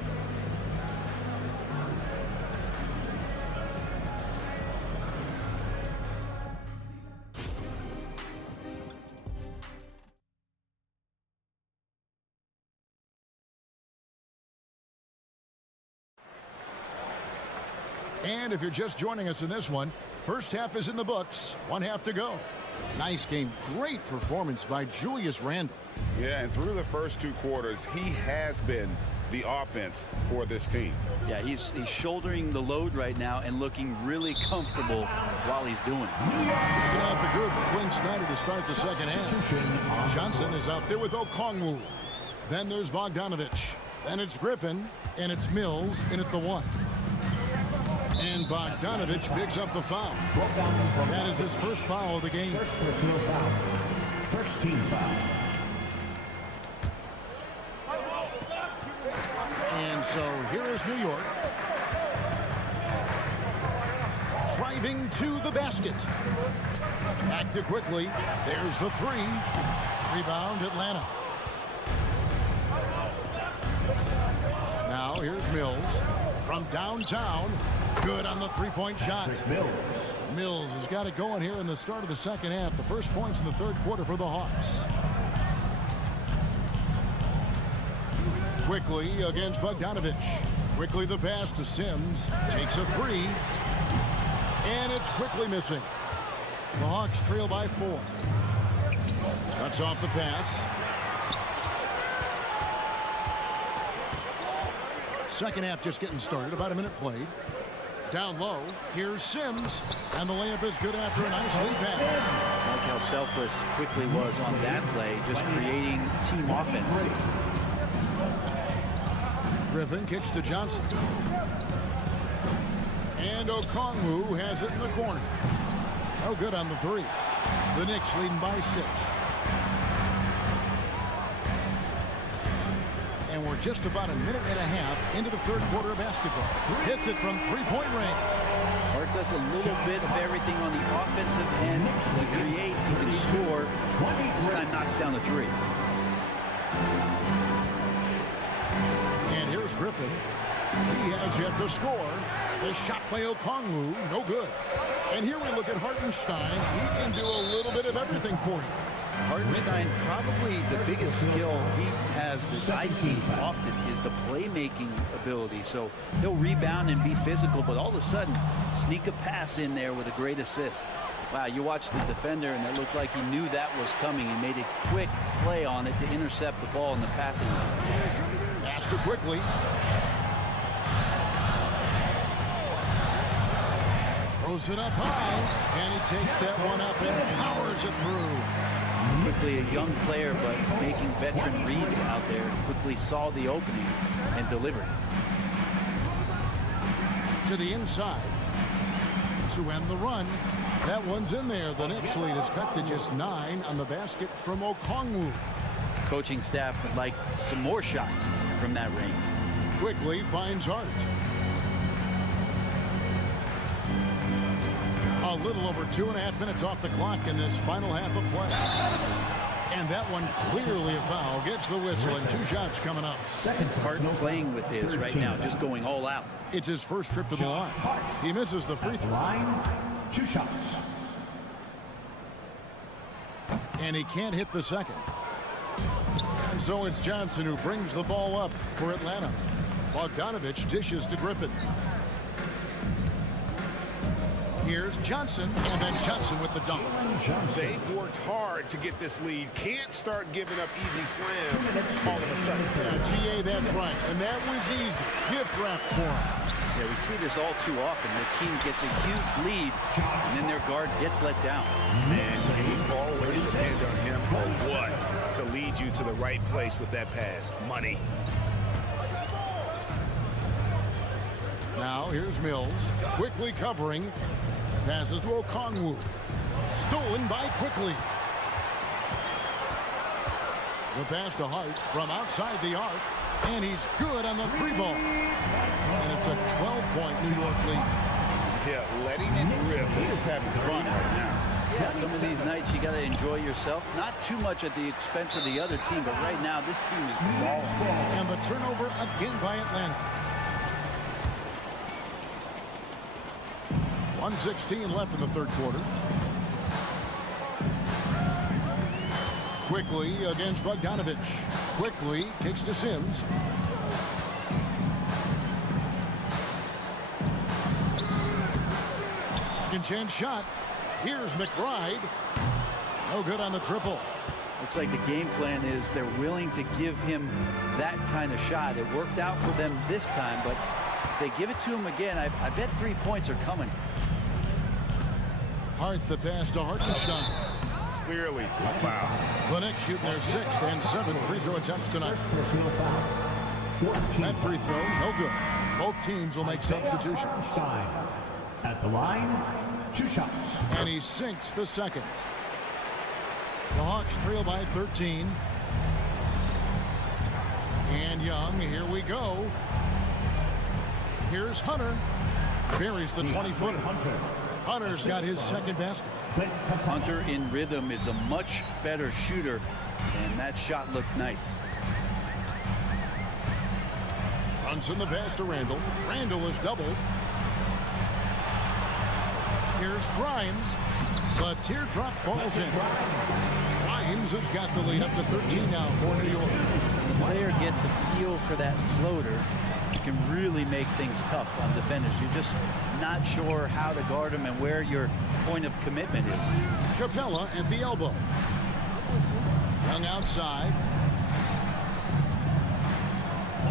And if you're just joining us in this one, first half is in the books. 1 half to go. Nice game. Great performance by Julius Randle. Yeah, and through the first 2 quarters, he has been the offense for this team. Yeah, he's shouldering the load right now and looking really comfortable while he's doing it. Checking out the group for Quinn Snyder to start the second half. Johnson is out there with Okongwu. Then there's Bogdanovich. Then it's Griffin, and it's Mills in at the 1. And Bogdanovich picks up the foul. That is his first foul of the game. First personal foul. First team foul. And so here is New York. Driving to the basket. Back to quickly. There's the 3. Rebound Atlanta. Now here's Mills from downtown. Good on the 3-point shot. Mills has got it going here in the start of the second half. The first points in the third quarter for the Hawks. Quickly against Bogdanovich. Quickly the pass to Sims. Takes a 3. And it's quickly missing. The Hawks trail by 4. Cuts off the pass. Second half just getting started. About a minute played. Down low, here's Sims, and the layup is good after a nice lead pass. Like how selfless Quickly was on that play, just creating team offense. Griffin kicks to Johnson. And Okongwu has it in the corner. No good on the 3. The Knicks leading by 6. And we're just about a minute and a half into the third quarter of basketball. Hits it from 3-point range. Hart does a little bit of everything on the offensive end. He creates, he can score. This time knocks down the 3. And here's Griffin. He has yet to score. The shot by Okongwu, no good. And here we look at Hartenstein. He can do a little bit of everything for you. Hartenstein, probably the biggest skill he has that I see often is the playmaking ability. So he'll rebound and be physical, but all of a sudden sneak a pass in there with a great assist. Wow, you watched the defender and it looked like he knew that was coming. He made a quick play on it to intercept the ball in the passing lane. Pass to Quickly. Throws it up high, and he takes that one up and powers it through. Quickly a young player, but making veteran reads out there. Quickly saw the opening and delivered. To the inside to end the run. That one's in there. The Knicks lead is cut to just 9 on the basket from Okongwu. Coaching staff would like some more shots from that range. Quickly finds Hart. A little over 2.5 minutes off the clock in this final half of play. And that one clearly a foul. Gets the whistle and 2 shots coming up. Hart playing with his right now, just going all out. It's his first trip to the line. He misses the free throw. Line, 2 shots. And he can't hit the second. And so it's Johnson who brings the ball up for Atlanta. Bogdanovich dishes to Griffin. Here's Johnson, and then Johnson with the dunk. They've worked hard to get this lead. Can't start giving up easy slams all of a sudden. Yeah, GA, that's right. And that was easy. Gift wrap for him. Yeah, we see this all too often. The team gets a huge lead, and then their guard gets let down. And you always depend on him or what to lead you to the right place with that pass. Money. Now here's Mills, quickly covering. Passes to Okongwu. Stolen by Quickly. The pass to Hart from outside the arc. And he's good on the 3-ball. And it's a 12-point New York lead. Yeah, letting it rip. He is having fun right now. Yeah, some of these nights you got to enjoy yourself. Not too much at the expense of the other team, but right now this team is balling. And the turnover again by Atlanta. 1:16 left in the third quarter. Quickly against Bogdanovich. Quickly kicks to Sims. Second chance shot. Here's McBride. No good on the triple. Looks like the game plan is they're willing to give him that kind of shot. It worked out for them this time, but if they give it to him again, I bet 3 points are coming. Hart the pass to Hartenstein. Clearly a foul. The Knicks shooting their 6th and 7th free throw attempts tonight. That free throw, no good. Both teams will make substitutions. At the line, 2 shots. And he sinks the second. The Hawks trail by 13. And Young, here we go. Here's Hunter. Buries the 20-footer. Hunter's got his second basket. Hunter in rhythm is a much better shooter, and that shot looked nice. Brunson the pass to Randall. Randall is doubled. Here's Grimes. The teardrop falls in. Grimes has got the lead up to 13 now for New York. The player gets a feel for that floater. You can really make things tough on defenders. You're just not sure how to guard them and where your point of commitment is. Capella at the elbow. Young outside.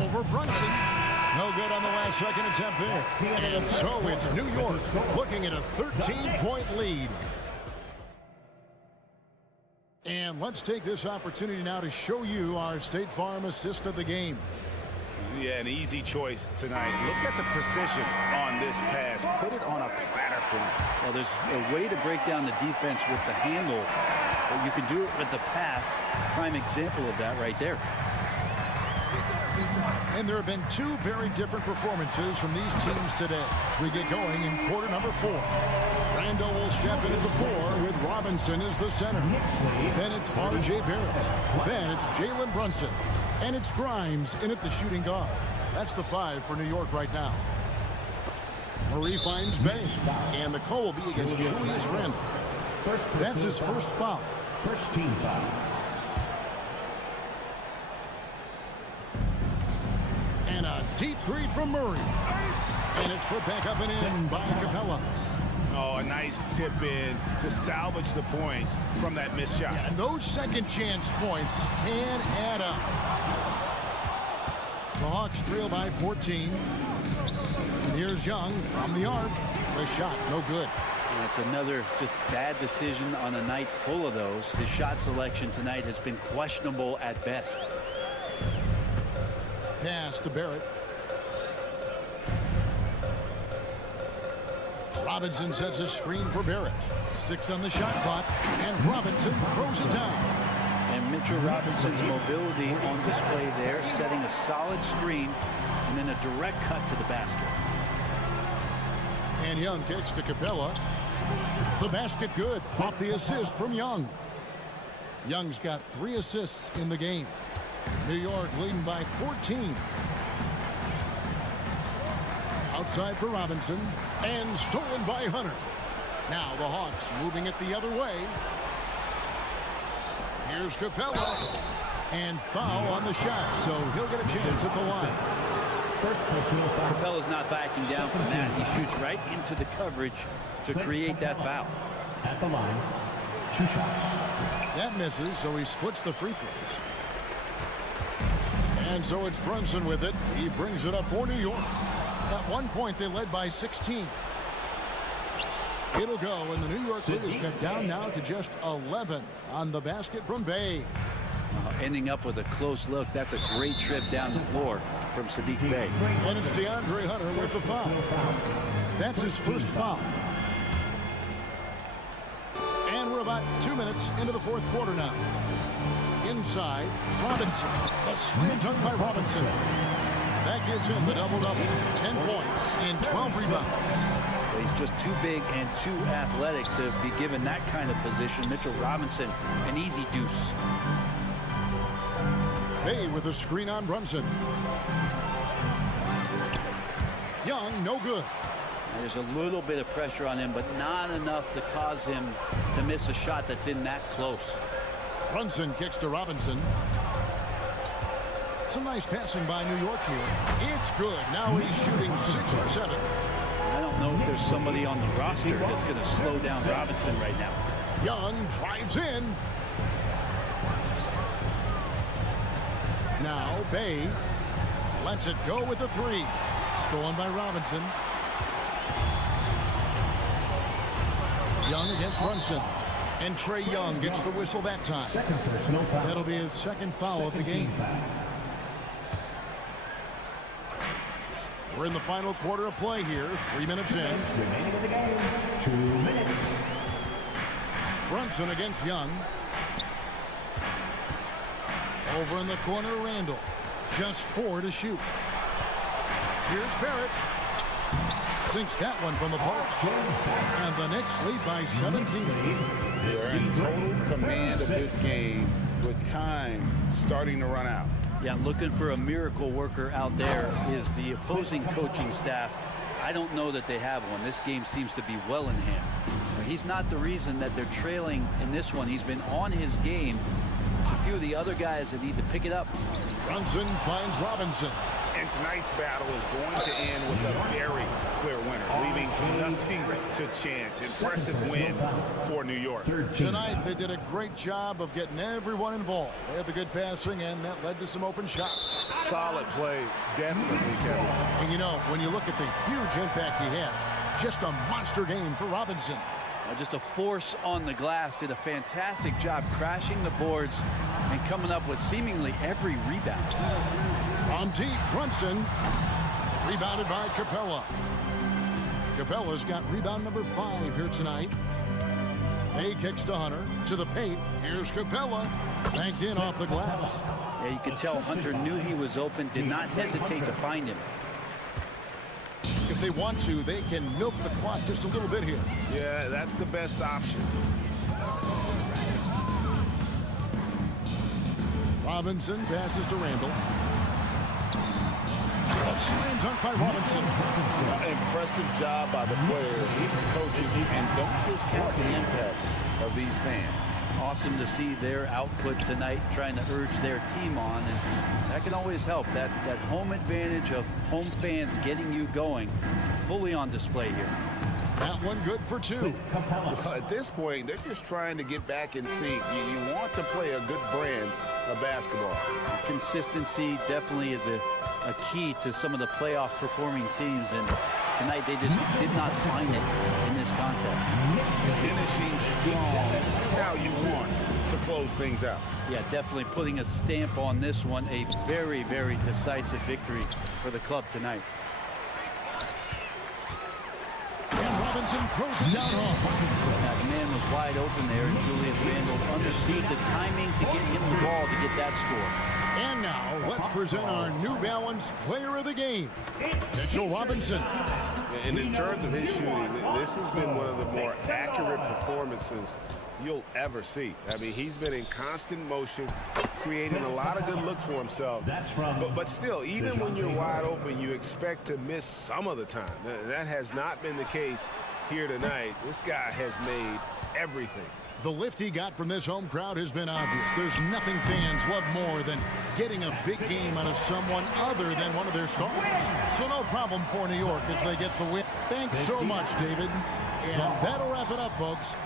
Over Brunson. No good on the last second attempt there. And so it's New York looking at a 13-point lead. And let's take this opportunity now to show you our State Farm assist of the game. Yeah, an easy choice tonight. Look at the precision on this pass. Put it on a platter for him. Well, there's a way to break down the defense with the handle, but you can do it with the pass. Prime example of that right there. And there have been 2 very different performances from these teams today as we get going in quarter number 4. Randall will step into the 4 with Robinson as the center. Then it's R.J. Barrett. Then it's Jalen Brunson. And it's Grimes in at the shooting guard. That's the 5 for New York right now. Murray finds Bay. And the call will be against Julius Randle. That's his first foul. First team foul. And a deep 3 from Murray. And it's put back up and in by Capella. Oh, a nice tip in to salvage the points from that missed shot. Yeah, and those second chance points can add up. The Hawks trail by 14. And here's Young from the arc. The shot, no good. That's another just bad decision on a night full of those. His shot selection tonight has been questionable at best. Pass to Barrett. Robinson sets a screen for Barrett. 6 on the shot clock, and Robinson throws it down. And Mitchell Robinson's mobility on display there, setting a solid screen, and then a direct cut to the basket. And Young kicks to Capella. The basket good, off the assist from Young. Young's got 3 assists in the game. New York leading by 14. Outside for Robinson, and stolen by Hunter. Now the Hawks moving it the other way. Here's Capella, and foul on the shot, so he'll get a chance at the line. Capella's not backing down from that. He shoots right into the coverage to create that foul. At the line, 2 shots. That misses, so he splits the free throws. And so it's Brunson with it. He brings it up for New York. At one point, they led by 16. It'll go, and the New York lead is cut down now to just 11 on the basket from Bay. Ending up with a close look. That's a great trip down the floor from Saddiq Bey. And it's DeAndre Hunter with the foul. That's his first foul. And we're about 2 minutes into the fourth quarter now. Inside, Robinson. The slam dunk by Robinson. That gives him the double-double. 10 points and 12 rebounds. He's just too big and too athletic to be given that kind of position. Mitchell Robinson, an easy deuce. Bay with a screen on Brunson. Young, no good. There's a little bit of pressure on him, but not enough to cause him to miss a shot that's in that close. Brunson kicks to Robinson. Some nice passing by New York here. It's good. Now he's shooting 6 for 7. I don't know if there's somebody on the roster that's going to slow down Robinson right now. Young drives in. Now Bay lets it go with a 3. Stolen by Robinson. Young against Brunson. And Trae Young gets the whistle that time. That'll be his second foul of the game. We're in the final quarter of play here. 3 minutes in. Remaining in the game, 2 minutes. Brunson against Young. Over in the corner, Randall. Just 4 to shoot. Here's Barrett. Sinks that one from the post. And the Knicks lead by 17. They're in total command of this game with time starting to run out. Yeah, looking for a miracle worker out there is the opposing coaching staff. I don't know that they have one. This game seems to be well in hand. He's not the reason that they're trailing in this one. He's been on his game. There's a few of the other guys that need to pick it up. Brunson finds Robinson. And tonight's battle is going to end with a very clear winner, leaving nothing to chance. Impressive win for New York. Tonight, they did a great job of getting everyone involved. They had the good passing, and that led to some open shots. Solid play, definitely, Kevin. And you know, when you look at the huge impact he had, just a monster game for Robinson. Just a force on the glass. Did a fantastic job crashing the boards and coming up with seemingly every rebound. On deep, Brunson. Rebounded by Capella. Capella's got rebound number 5 here tonight. Bay kicks to Hunter. To the paint. Here's Capella. Banked in off the glass. Yeah, you could tell Hunter knew he was open. Did not hesitate to find him. If they want to, they can milk the clock just a little bit here. Yeah, that's the best option. Robinson passes to Randall. A slam dunk by Robinson. Impressive job by the players, coaches, and don't discount the impact of these fans. Awesome to see their output tonight, trying to urge their team on, and that can always help. That home advantage of home fans getting you going, fully on display here. That one good for 2. Well, at this point, they're just trying to get back in sync. You want to play a good brand of basketball. Consistency definitely is a key to some of the playoff performing teams, and tonight they just did not find it in this contest. Finishing strong. This is how you want to close things out. Yeah, definitely putting a stamp on this one. A very, very decisive victory for the club tonight. And Robinson throws it down home. Now, the man was wide open there, and Julius Randle understood the timing to get him the ball to get that score. And now, let's present our New Balance Player of the Game, Mitchell Robinson. And in terms of his shooting, this has been one of the more accurate performances you'll ever see. I mean, he's been in constant motion, creating a lot of good looks for himself. But still, even when you're wide open, you expect to miss some of the time. That has not been the case here tonight. This guy has made everything The lift he got from this home crowd has been obvious. There's nothing fans love more than getting a big game out of someone other than one of their stars. So no problem for New York as they get the win. Thanks so much, David. And that'll wrap it up, folks.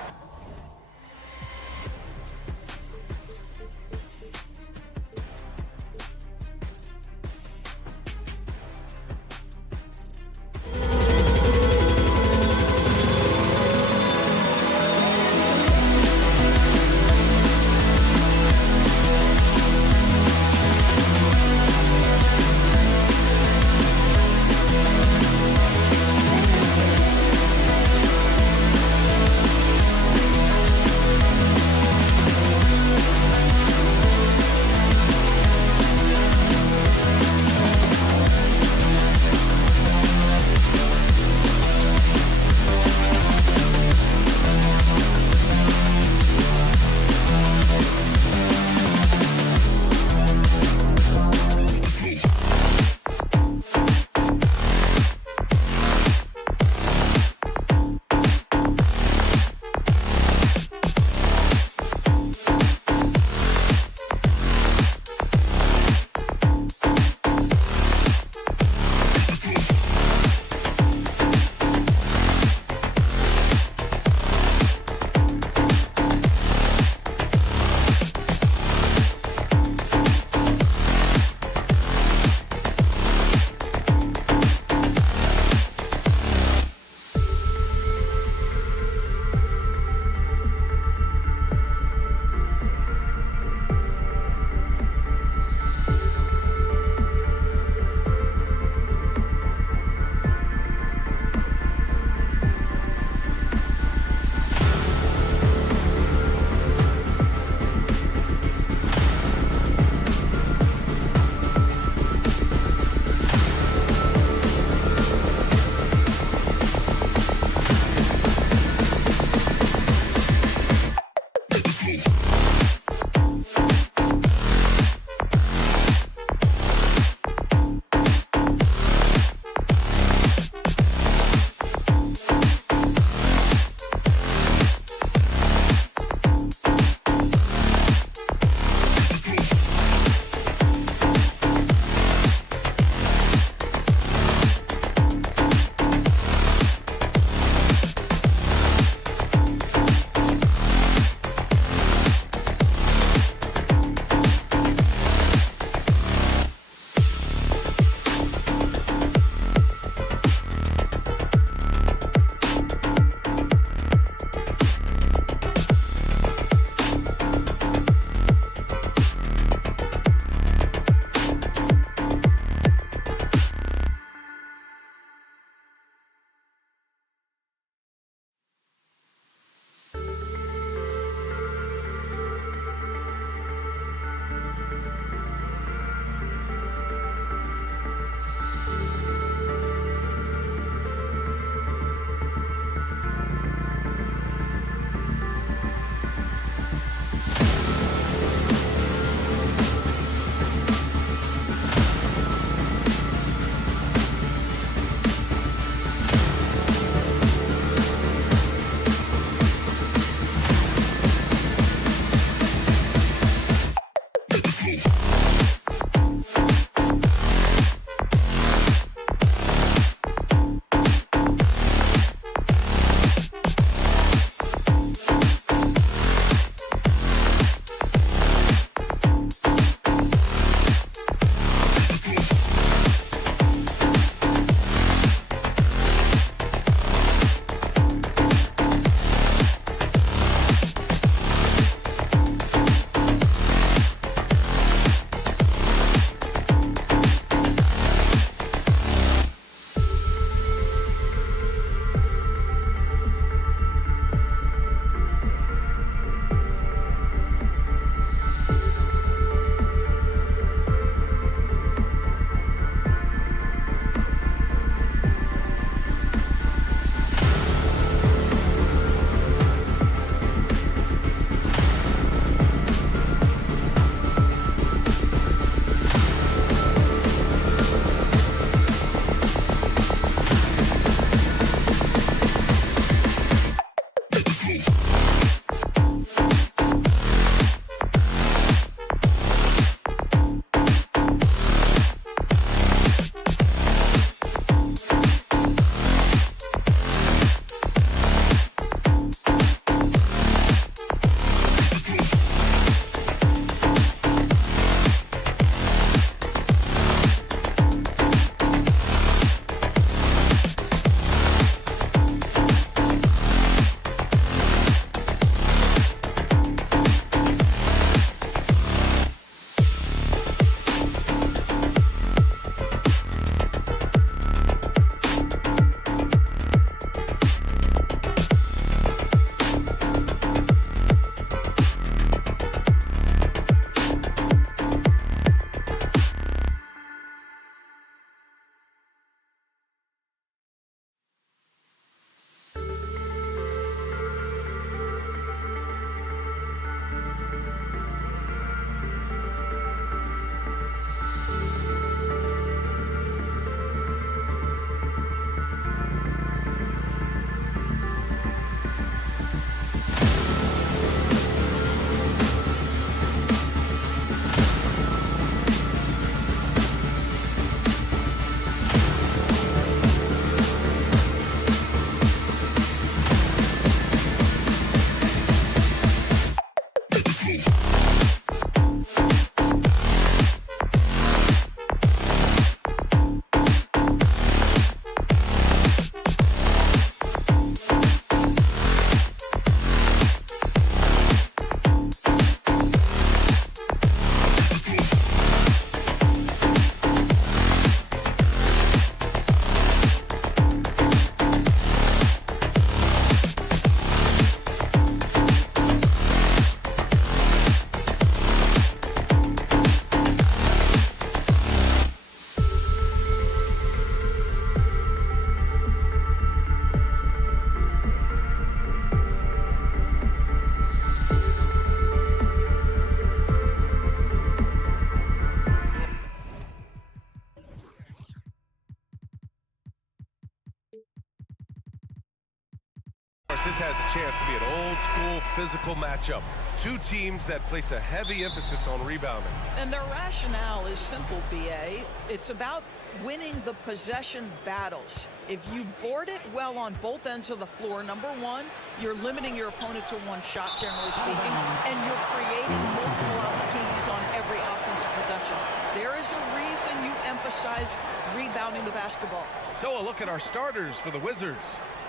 this has a chance to be an old-school physical matchup. Two teams that place a heavy emphasis on rebounding. And their rationale is simple, B.A. It's about winning the possession battles. If you board it well on both ends of the floor, number one, you're limiting your opponent to one shot, generally speaking, and you're creating multiple opportunities on every offensive possession. There is a reason you emphasize rebounding the basketball. So a look at our starters for the Wizards.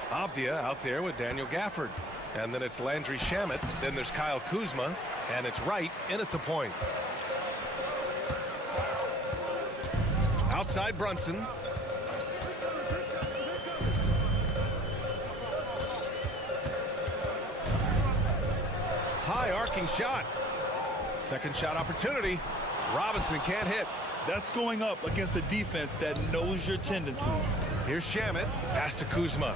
Avdia out there with Daniel Gafford. And then it's Landry Shamet. Then there's Kyle Kuzma. And it's Wright in at the point. Outside Brunson. High arcing shot. Second shot opportunity. Robinson can't hit. That's going up against a defense that knows your tendencies. Here's Shamet. Pass to Kuzma.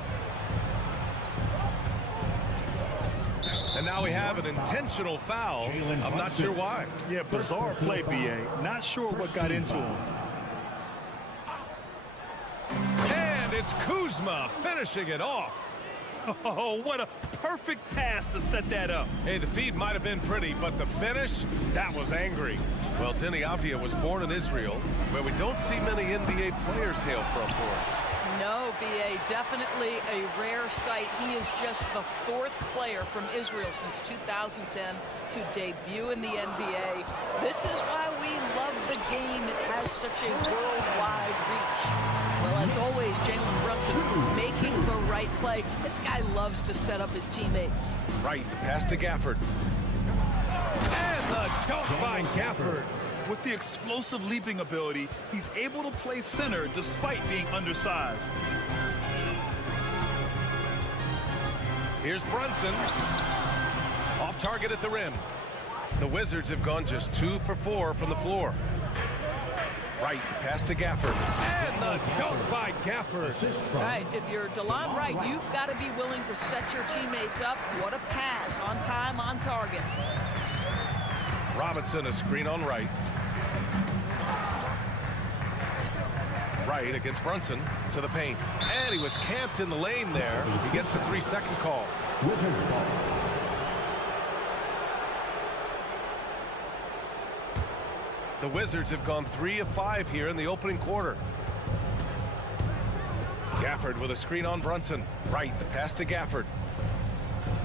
And now we have an intentional foul. I'm not sure why. Yeah, bizarre play, B.A. Not sure what got into him. And it's Kuzma finishing it off. Oh, what a perfect pass to set that up. Hey, the feed might have been pretty, but the finish, that was angry. Well, Deni Avdia was born in Israel, where we don't see many NBA players hail from, Boris. No, B.A., definitely a rare sight. He is just the fourth player from Israel since 2010 to debut in the NBA. This is why we love the game. It has such a worldwide reach. Well, as always, Jalen Brunson making the right play. This guy loves to set up his teammates. Right, the pass to Gafford. And the dunk by Gafford. With the explosive leaping ability, he's able to play center despite being undersized. Here's Brunson. Off target at the rim. The Wizards have gone just 2 for 4 from the floor. Right, the pass to Gafford. And the dunk by Gafford. Right, if you're DeLon Wright, you've got to be willing to set your teammates up. What a pass, on time, on target. Robinson, a screen on Wright. Wright against Brunson to the paint. And he was camped in the lane there. He gets a 3-second call. Wizards ball. The Wizards have gone 3 of 5 here in the opening quarter. Gafford with a screen on Brunson. Right, the pass to Gafford.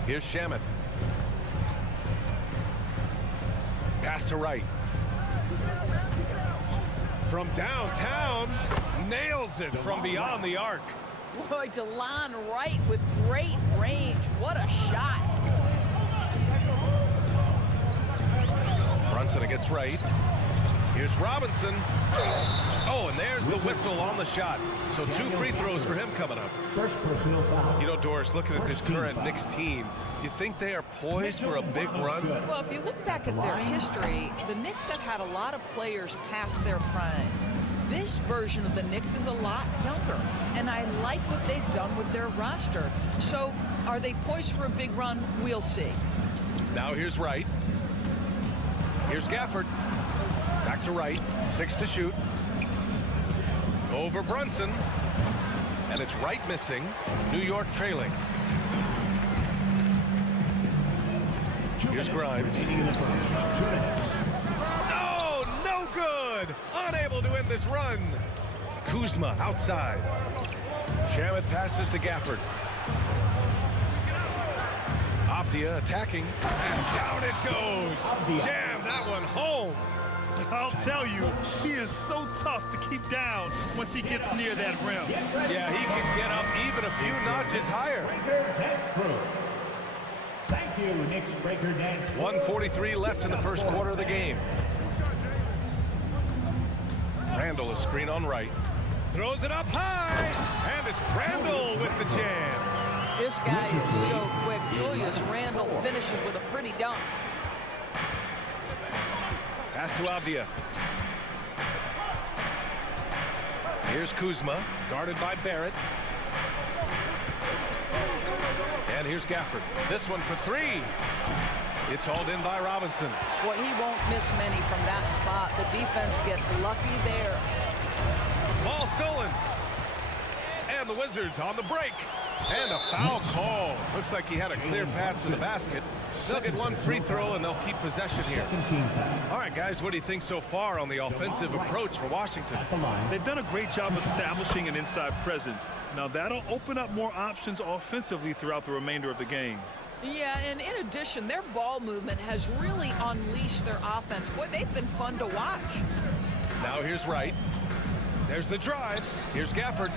Here's Shamet. Pass to Wright. From downtown, nails it from beyond the arc. Boy, DeLon Wright with great range. What a shot. Brunson against Wright. Here's Robinson. Oh, and there's the whistle on the shot. So 2 free throws for him coming up. First personal foul. You know, Doris, looking at this current Knicks team, you think they are poised for a big run? Well, if you look back at their history, the Knicks have had a lot of players past their prime. This version of the Knicks is a lot younger, and I like what they've done with their roster. So are they poised for a big run? We'll see. Now here's Wright. Here's Gafford. Back to Wright. 6 to shoot. Over Brunson. And it's Wright missing. New York trailing. Here's Grimes. Oh, no good. Unable to end this run. Kuzma outside. Shamet passes to Gafford. Avdia attacking. And down it goes. Jam that one home. I'll tell you, he is so tough to keep down once he gets near that rim. Yeah, he can get up even a few notches higher. Thank you, Knicks Breaker Dance. 1:43 left in the first quarter of the game. Randall, a screen on Wright. Throws it up high, and it's Randall with the jam. This guy is so quick. Julius Randle finishes with a pretty dunk. Pass to Avdia. Here's Kuzma, guarded by Barrett. And here's Gafford. This one for 3. It's hauled in by Robinson. Well, he won't miss many from that spot. The defense gets lucky there. Ball stolen. And And the Wizards on the break. And a foul call. Looks like he had a clear path to the basket. They'll get one free throw, and they'll keep possession here. All right, guys, what do you think so far on the offensive approach for Washington? They've done a great job establishing an inside presence. Now, that'll open up more options offensively throughout the remainder of the game. Yeah, and in addition, their ball movement has really unleashed their offense. Boy, they've been fun to watch. Now here's Wright. There's the drive. Here's Gafford.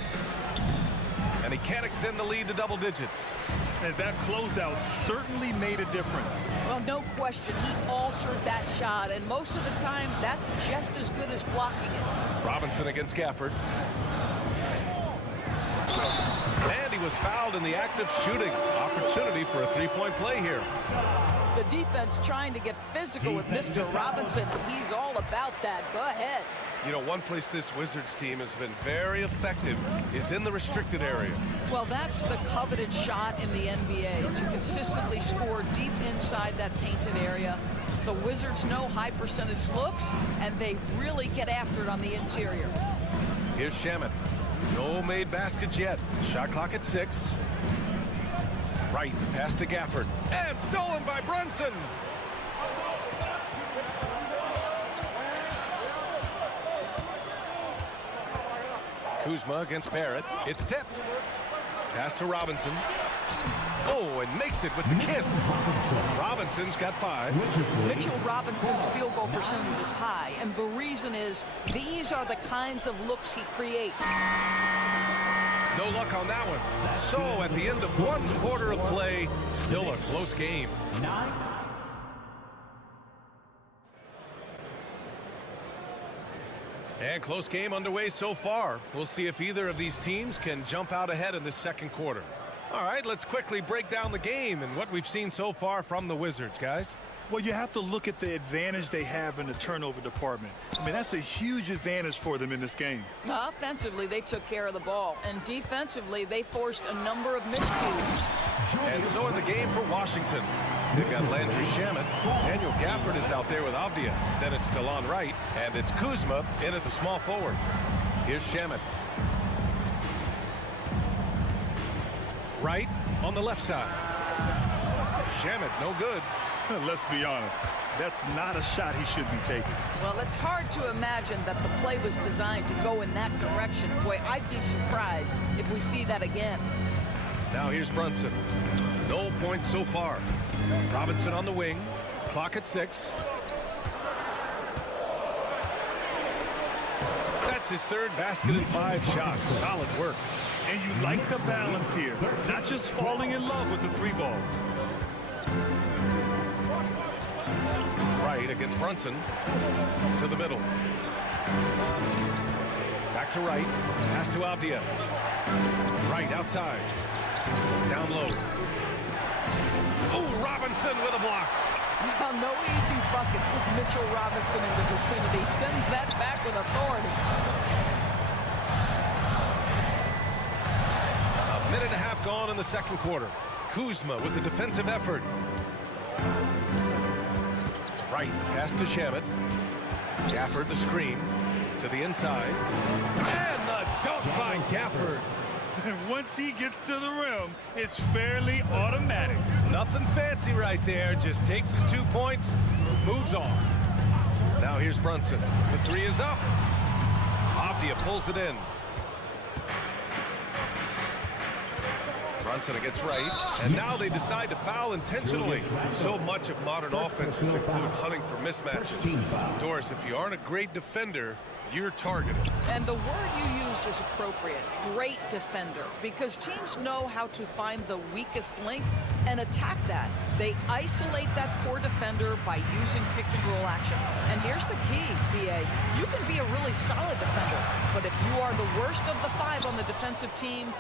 And he can't extend the lead to double digits. And that closeout certainly made a difference. Well, no question, he altered that shot, and most of the time, that's just as good as blocking it. Robinson against Gafford. And he was fouled in the act of shooting. Opportunity for a three-point play here. The defense trying to get physical with Mr. Robinson. He's all about that. Go ahead. You know, one place this Wizards team has been very effective is in the restricted area. Well, that's the coveted shot in the NBA, to consistently score deep inside that painted area. The Wizards know high percentage looks, and they really get after it on the interior. Here's Shamet. No made baskets yet. Shot clock at 6. Right, pass to Gafford. And stolen by Brunson. Kuzma against Barrett. It's tipped. Pass to Robinson. Oh, and makes it with the kiss. Robinson's got 5. Mitchell Robinson's field goal percentage is high, and the reason is these are the kinds of looks he creates. No luck on that one. So at the end of one quarter of play, still a close game. And close game underway so far. We'll see if either of these teams can jump out ahead in the second quarter. All right, let's quickly break down the game and what we've seen so far from the Wizards, guys. Well, you have to look at the advantage they have in the turnover department. I mean, that's a huge advantage for them in this game. Offensively, they took care of the ball, and defensively, they forced a number of miscues. And so in the game for Washington, they've got Landry Shamet. Daniel Gafford is out there with Avdia. Then it's DeLon Wright, and it's Kuzma in at the small forward. Here's Shamet. Wright on the left side. Shamet, no good. Let's be honest, that's not a shot he should be taking. Well, it's hard to imagine that the play was designed to go in that direction. Boy, I'd be surprised if we see that again. Now here's Brunson. No points so far. Robinson on the wing. Clock at 6. That's his third basket and 5 shots. Solid work. And you like the balance here. Not just falling in love with the 3-ball. Wright against Brunson. To the middle. Back to Wright. Pass to Avdia. Wright outside. Down low. Oh, Robinson with a block. Well, no easy buckets with Mitchell Robinson in the vicinity. Sends that back with authority. A minute and a half gone in the second quarter. Kuzma with the defensive effort. Right, pass to Shamet. Gafford the screen to the inside. And the dunk by Gafford. And once he gets to the rim, it's fairly automatic. Nothing fancy right there. Just takes his 2 points, moves on. Now here's Brunson. The 3 is up. Avdia pulls it in. Brunson against Wright, and now they decide to foul intentionally. So much of modern offenses include hunting for mismatches. Doris, if you aren't a great defender, you're targeted. And the word you used is appropriate, great defender, because teams know how to find the weakest link and attack that. They isolate that poor defender by using pick-and-roll action. And here's the key, B.A. You can be a really solid defender, but if you are the worst of the 5 on the defensive team,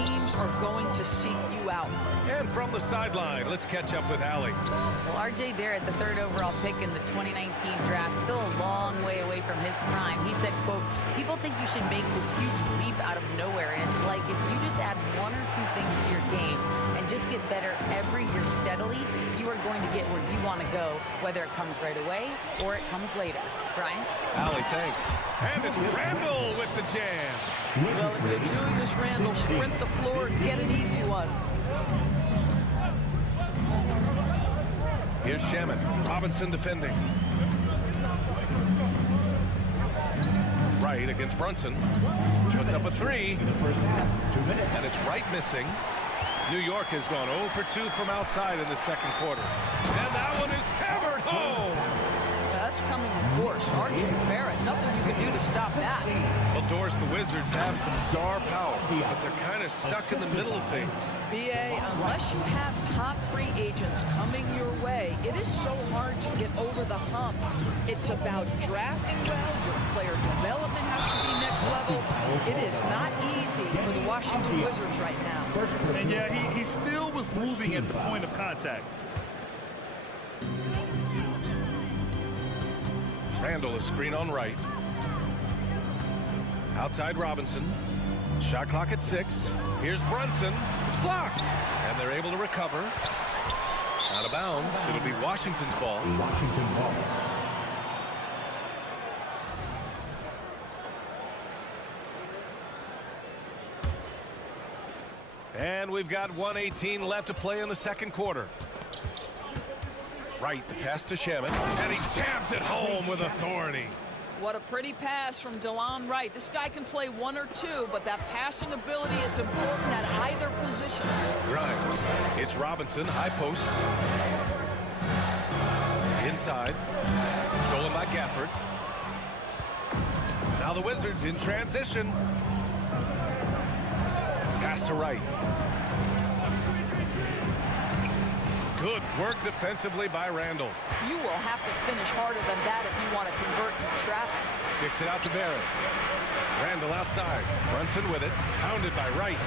teams are going to seek you out. And from the sideline, let's catch up with Allie. Well, R.J. Barrett, the 3rd overall pick in the 2019 draft, still a long way away from his prime. He said, quote, people think you should make this huge leap out of nowhere, and it's like if you just add 1 or 2 things to your game and just get better every year steadily, you are going to get where you want to go, whether it comes right away or it comes later. Brian? Allie, thanks. And it's Randall with the jam. Well, if you're doing this, Randall, sprint the floor and get an easy one. Here's Shaman. Robinson defending. Wright against Brunson. Puts up a three. And it's Wright missing. New York has gone 0 for 2 from outside in the second quarter. And that one is hammered home. That's coming with force. R.J. Barrett, nothing you can do to stop that. Well, Doris, the Wizards have some star power, but they're kind of stuck in the middle of things. B.A., unless you have top free agents coming your way, it is so hard to get over the hump. It's about drafting well. Your player development has to be next level. It is not easy for the Washington Wizards right now. And yeah, he still was moving at the point of contact. Randall, a screen on Wright. Outside Robinson. Shot clock at 6. Here's Brunson. Blocked. And they're able to recover. Out of bounds. It'll be Washington's ball. Washington ball. And we've got 1:18 left to play in the second quarter. Wright, the pass to Shaman, and he jams it home with authority. What a pretty pass from DeLon Wright. This guy can play 1 or 2, but that passing ability is important at either position. Grimes. It's Robinson, high post. Inside. Stolen by Gafford. Now the Wizards in transition. Pass to Wright. Good work defensively by Randall. You will have to finish harder than that if you want to convert in traffic. Kicks it out to Barrett. Randall outside. Brunson with it. Pounded by Wright.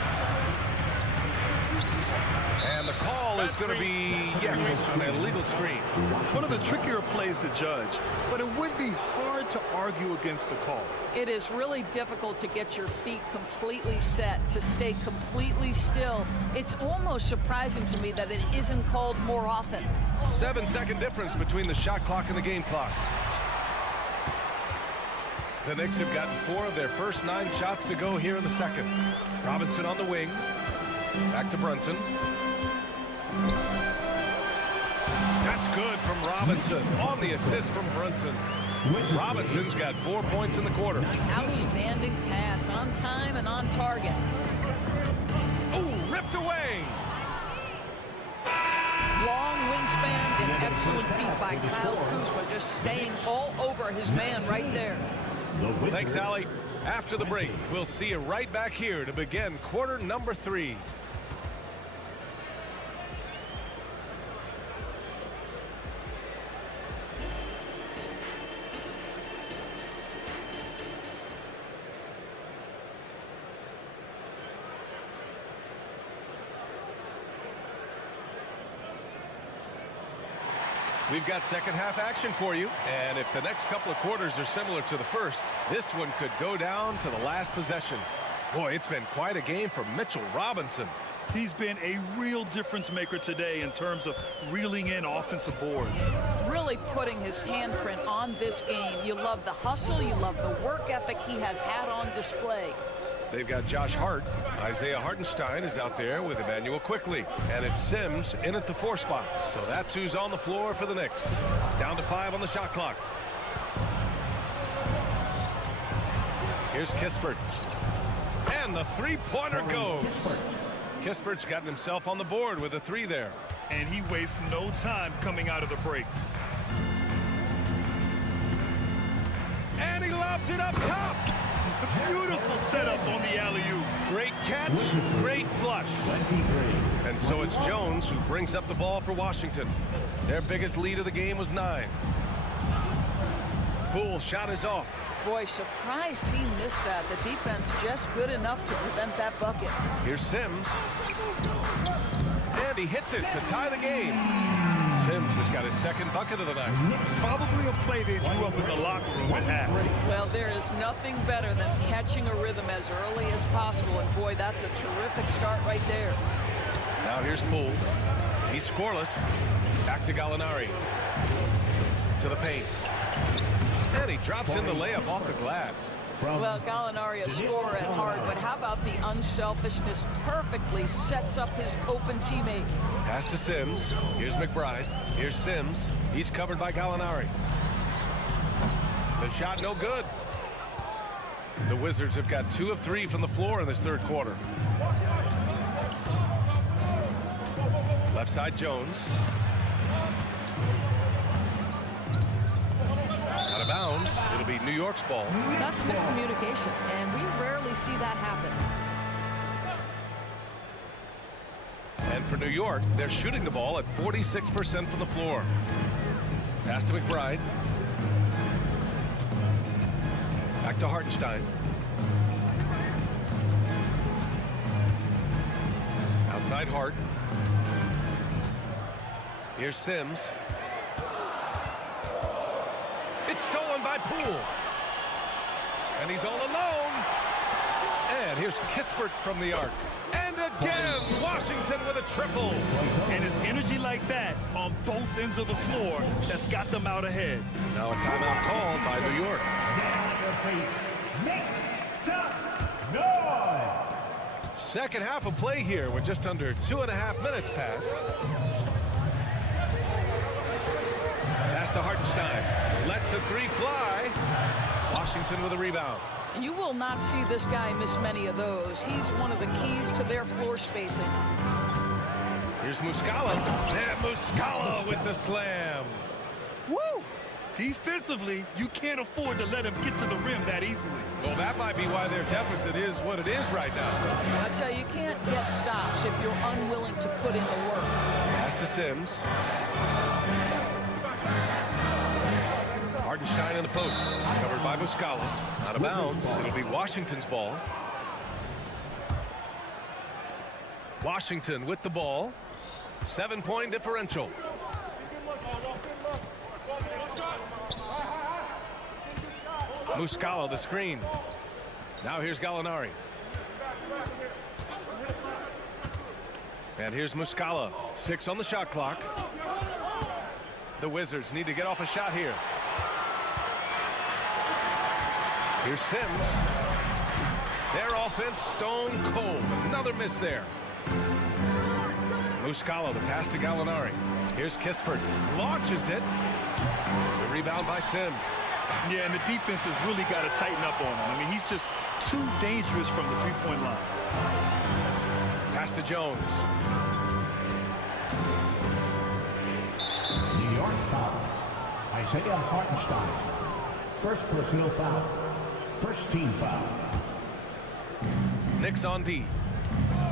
And the call is going to be, yes, an illegal screen. One of the trickier plays to judge, but it would be hard to argue against the call. It is really difficult to get your feet completely set, to stay completely still. It's almost surprising to me that it isn't called more often. 7-second difference between the shot clock and the game clock. The Knicks have gotten 4 of their first 9 shots to go here in the second. Robinson on the wing. Back to Brunson. That's good from Robinson on the assist from Brunson. Robinson's got 4 points in the quarter. Outstanding pass, on time and on target. Oh, ripped away. Long wingspan and excellent feet by Kyle Kuzma, just staying all over his man right there. Thanks, Allie. After the break, we'll see you right back here to begin quarter number 3. We've got second half action for you, and if the next couple of quarters are similar to the first, this one could go down to the last possession. Boy, it's been quite a game for Mitchell Robinson. He's been a real difference maker today in terms of reeling in offensive boards. Really putting his handprint on this game. You love the hustle, you love the work ethic he has had on display. They've got Josh Hart. Isaiah Hartenstein is out there with Emmanuel Quickly. And it's Sims in at the 4 spot. So that's who's on the floor for the Knicks. Down to 5 on the shot clock. Here's Kispert. And the 3-pointer goes. Kispert's gotten himself on the board with a 3 there. And he wastes no time coming out of the break. And he lobs it up top. Beautiful setup on the alley-oop. Great catch, great flush. And so it's Jones who brings up the ball for Washington. Their biggest lead of the game was 9. Poole shot is off. Boy, surprised he missed that. The defense just good enough to prevent that bucket. Here's Sims. And he hits it to tie the game. Sims has got his second bucket of the night. Probably a play they drew up in the locker room at half. Well, there is nothing better than catching a rhythm as early as possible. And boy, that's a terrific start right there. Now here's Poole. He's scoreless. Back to Gallinari. To the paint. And he drops in the layup off the glass. Well, Gallinari a scorer at heart, but how about the unselfishness? Perfectly sets up his open teammate. Pass to Sims. Here's McBride. Here's Sims. He's covered by Gallinari. The shot no good. The Wizards have got 2 of 3 from the floor in this third quarter. Left side Jones. Out of bounds. It'll be New York's ball. That's miscommunication, and we rarely see that happen. And for New York, they're shooting the ball at 46% from the floor. Pass to McBride. Back to Hartenstein. Outside Hart. Here's Sims. It's stolen by Poole. And he's all alone. And here's Kispert from the arc. And again, Washington with a triple. And it's energy like that on both ends of the floor that's got them out ahead. Now a timeout called by New York. Second half of play here with just under 2.5 minutes passed. Pass to Hartenstein. Lets the 3 fly. Washington with a rebound. And you will not see this guy miss many of those. He's one of the keys to their floor spacing. Here's Muscala. And Muscala with the slam. Woo! Defensively, you can't afford to let him get to the rim that easily. Well, that might be why their deficit is what it is right now. I tell you can't get stops if you're unwilling to put in the work. Pass to Sims. Hartenstein in the post. Covered by Muscala. Out of bounds. It'll be Washington's ball. Washington with the ball. 7-point differential. Muscala the screen. Now here's Gallinari. And here's Muscala. 6 on the shot clock. The Wizards need to get off a shot here. Here's Sims. Their offense stone cold. Another miss there. Muscala, the pass to Gallinari. Here's Kispert. Launches it. The rebound by Sims. Yeah, and the defense has really got to tighten up on him. I mean, he's just too dangerous from the three-point line. Pass to Jones. New York foul. Isaiah Hartenstein. First personal foul. First team foul. Knicks on D.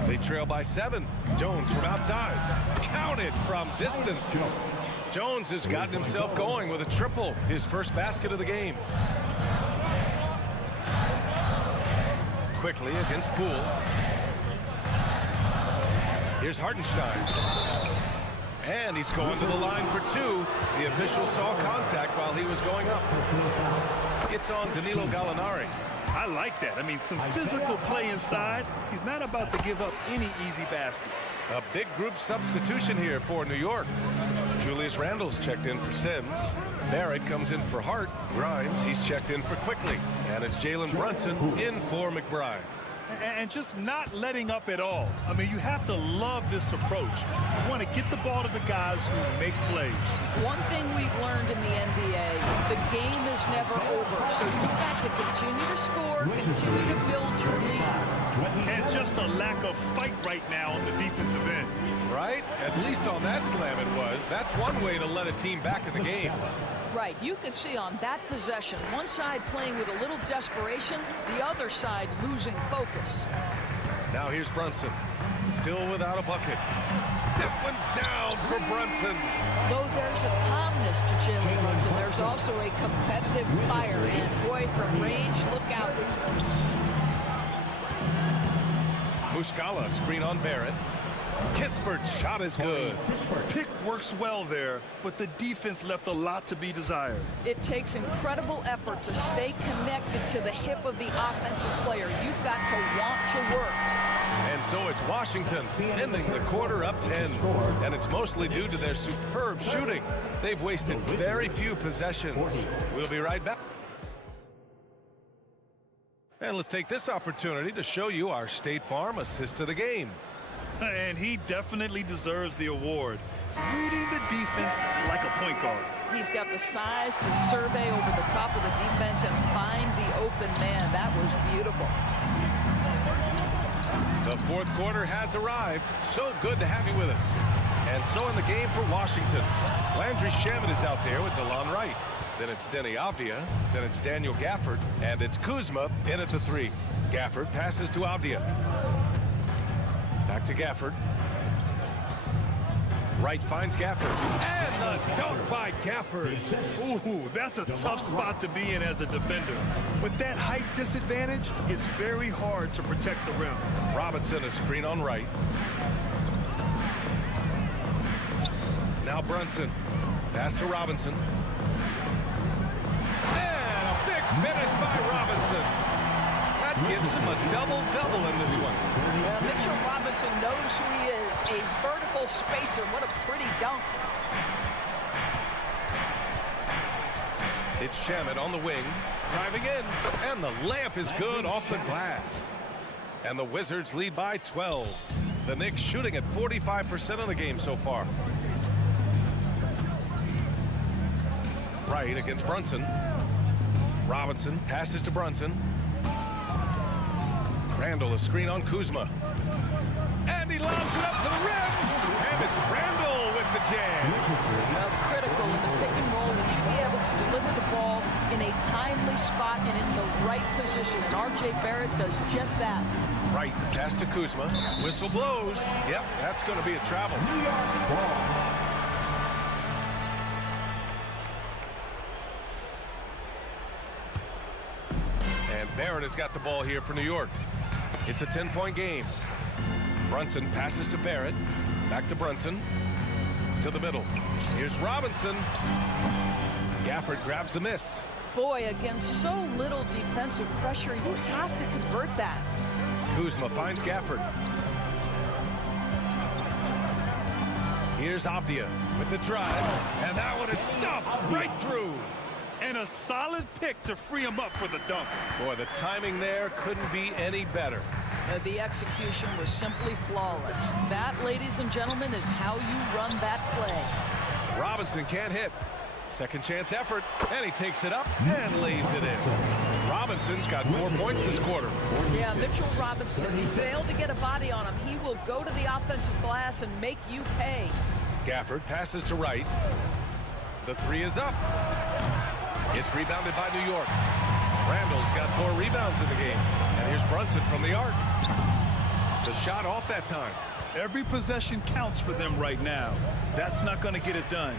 They trail by 7. Jones from outside. Counted from distance. Jones has gotten himself going with a triple. His first basket of the game. Quickly against Poole. Here's Hartenstein. And he's going to the line for 2. The official saw contact while he was going up. It's on Danilo Gallinari. I like that. I mean, some physical play inside. He's not about to give up any easy baskets. A big group substitution here for New York. Julius Randle's checked in for Sims. Barrett comes in for Hart. Grimes, he's checked in for Quickly. And it's Jalen Brunson in for McBride. And just not letting up at all. I mean, you have to love this approach. You want to get the ball to the guys who make plays. One thing we've learned in the NBA, the game is never over. So you've got to continue to score, continue to build your lead. And just a lack of fight right now on the defensive end. Right? At least on that slam it was. That's one way to let a team back in the game. Right, you could see on that possession, one side playing with a little desperation, the other side losing focus. Now here's Brunson, still without a bucket. That one's down for Brunson. Though there's a calmness to Jalen Brunson, there's also a competitive fire, and boy, from range, look out. Muscala, screen on Barrett. Kispert's shot is good. Pick works well there, but the defense left a lot to be desired. It takes incredible effort to stay connected to the hip of the offensive player. You've got to want to work. And so it's Washington ending the quarter up 10. And it's mostly due to their superb shooting. They've wasted very few possessions. We'll be right back. And let's take this opportunity to show you our State Farm assist of the game. And he definitely deserves the award. Reading the defense like a point guard. He's got the size to survey over the top of the defense and find the open man. That was beautiful. The fourth quarter has arrived. So good to have you with us. And so in the game for Washington, Landry Shamet is out there with DeLon Wright. Then it's Denny Avdia. Then it's Daniel Gafford. And it's Kuzma in at the 3. Gafford passes to Avdia. Back to Gafford. Wright finds Gafford. And the dunk by Gafford. Ooh, that's a tough spot to be in as a defender. With that height disadvantage, it's very hard to protect the rim. Robinson, a screen on Wright. Now Brunson. Pass to Robinson. And a big finish by Robinson. That gives him a double-double in this one. Yeah, Mitchell Robinson knows who he is. A vertical spacer. What a pretty dunk. It's Shamet on the wing. Driving in. And the layup is good off the glass. And the Wizards lead by 12. The Knicks shooting at 45% of the game so far. Wright against Brunson. Robinson passes to Brunson. Randall, a screen on Kuzma. And he lobs it up to the rim. And it's Randall with the jam. Well, critical in the pick and roll that you be able to deliver the ball in a timely spot and in the right position. And R.J. Barrett does just that. Wright, pass to Kuzma. Whistle blows. Yep, that's going to be a travel. And Barrett has got the ball here for New York. It's a 10-point game. Brunson passes to Barrett. Back to Brunson. To the middle. Here's Robinson. Gafford grabs the miss. Boy, against so little defensive pressure, you have to convert that. Kuzma finds Gafford. Here's Avdia with the drive. And that one is stuffed right through. And a solid pick to free him up for the dunk. Boy, the timing there couldn't be any better. The execution was simply flawless. That, ladies and gentlemen, is how you run that play. Robinson can't hit. Second chance effort, and he takes it up and lays it in. Robinson's got 4 points this quarter. Yeah, Mitchell Robinson, if you fail to get a body on him, he will go to the offensive glass and make you pay. Gafford passes to Wright. The 3 is up. It's rebounded by New York. Randall's got 4 rebounds in the game. And here's Brunson from the arc. The shot off that time. Every possession counts for them right now. That's not going to get it done.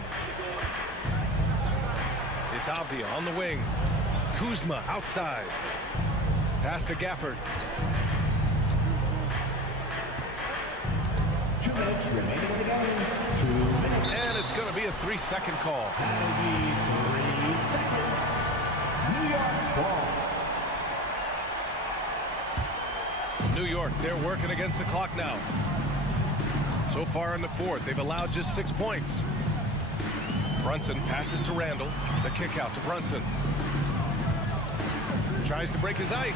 It's Avdia on the wing. Kuzma outside. Pass to Gafford. 2 minutes remaining in the game. 2 minutes. And it's going to be a 3-second call. 3 seconds. New York ball. New York, they're working against the clock now. So far in the fourth, they've allowed just 6 points. Brunson passes to Randall. The kick out to Brunson. Tries to break his ice.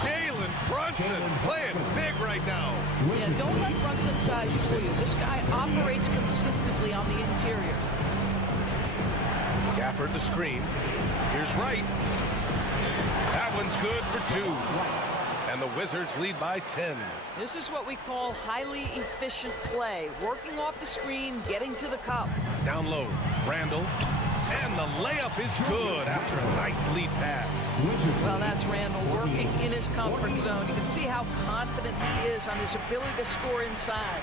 Jalen Brunson playing big right now. Yeah, don't let Brunson's size fool you. This guy operates consistently on the interior. Gafford the screen. Here's Wright. That one's good for 2. And the Wizards lead by 10. This is what we call highly efficient play. Working off the screen, getting to the cup. Down low, Randall. And the layup is good after a nice lead pass. Well, that's Randall working in his comfort zone. You can see how confident he is on his ability to score inside.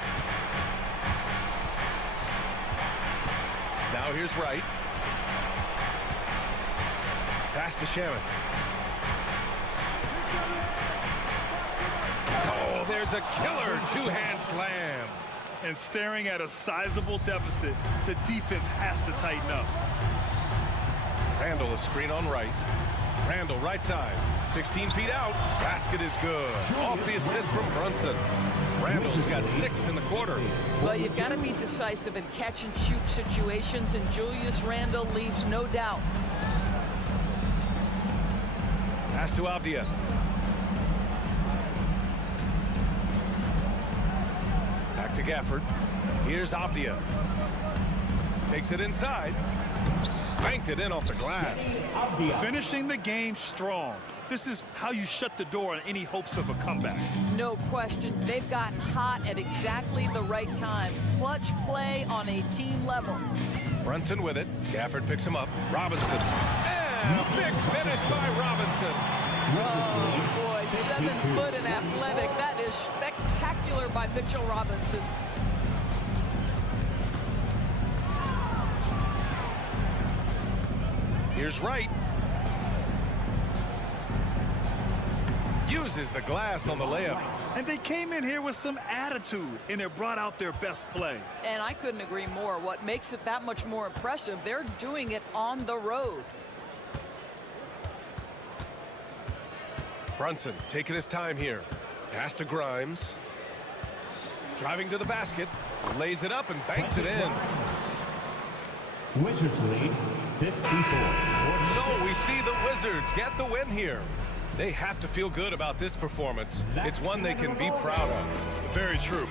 Now here's Wright. Pass to Shamet. Oh, there's a killer 2-hand slam. And staring at a sizable deficit, the defense has to tighten up. Randall, a screen on Wright. Randall, right side. 16 feet out. Basket is good. Off the assist from Brunson. Randall's got 6 in the quarter. Well, you've got to be decisive in catch-and-shoot situations, and Julius Randall leaves no doubt. Pass to Avdia. Back to Gafford. Here's Avdia. Takes it inside. Banked it in off the glass. Finishing the game strong. This is how you shut the door on any hopes of a comeback. No question. They've gotten hot at exactly the right time. Clutch play on a team level. Brunson with it. Gafford picks him up. Robinson. And a big finish by Robinson. Oh, boy. 7 foot and athletic. That is spectacular by Mitchell Robinson. Here's Wright. Uses the glass on the layup. And they came in here with some attitude, and it brought out their best play. And I couldn't agree more. What makes it that much more impressive, they're doing it on the road. Brunson taking his time here. Pass to Grimes. Driving to the basket. Lays it up and banks it in. Wizards lead 54. So we see the Wizards get the win here. They have to feel good about this performance. It's one they can be proud of. Very true.